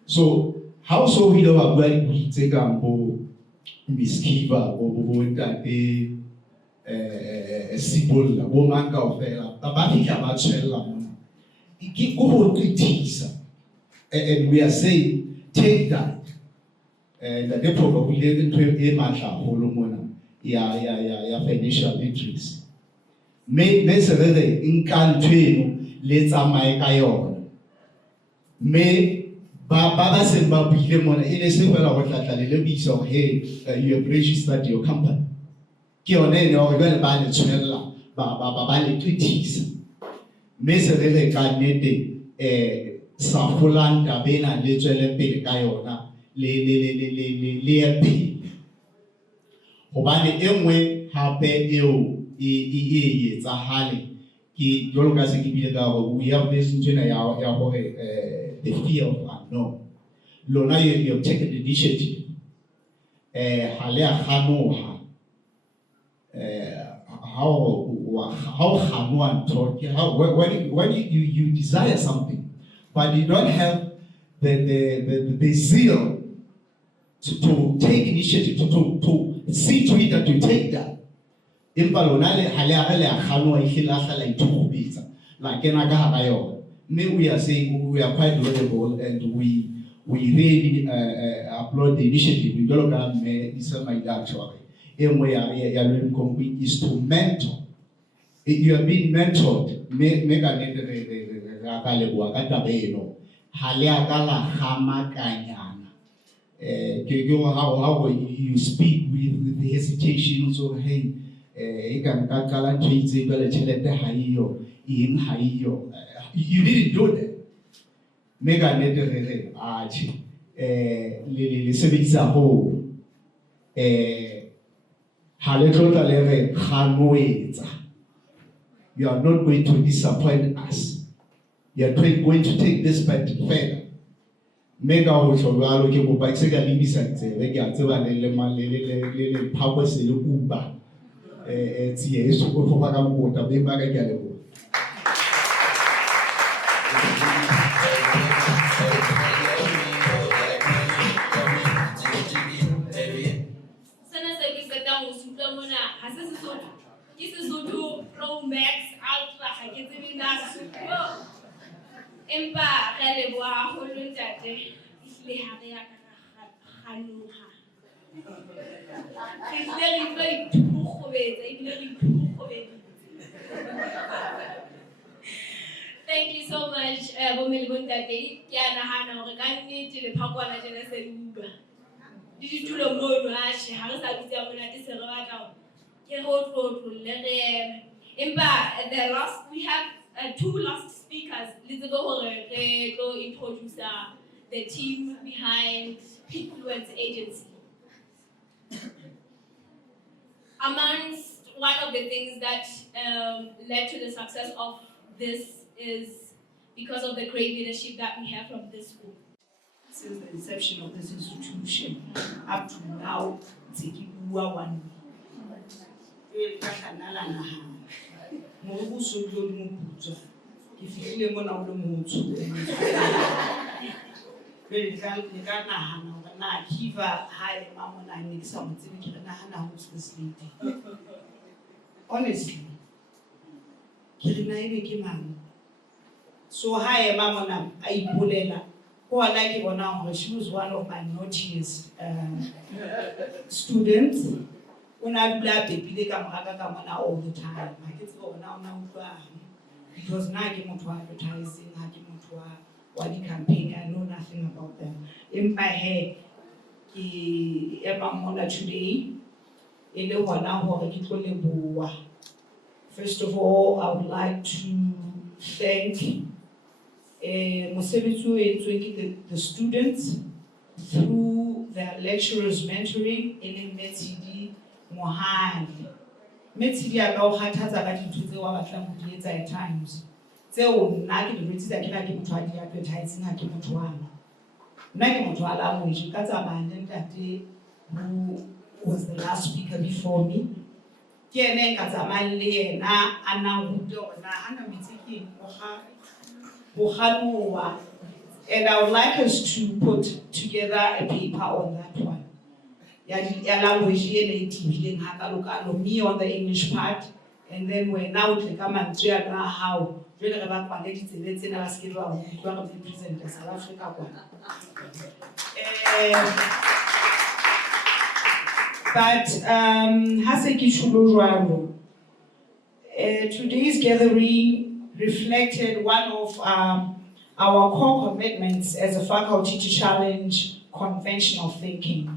So how so we know about we take on bo miskiva bo ntate sibolla bo manga ofela ba fika ba tshella mona ke go kritisa and we are saying take that and the probably into e matla holo mona ya financial interest me se re nkantweno le tsamae ka yona me Baba said, "Baba, you want to say well, what that le so hey, you have registered your company. Kione no, we will buy the channel. Baba le critiques. Mese le canete Safulanda bena le chele pe kayona le pe. Hobane emwe hape eo e tsahale ki jolo se ki bile ka we have this njena ya the fear of unknown. Lona you have taken the initiative. Halea Hanoha. How Hanuan taught you how when you desire something, but you don't have the zeal to take initiative to see to it that you take that. Impalonale Halea Hanua Hilasa like two like Enagahayo. We are saying we are quite laudable and we we really applaud the initiative. We don't have actually. LIMKOKWING is to mentor. If you are being mentored, make how you speak with the hesitation, so hey, you didn't do that. Mega netere achi le sebetsa ho ha le tlotla le re kganoetsa. You are not going to disappoint us. You are going to take this part further. Mega ho tshwalo ke bopa se ka lebisa tsebe ke a tseba le phako se le uba tsie e so go fa ka mota be ba ka ke a le. Pro Max Ultra ha ke tsebe na super empa ga le bua ho le ntate le ha re ya ka khanuha ke le re tlo itukobetsa ebile re itukobetsa. Thank you so much bomeli bontate ke a nahana hore ka nnete le phakwana jena se uba di ditulo mono ha she ha re sa bitsa mona ke se re batla ke ho tlo le re empa we have 2 last speakers. Let's go to introduce the team behind Peakfluence Agency. Amongst one of the things that led to the success of this is because of the great leadership that we have from this school. Since the inception of this institution, up to now, it's a one. If you live on the moon, very Kiva high mamma, I need something to who's this lady. Honestly, so high mamma, I pull who I like it now, she was one of my naughtiest students. When I blab baby, they come all the time. My kids go now, because now I came to advertising, I came to what campaign, I know nothing about them. In my head, today, first of all, I would like to thank the students through their lecturers mentoring in MTD Mohani. MTD allow her to at times. So, Naki the British that can try advertising Hakimutuan. Nakimutuala, which got abandoned that day, who was the last speaker before me. Kiene Katamale na Anna Wudo na Anna Mitiki and I would like us to put together a paper on that one. Me on the English part, and then we're now to come and share how we present South Africa. But today's gathering reflected one of our core commitments as a faculty to challenge conventional thinking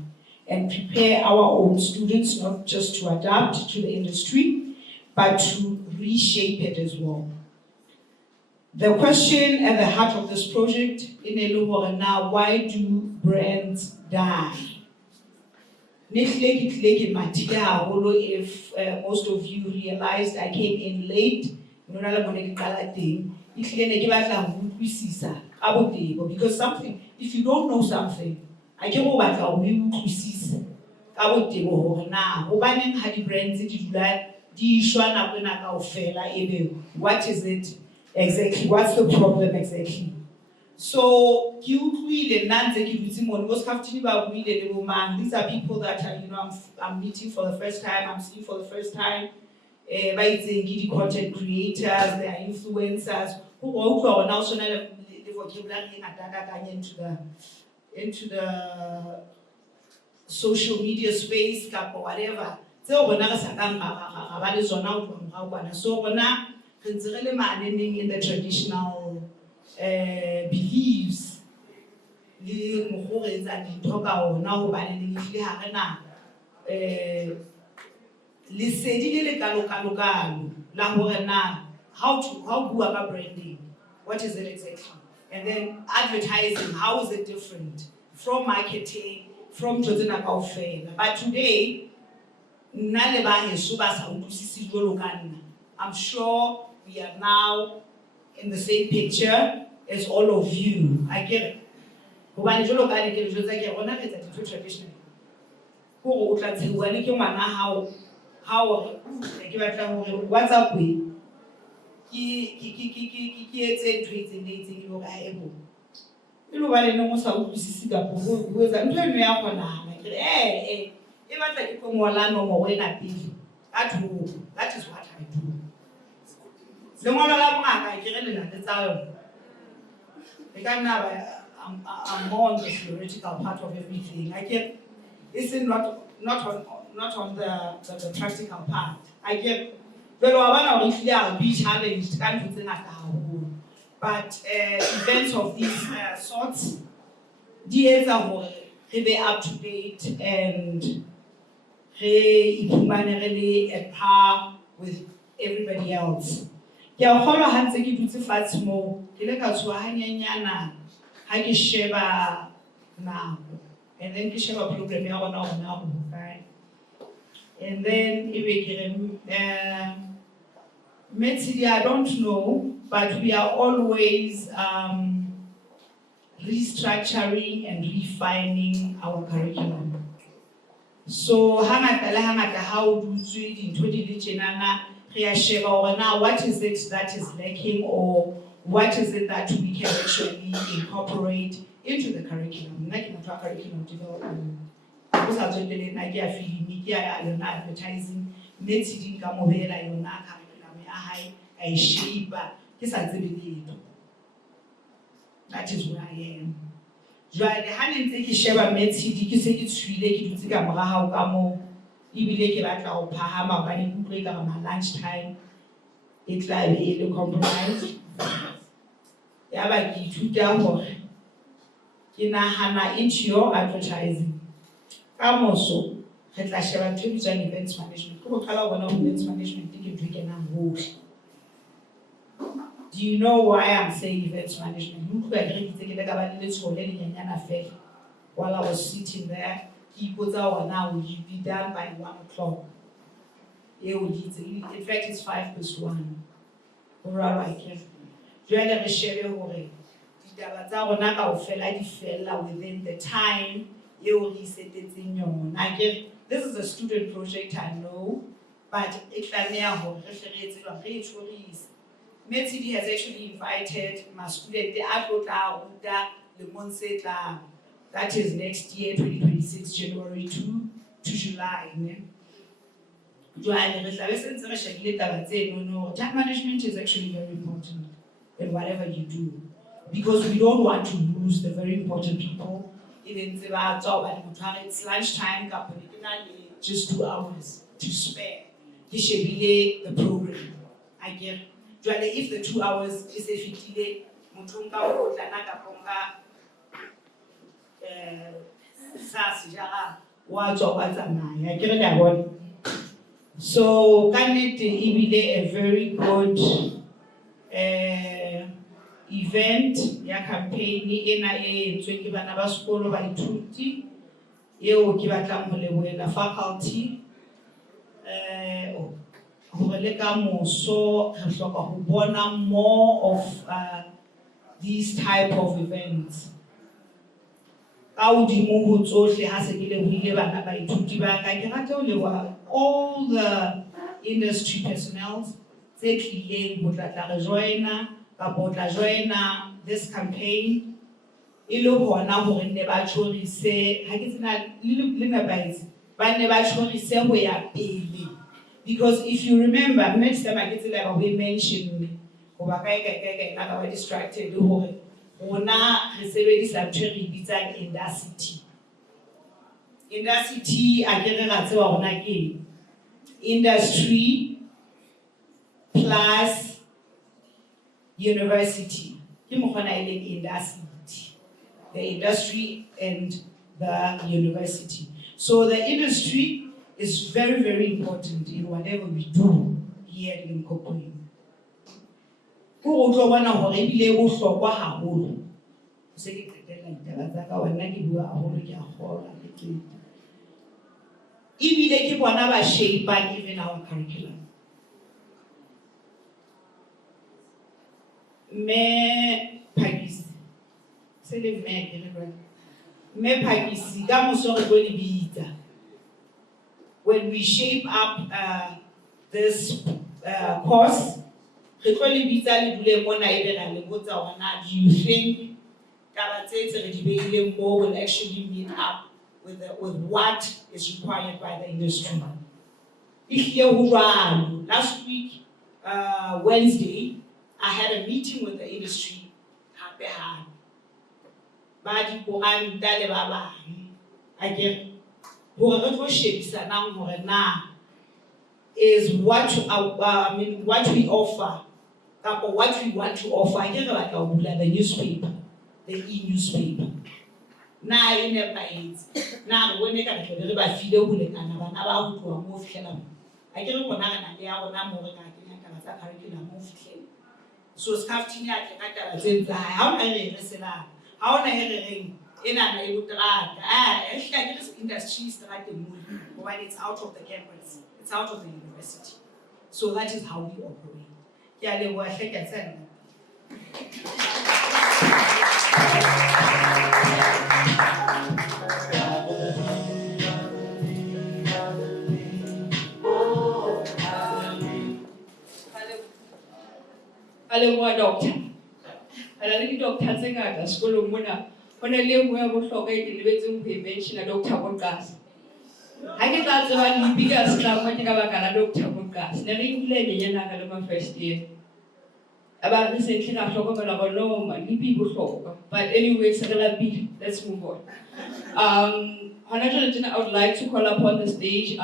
and prepare our own students not just to adapt to the industry, but to reshape it as well. The question at the heart of this project in Eluhorana, why do brands die? If most of you realized I came in late, because something, if you don't know something, I came over what is it exactly? What's the problem exactly? So these are people that I'm meeting for the first time, I'm seeing for the first time. Content creators, they are influencers who are also now into the social media space, or whatever. So when I say so when I in the traditional beliefs, how bua ka branding, what is it exactly? And then advertising, how is it different from marketing, from Josena Kaufela? But today, I'm sure we are now in the same picture as all of you. I get it. What's up with? That is what I do. I'm more on the theoretical part of everything. I get it's not on the practical part. I get I'll be challenged, but events of these sorts, they are up to date and really at par with everybody else. Now, and then program and then Metsidi, I don't know, but we are always restructuring and refining our curriculum. So how do we now what is it that is lacking, or what is it that we can actually incorporate into the curriculum? Curriculum development. Because I told you advertising, Metsidi kamovela yona curriculum I shape that is where I am. Jwale ha ne ntse ke sheba Metsidi ke se ke tshwile ke dutse ka mora hao ka mo ibile ke batla ho phahama ba ne kutlwe ka ma lunch time e tla be e le compromise ya ba ke ithuta hore ke nahana into your advertising ka moso re tla sheba ntho e bitswang events management. Ko qala bona events management ke ntho e kenang hohle. Do you know why I'm saying events management? While I was sitting there, he put out now will be done by 1 o'clock. In fact, it's 5+1. Within the time, this is a student project, I know, but Metsidi has actually invited my student, that is next year, 2026, January 2 to July. Time management is actually very important in whatever you do, because we don't want to lose the very important people. Even it's lunchtime, just 2 hours to spare. The program. I get. If the 2 hours is a fitile, so can it be a very good event, ya campaign NIA twenty bana school by tuti, eo ki batlang ho lebohela faculty so more of these type of events. All the industry personnel this campaign. Because if you remember, next time I get to we mentioned distracted. Rona re sebedisa ntho e re bitsang industry. Industry a ke re ra tseba rona ke eng? Industry plus university. Ke mokgwa na e leng industry. The industry and the university. So the industry is very, very important in whatever we do here at LIMKOKWING. Ko tlo bona hore ebile o hlokwa haholo. Se ke qetella ditaba tsa ka wena ke bua haholo ke a kgola ke qeta. Ebile ke bona ba shape even our curriculum. Me Pakisi. Se le me ke re. Me Pakisi ka moso re go le bitsa. When we shape up this course, do you think more will actually meet up with what is required by the industry? Last week, Wednesday, I had a meeting with the industry. Is what what we offer, or what we want to offer. I get like the newspaper, the e-newspaper. Now in the place, now when they can get a video with it and about to move him. I get one and they are one more curriculum move him. So scafting how I listen, how I ring in an would actually this industry starting when it's out of the campus. It's out of the university. So that is how we operate. Yeah, they were like I said. Hello, doctor. Hello, doctor. Saying that school muna. When I live where we forget the living prevention, a doctor podcast. I get that one biggest club when you have a doctor podcast. Never in the first year. About recently, I talk about no many people talk. But anyway, let's move on. Honorable I would like to call upon the stage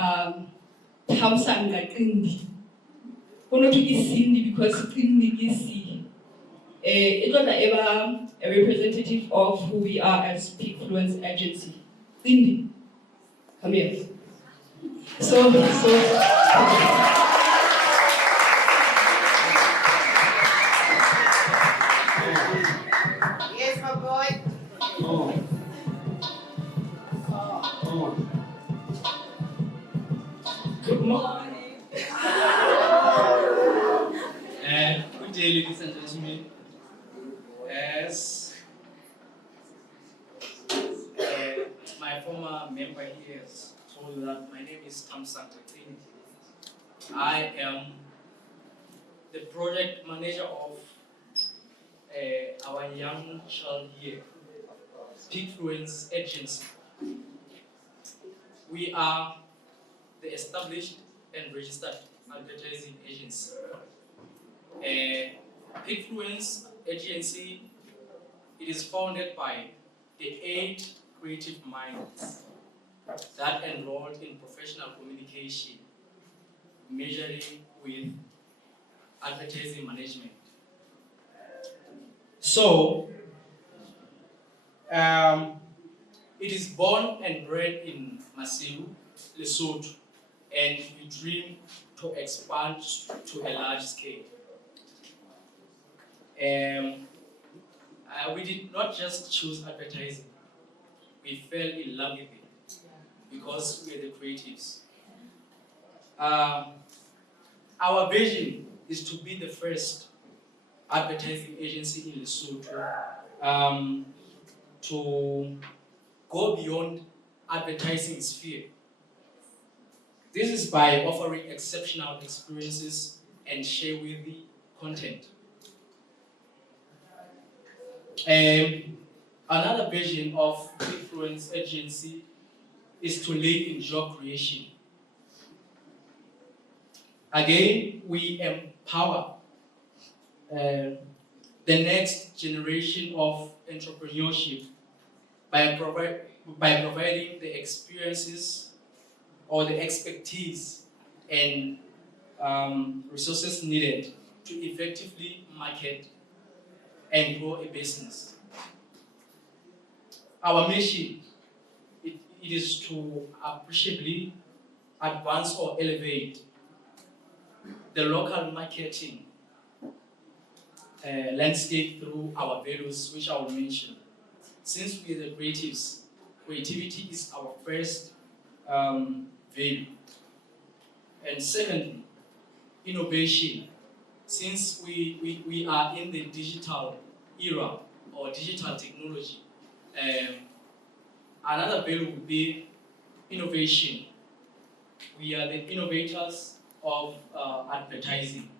Tamsanga Kindi. Kono to Cindy because Kindi is C. It was ever a representative of who we are as Peakfluence Agency. Cindy. Come here. So. Yes, my boy. Good morning. Good day, ladies and gentlemen. As my former member here has told you that my name is Tamsanga Kindi. I am the project manager of our young child here, Peakfluence Agency. We are the established and registered advertising agency. Peakfluence Agency, it is founded by the 8 creative minds that enrolled in professional communication, measuring with advertising management. So, it is born and bred in Maseru, Lesotho, and we dream to expand to a large scale. We did not just choose advertising, we fell in love with it because we are the creatives. Our vision is to be the first advertising agency in Lesotho to go beyond advertising sphere. This is by offering exceptional experiences and share-worthy content. Another vision of Peakfluence Agency is to lead in job creation. Again, we empower the the next generation of entrepreneurship by providing the experiences or the expertise and resources needed to effectively market and grow a business. Our mission it is to appreciably advance or elevate the local marketing landscape through our values, which I will mention. Since we are the creatives, creativity is our first value. And secondly, innovation. Since we are in the digital era or digital technology, another value would be innovation. We are the innovators of advertising.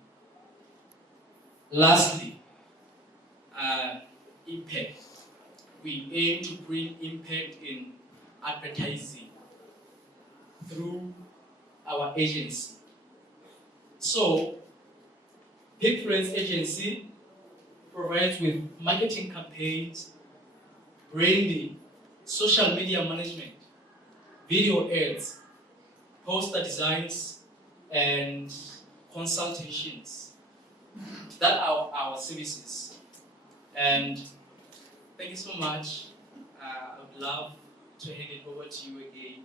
Lastly, impact. We aim to bring impact in advertising through our agency. So, Peakfluence Agency provides with marketing campaigns, branding, social media management, video ads, poster designs, and consultations. That are our services. And thank you so much. I would love to hand it over to you again.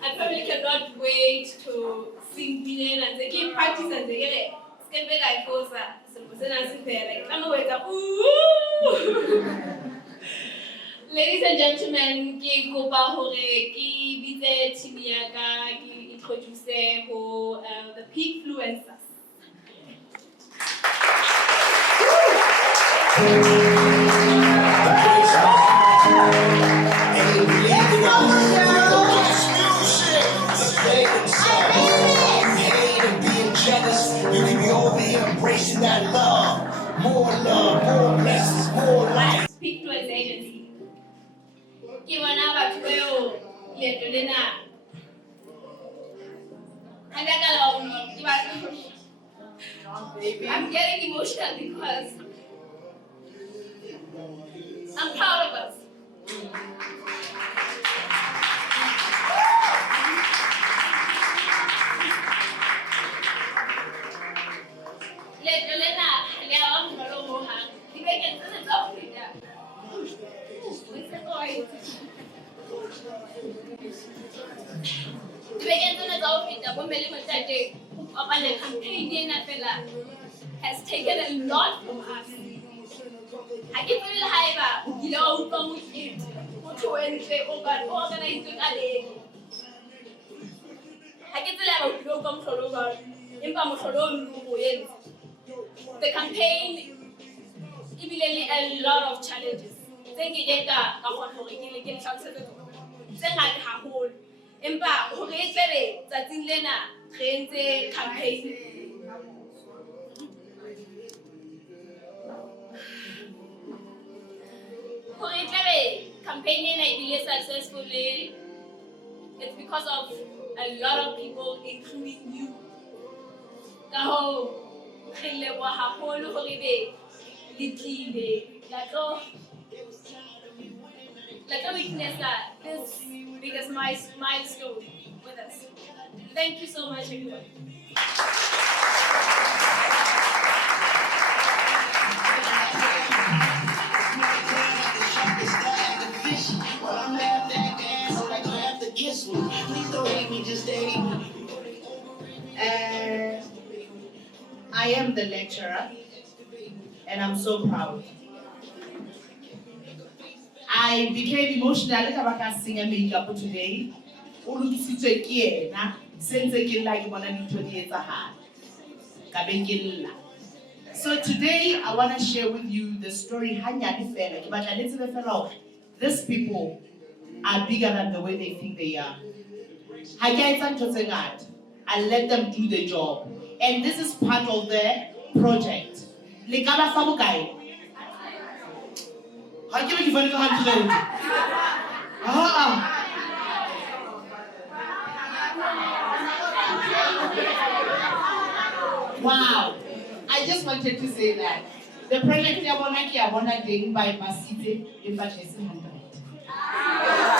I probably cannot wait to sing in and say, keep practice and say, yeah, skip it like Fosa. So, like, I'm away. Ladies and gentlemen, ke kopa hore ke bitse team ya ka ke introduce ho the Peakfluencers. You can be over here embracing that love, more blessings, more life. Peakfluence Agency. Ke bona batho beo leeto lena. I'm getting emotional because I'm proud of us. The campaign has taken a lot from us. I can feel high, you know, come with it. Organize it. I can feel the campaign immediately a lot of challenges. Thank you, Jeta. Empa hore tlebe tsatsing lena re entse campaign hore tlebe campaign ena e bile successfully. It's because of a lot of people, including you. Ka ho re leboha haholo hore be le tlile Let us witness this biggest milestone with us. Thank you so much, everyone. I am the lecturer, and I'm so proud. I became emotional about singing makeup today. So today I want to share with you the story. These people are bigger than the way they think they are. I let them do the job. And this is part of the project. Wow. I just wanted to say that. The project Yabona Kiabona Ding by Masite in Bachesi 100.